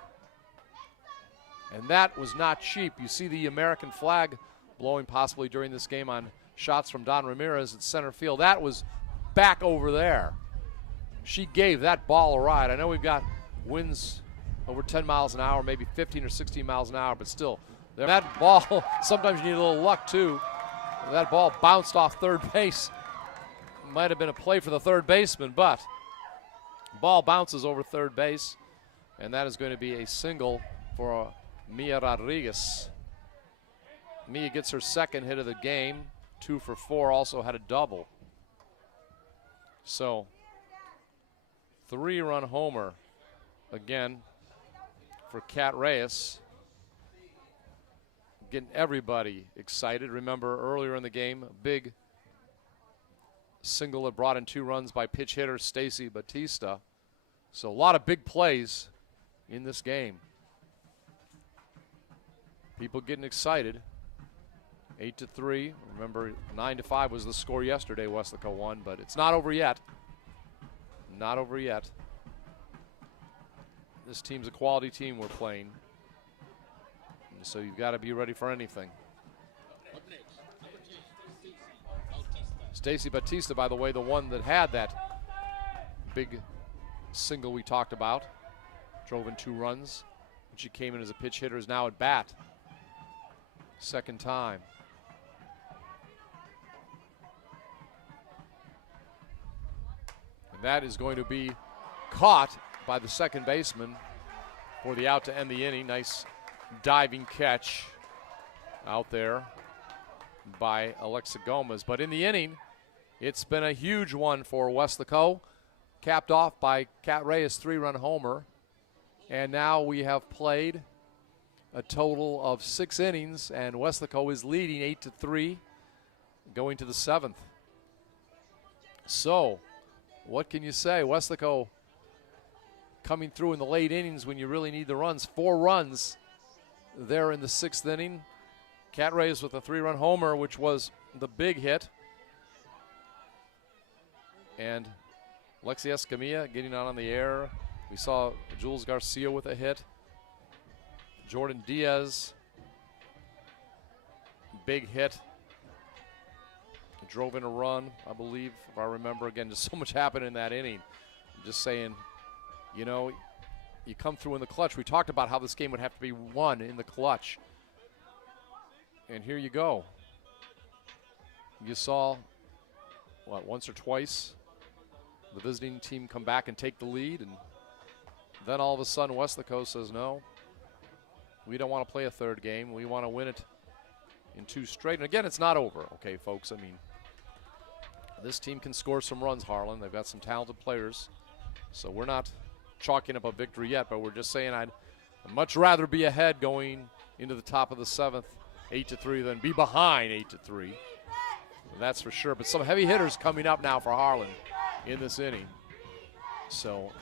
And that was not cheap. You see the American flag blowing possibly during this game on shots from Don Ramirez at center field. That was back over there. She gave that ball a ride. I know we've got winds over 10 miles an hour, maybe 15 or 16 miles an hour, but still, that ball, sometimes you need a little luck too. That ball bounced off third base. Might have been a play for the third baseman, but ball bounces over third base, and that is going to be a single for Mia Rodriguez. Mia gets her second hit of the game. 2 for 4, also had a double. So, 3-run homer again for Cat Reyes. Getting everybody excited. Remember earlier in the game, a big single that brought in 2 runs by pitch hitter Stacy Batista. So a lot of big plays in this game. People getting excited. 8-3. Remember, 9-5 was the score yesterday. Weslaco won, but it's not over yet. Not over yet. This team's a quality team we're playing. And so you've got to be ready for anything. Stacy Batista, by the way, the one that had that big single we talked about, drove in 2 runs. When she came in as a pitch hitter, is now at bat. Second time. And that is going to be caught by the second baseman for the out to end the inning. Nice diving catch out there by Alexa Gomez. But in the inning, it's been a huge one for Weslaco, capped off by Cat Reyes' 3-run homer. And now we have played a total of 6 innings, and Weslaco is leading 8-3, going to the 7th. So, what can you say? Weslaco coming through in the late innings when you really need the runs. 4 runs there in the 6th inning. Cat Reyes with a 3-run homer, which was the big hit. And Lexi Escamilla getting out on the air. We saw Jules Garcia with a hit. Jordan Diaz, big hit. Drove in a run, I believe, if I remember. Again, just so much happened in that inning. I'm just saying, you know, you come through in the clutch. We talked about how this game would have to be won in the clutch. And here you go. You saw, what, once or twice the visiting team come back and take the lead, and then all of a sudden Weslaco says, no, we don't want to play a 3rd game. We want to win it in 2 straight. And again, it's not over, okay, folks? I mean, this team can score some runs, Harlan. They've got some talented players. So we're not chalking up a victory yet, but we're just saying I'd much rather be ahead going into the top of the 7th, 8-3, than be behind 8-3. That's for sure. But some heavy hitters coming up now for Harlan in this inning. So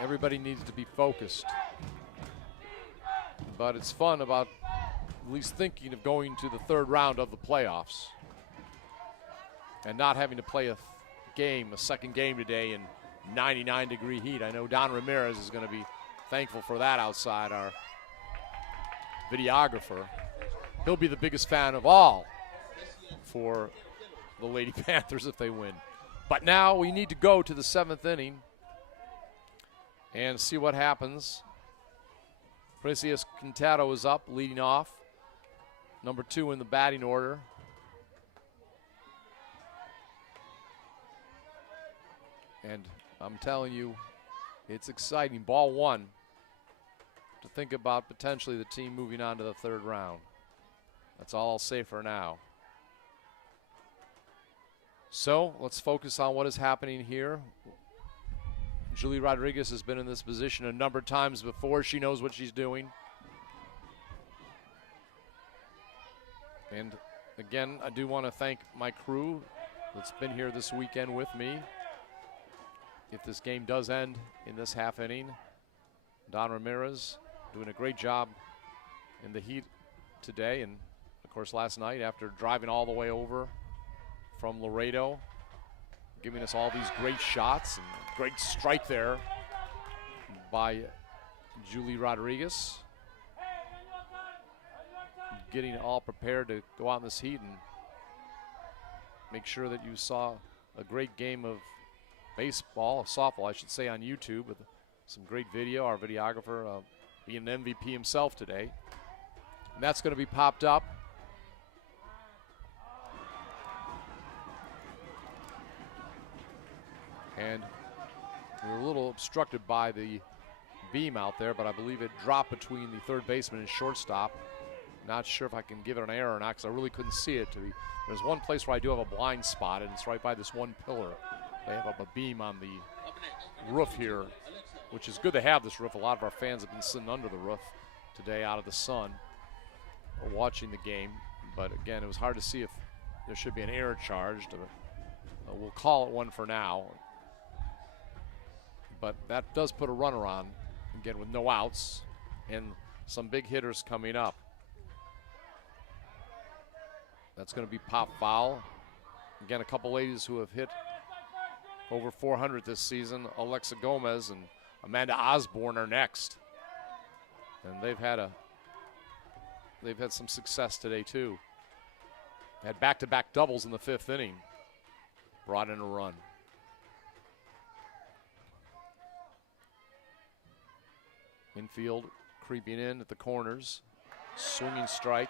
everybody needs to be focused. But it's fun about at least thinking of going to the 3rd round of the playoffs and not having to play a second game today in 99-degree heat. I know Don Ramirez is going to be thankful for that outside, our videographer. He'll be the biggest fan of all for the Lady Panthers if they win. But now we need to go to the 7th inning and see what happens. Precious Quintero is up, leading off. Number 2 in the batting order. And I'm telling you, it's exciting. Ball 1 to think about potentially the team moving on to the 3rd round. That's all I'll say for now. So let's focus on what is happening here. Julie Rodriguez has been in this position a number of times before. She knows what she's doing. And again, I do want to thank my crew that's been here this weekend with me. If this game does end in this half inning, Don Ramirez doing a great job in the heat today, and of course last night after driving all the way over from Laredo, giving us all these great shots and great strike there by Julie Rodriguez. Getting all prepared to go out in this heat and make sure that you saw a great game of baseball, softball I should say, on YouTube with some great video. Our videographer being an MVP himself today. And that's going to be popped up. And we were a little obstructed by the beam out there, but I believe it dropped between the 3rd baseman and shortstop. Not sure if I can give it an error or not because I really couldn't see it. There's one place where I do have a blind spot, and it's right by this one pillar. They have up a beam on the roof here, which is good to have this roof. A lot of our fans have been sitting under the roof today out of the sun or watching the game. But again, it was hard to see if there should be an error charged. We'll call it one for now. But that does put a runner on, again, with no outs and some big hitters coming up. That's going to be pop foul. Again, a couple ladies who have hit over 400 this season, Alexa Gomez and Amanda Osborne, are next. And they've had some success today too. Had back-to-back doubles in the 5th inning. Brought in a run. Infield creeping in at the corners. Swinging strike.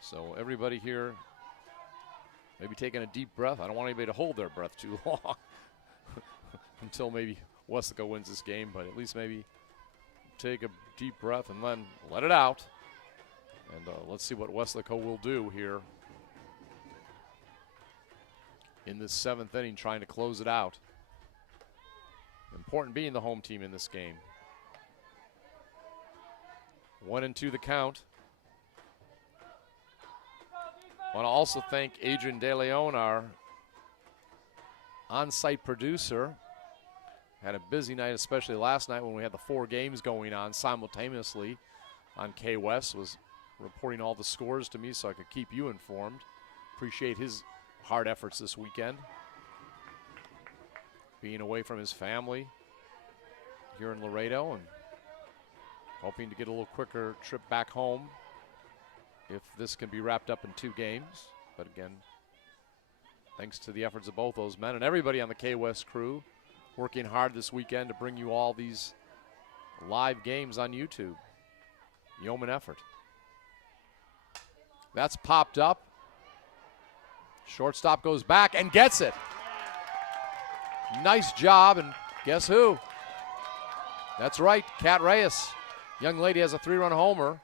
So everybody here maybe taking a deep breath. I don't want anybody to hold their breath too long until maybe Weslaco wins this game, but at least maybe take a deep breath and then let it out. And let's see what Weslaco will do here in this 7th inning, trying to close it out. Important being the home team in this game. 1-2 the count. I want to also thank Adrian De Leon, our on-site producer. Had a busy night, especially last night when we had the 4 games going on simultaneously on K-West. Was reporting all the scores to me so I could keep you informed. Appreciate his hard efforts this weekend. Being away from his family here in Laredo and hoping to get a little quicker trip back home if this can be wrapped up in 2 games. But again, thanks to the efforts of both those men and everybody on the K-West crew working hard this weekend to bring you all these live games on YouTube. Yeoman effort. That's popped up. Shortstop goes back and gets it. Nice job, and guess who? That's right, Kat Reyes. Young lady has a 3-run homer.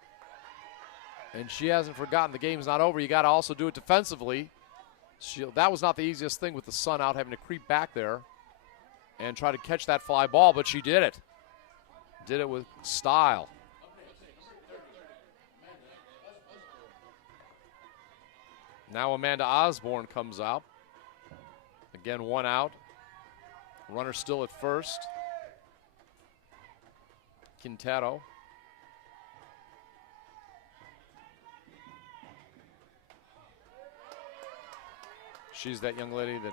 And she hasn't forgotten the game's not over. You got to also do it defensively. That was not the easiest thing with the sun out, having to creep back there and try to catch that fly ball, but she did it. Did it with style. Now Amanda Osborne comes out. Again, 1 out. Runner still at first. Quintero. She's that young lady that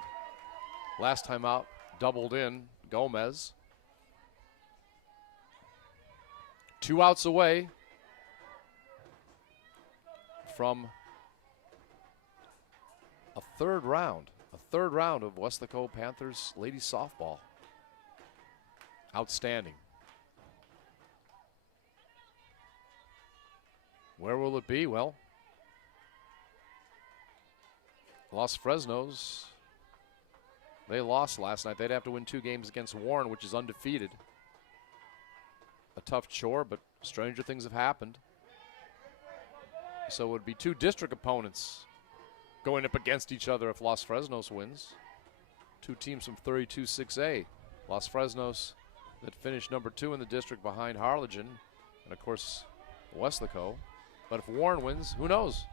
last time out doubled in, Gomez. 2 outs away from a third round of Weslaco Panthers ladies softball. Outstanding. Where will it be? Well, Los Fresnos, they lost last night. They'd have to win 2 games against Warren, which is undefeated. A tough chore, but stranger things have happened. So it would be 2 district opponents going up against each other if Los Fresnos wins. 2 teams from 32-6A. Los Fresnos that finished number 2 in the district behind Harlan, and of course Weslaco. But if Warren wins, who knows?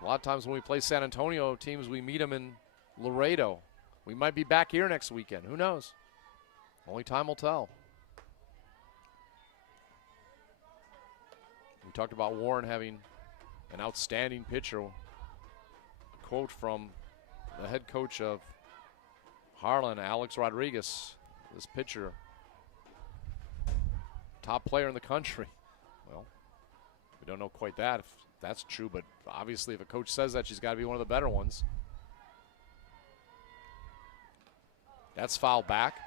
A lot of times when we play San Antonio teams, we meet them in Laredo. We might be back here next weekend. Who knows? Only time will tell. We talked about Warren having an outstanding pitcher. Quote from the head coach of Harlan, Alex Rodriguez. This pitcher, top player in the country. Well, we don't know quite that, if that's true, but obviously if a coach says that, she's got to be one of the better ones. That's fouled back.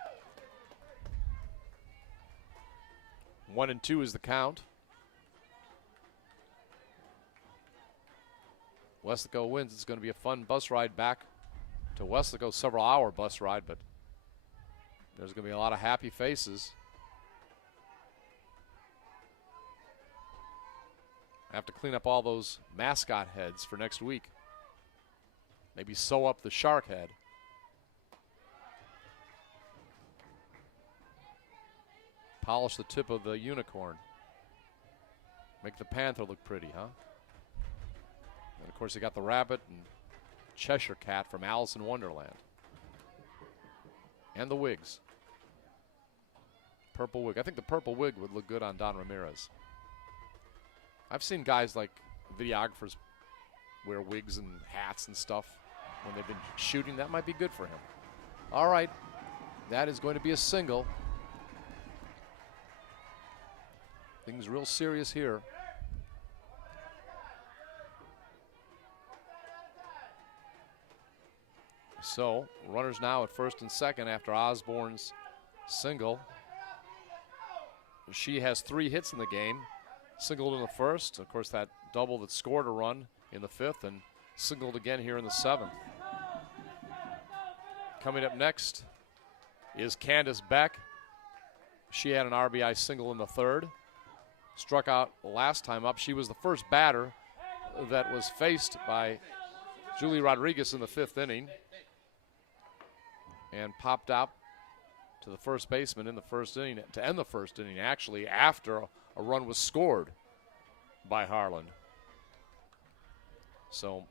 1-2 is the count. Weslaco wins. It's going to be a fun bus ride back to Weslaco, several-hour bus ride, but there's going to be a lot of happy faces. I have to clean up all those mascot heads for next week. Maybe sew up the shark head. Polish the tip of the unicorn. Make the panther look pretty, huh? And of course, you got the rabbit and Cheshire cat from Alice in Wonderland. And the wigs. Purple wig. I think the purple wig would look good on Don Ramirez. I've seen guys like videographers wear wigs and hats and stuff when they've been shooting. That might be good for him. All right. That is going to be a single. Things real serious here. So, runners now at first and second after Osborne's single. She has 3 hits in the game. Singled in the first. Of course, that double that scored a run in the 5th and singled again here in the 7th. Coming up next is Candace Beck. She had an RBI single in the 3rd. Struck out last time up. She was the first batter that was faced by Julie Rodriguez in the 5th inning and popped out to the first baseman in the 1st inning to end the 1st inning, actually, after a run was scored by Harlan. So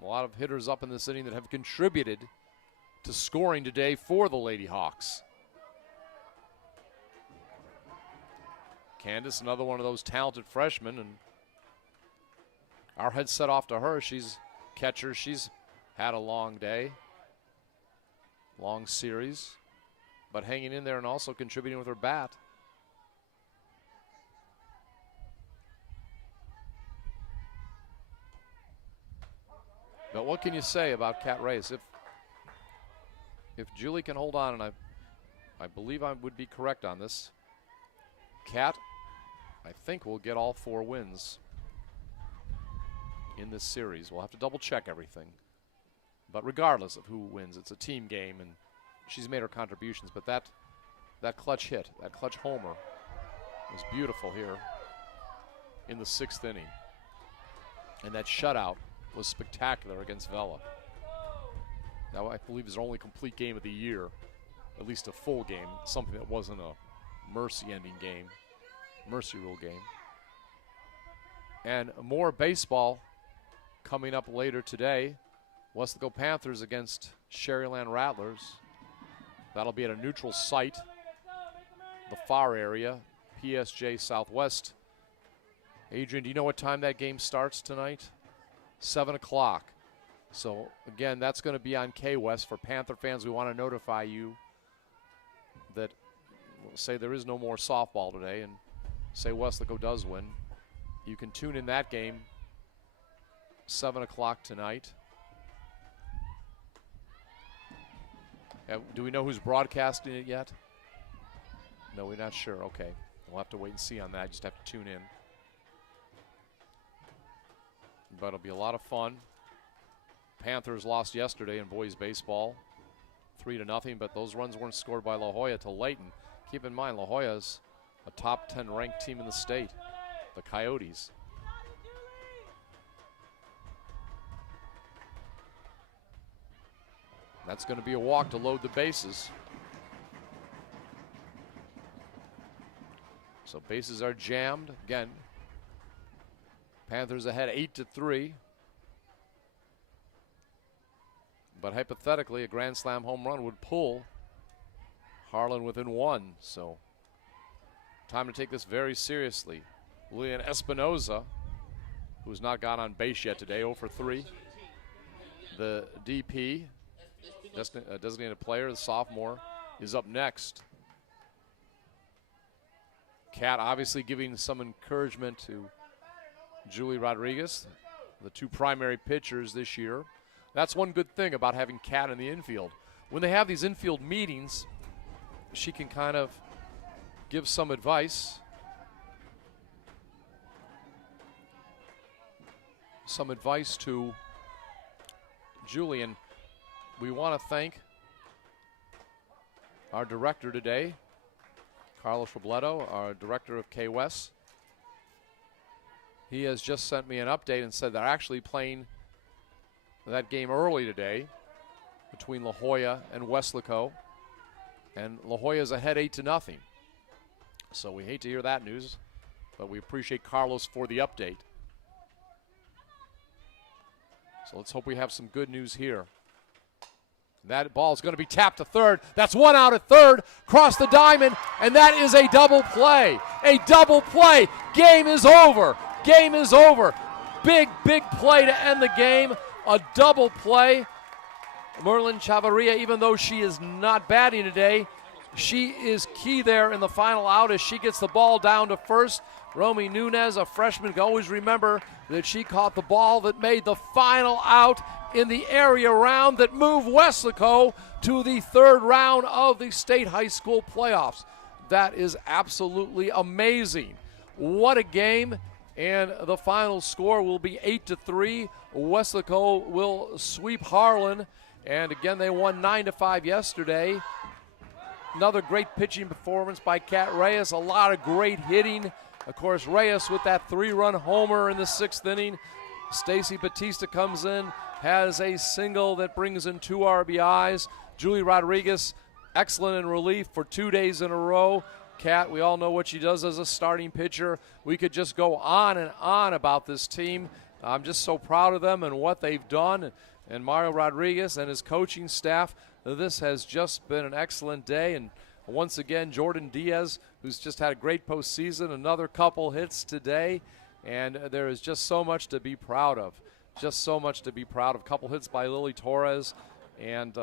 a lot of hitters up in this inning that have contributed to scoring today for the Lady Hawks. Candace, another one of those talented freshmen, and our head set off to her. She's catcher. She's had a long day, long series, but hanging in there and also contributing with her bat. But what can you say about Kat Reyes? If Julie can hold on, and I believe I would be correct on this, Kat, I think, will get all 4 wins in this series. We'll have to double check everything. But regardless of who wins, it's a team game, and she's made her contributions. But that clutch hit, that clutch homer was beautiful here in the 6th inning. And that shutout was spectacular against Vela. Now, I believe is her only complete game of the year, at least a full game, something that wasn't a mercy ending game, mercy rule game. And more baseball coming up later today. Weslaco Panthers against Sherryland Rattlers. That'll be at a neutral site, the far area, PSJ Southwest. Adrian, do you know what time that game starts tonight? 7 o'clock. So, again, that's going to be on K-West. For Panther fans, we want to notify you that, say there is no more softball today, and say Weslaco does win. You can tune in that game, 7 o'clock tonight. Do we know who's broadcasting it yet? No, we're not sure. Okay. We'll have to wait and see on that. Just have to tune in. But it'll be a lot of fun. Panthers lost yesterday in boys baseball, 3-0, but those runs weren't scored by La Jolla to Layton. Keep in mind, La Jolla's a top 10 ranked team in the state, the Coyotes. That's going to be a walk to load the bases. So bases are jammed. Again, Panthers ahead 8-3. But hypothetically, a grand slam home run would pull Harlan within 1. So time to take this very seriously. Lillian Espinoza, who's not got on base yet today, 0 for 3. The DP, designated player, the sophomore, is up next. Kat obviously giving some encouragement to Julie Rodriguez, the 2 primary pitchers this year. That's one good thing about having Kat in the infield. When they have these infield meetings, she can kind of give some advice. Some advice to Julian. We want to thank our director today, Carlos Robledo, our director of K-West. he has just sent me an update and said they're actually playing that game early today between La Jolla and Weslaco. And La Jolla's ahead 8-0. So we hate to hear that news, but we appreciate Carlos for the update. So let's hope we have some good news here. That ball is going to be tapped to third. That's one out at third, cross the diamond, and that is a double play. A double play. Game is over. Game is over. Big, big play to end the game. A double play. Merlin Chavarria, even though she is not batting today, she is key there in the final out as she gets the ball down to first. Romy Nunez, a freshman, can always remember that she caught the ball that made the final out in the area round that moved Weslaco to the third round of the state high school playoffs. That is absolutely amazing. What a game. And the final score will be 8-3. Weslaco will sweep Harlan. And again, they won 9-5 yesterday. Another great pitching performance by Kat Reyes. A lot of great hitting. Of course, Reyes with that 3-run homer in the 6th inning. Stacy Batista comes in, has a single that brings in 2 RBIs. Julie Rodriguez, excellent in relief for 2 days in a row. Kat, we all know what she does as a starting pitcher. We could just go on and on about this team. I'm just so proud of them and what they've done. And Mario Rodriguez and his coaching staff, this has just been an excellent day. And once again, Jordan Diaz, who's just had a great postseason, another couple hits today. And there is just so much to be proud of. Just so much to be proud of. Couple hits by Lily Torres. And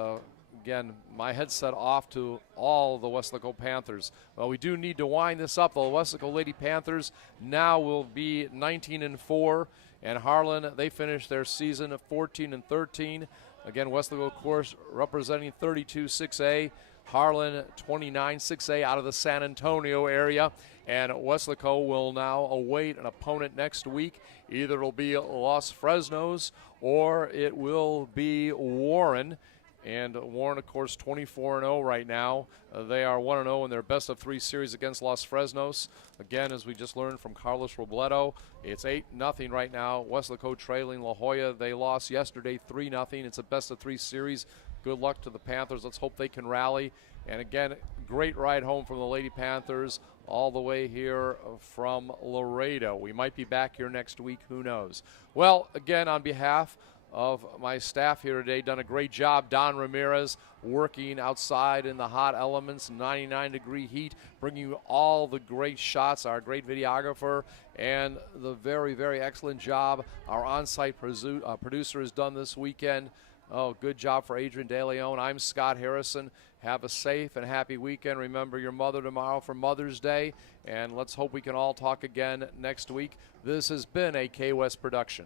again, my headset off to all the Weslaco Panthers. Well, we do need to wind this up. The Weslaco Lady Panthers now will be 19-4. And Harlan, they finished their season at 14-13. Again, Weslaco, of course, representing 32-6A. Harlan, 29-6A out of the San Antonio area. And Weslaco will now await an opponent next week. Either it'll be Los Fresnos or it will be Warren. And Warren, of course, 24-0 right now. They are 1-0 in their best-of-3 series against Los Fresnos. Again, as we just learned from Carlos Robledo, it's 8-0 right now. Weslaco trailing La Jolla. They lost yesterday 3-0. It's a best-of-3 series. Good luck to the Panthers. Let's hope they can rally. And again, great ride home from the Lady Panthers all the way here from Laredo. We might be back here next week. Who knows? Well, again, on behalf of my staff here today, done a great job. Don Ramirez working outside in the hot elements, 99-degree heat, bringing you all the great shots. Our great videographer and the very, very excellent job our on-site producer has done this weekend. Oh, good job for Adrian De Leon. I'm Scott Harrison. Have a safe and happy weekend. Remember your mother tomorrow for Mother's Day, and let's hope we can all talk again next week. This has been a K-West production.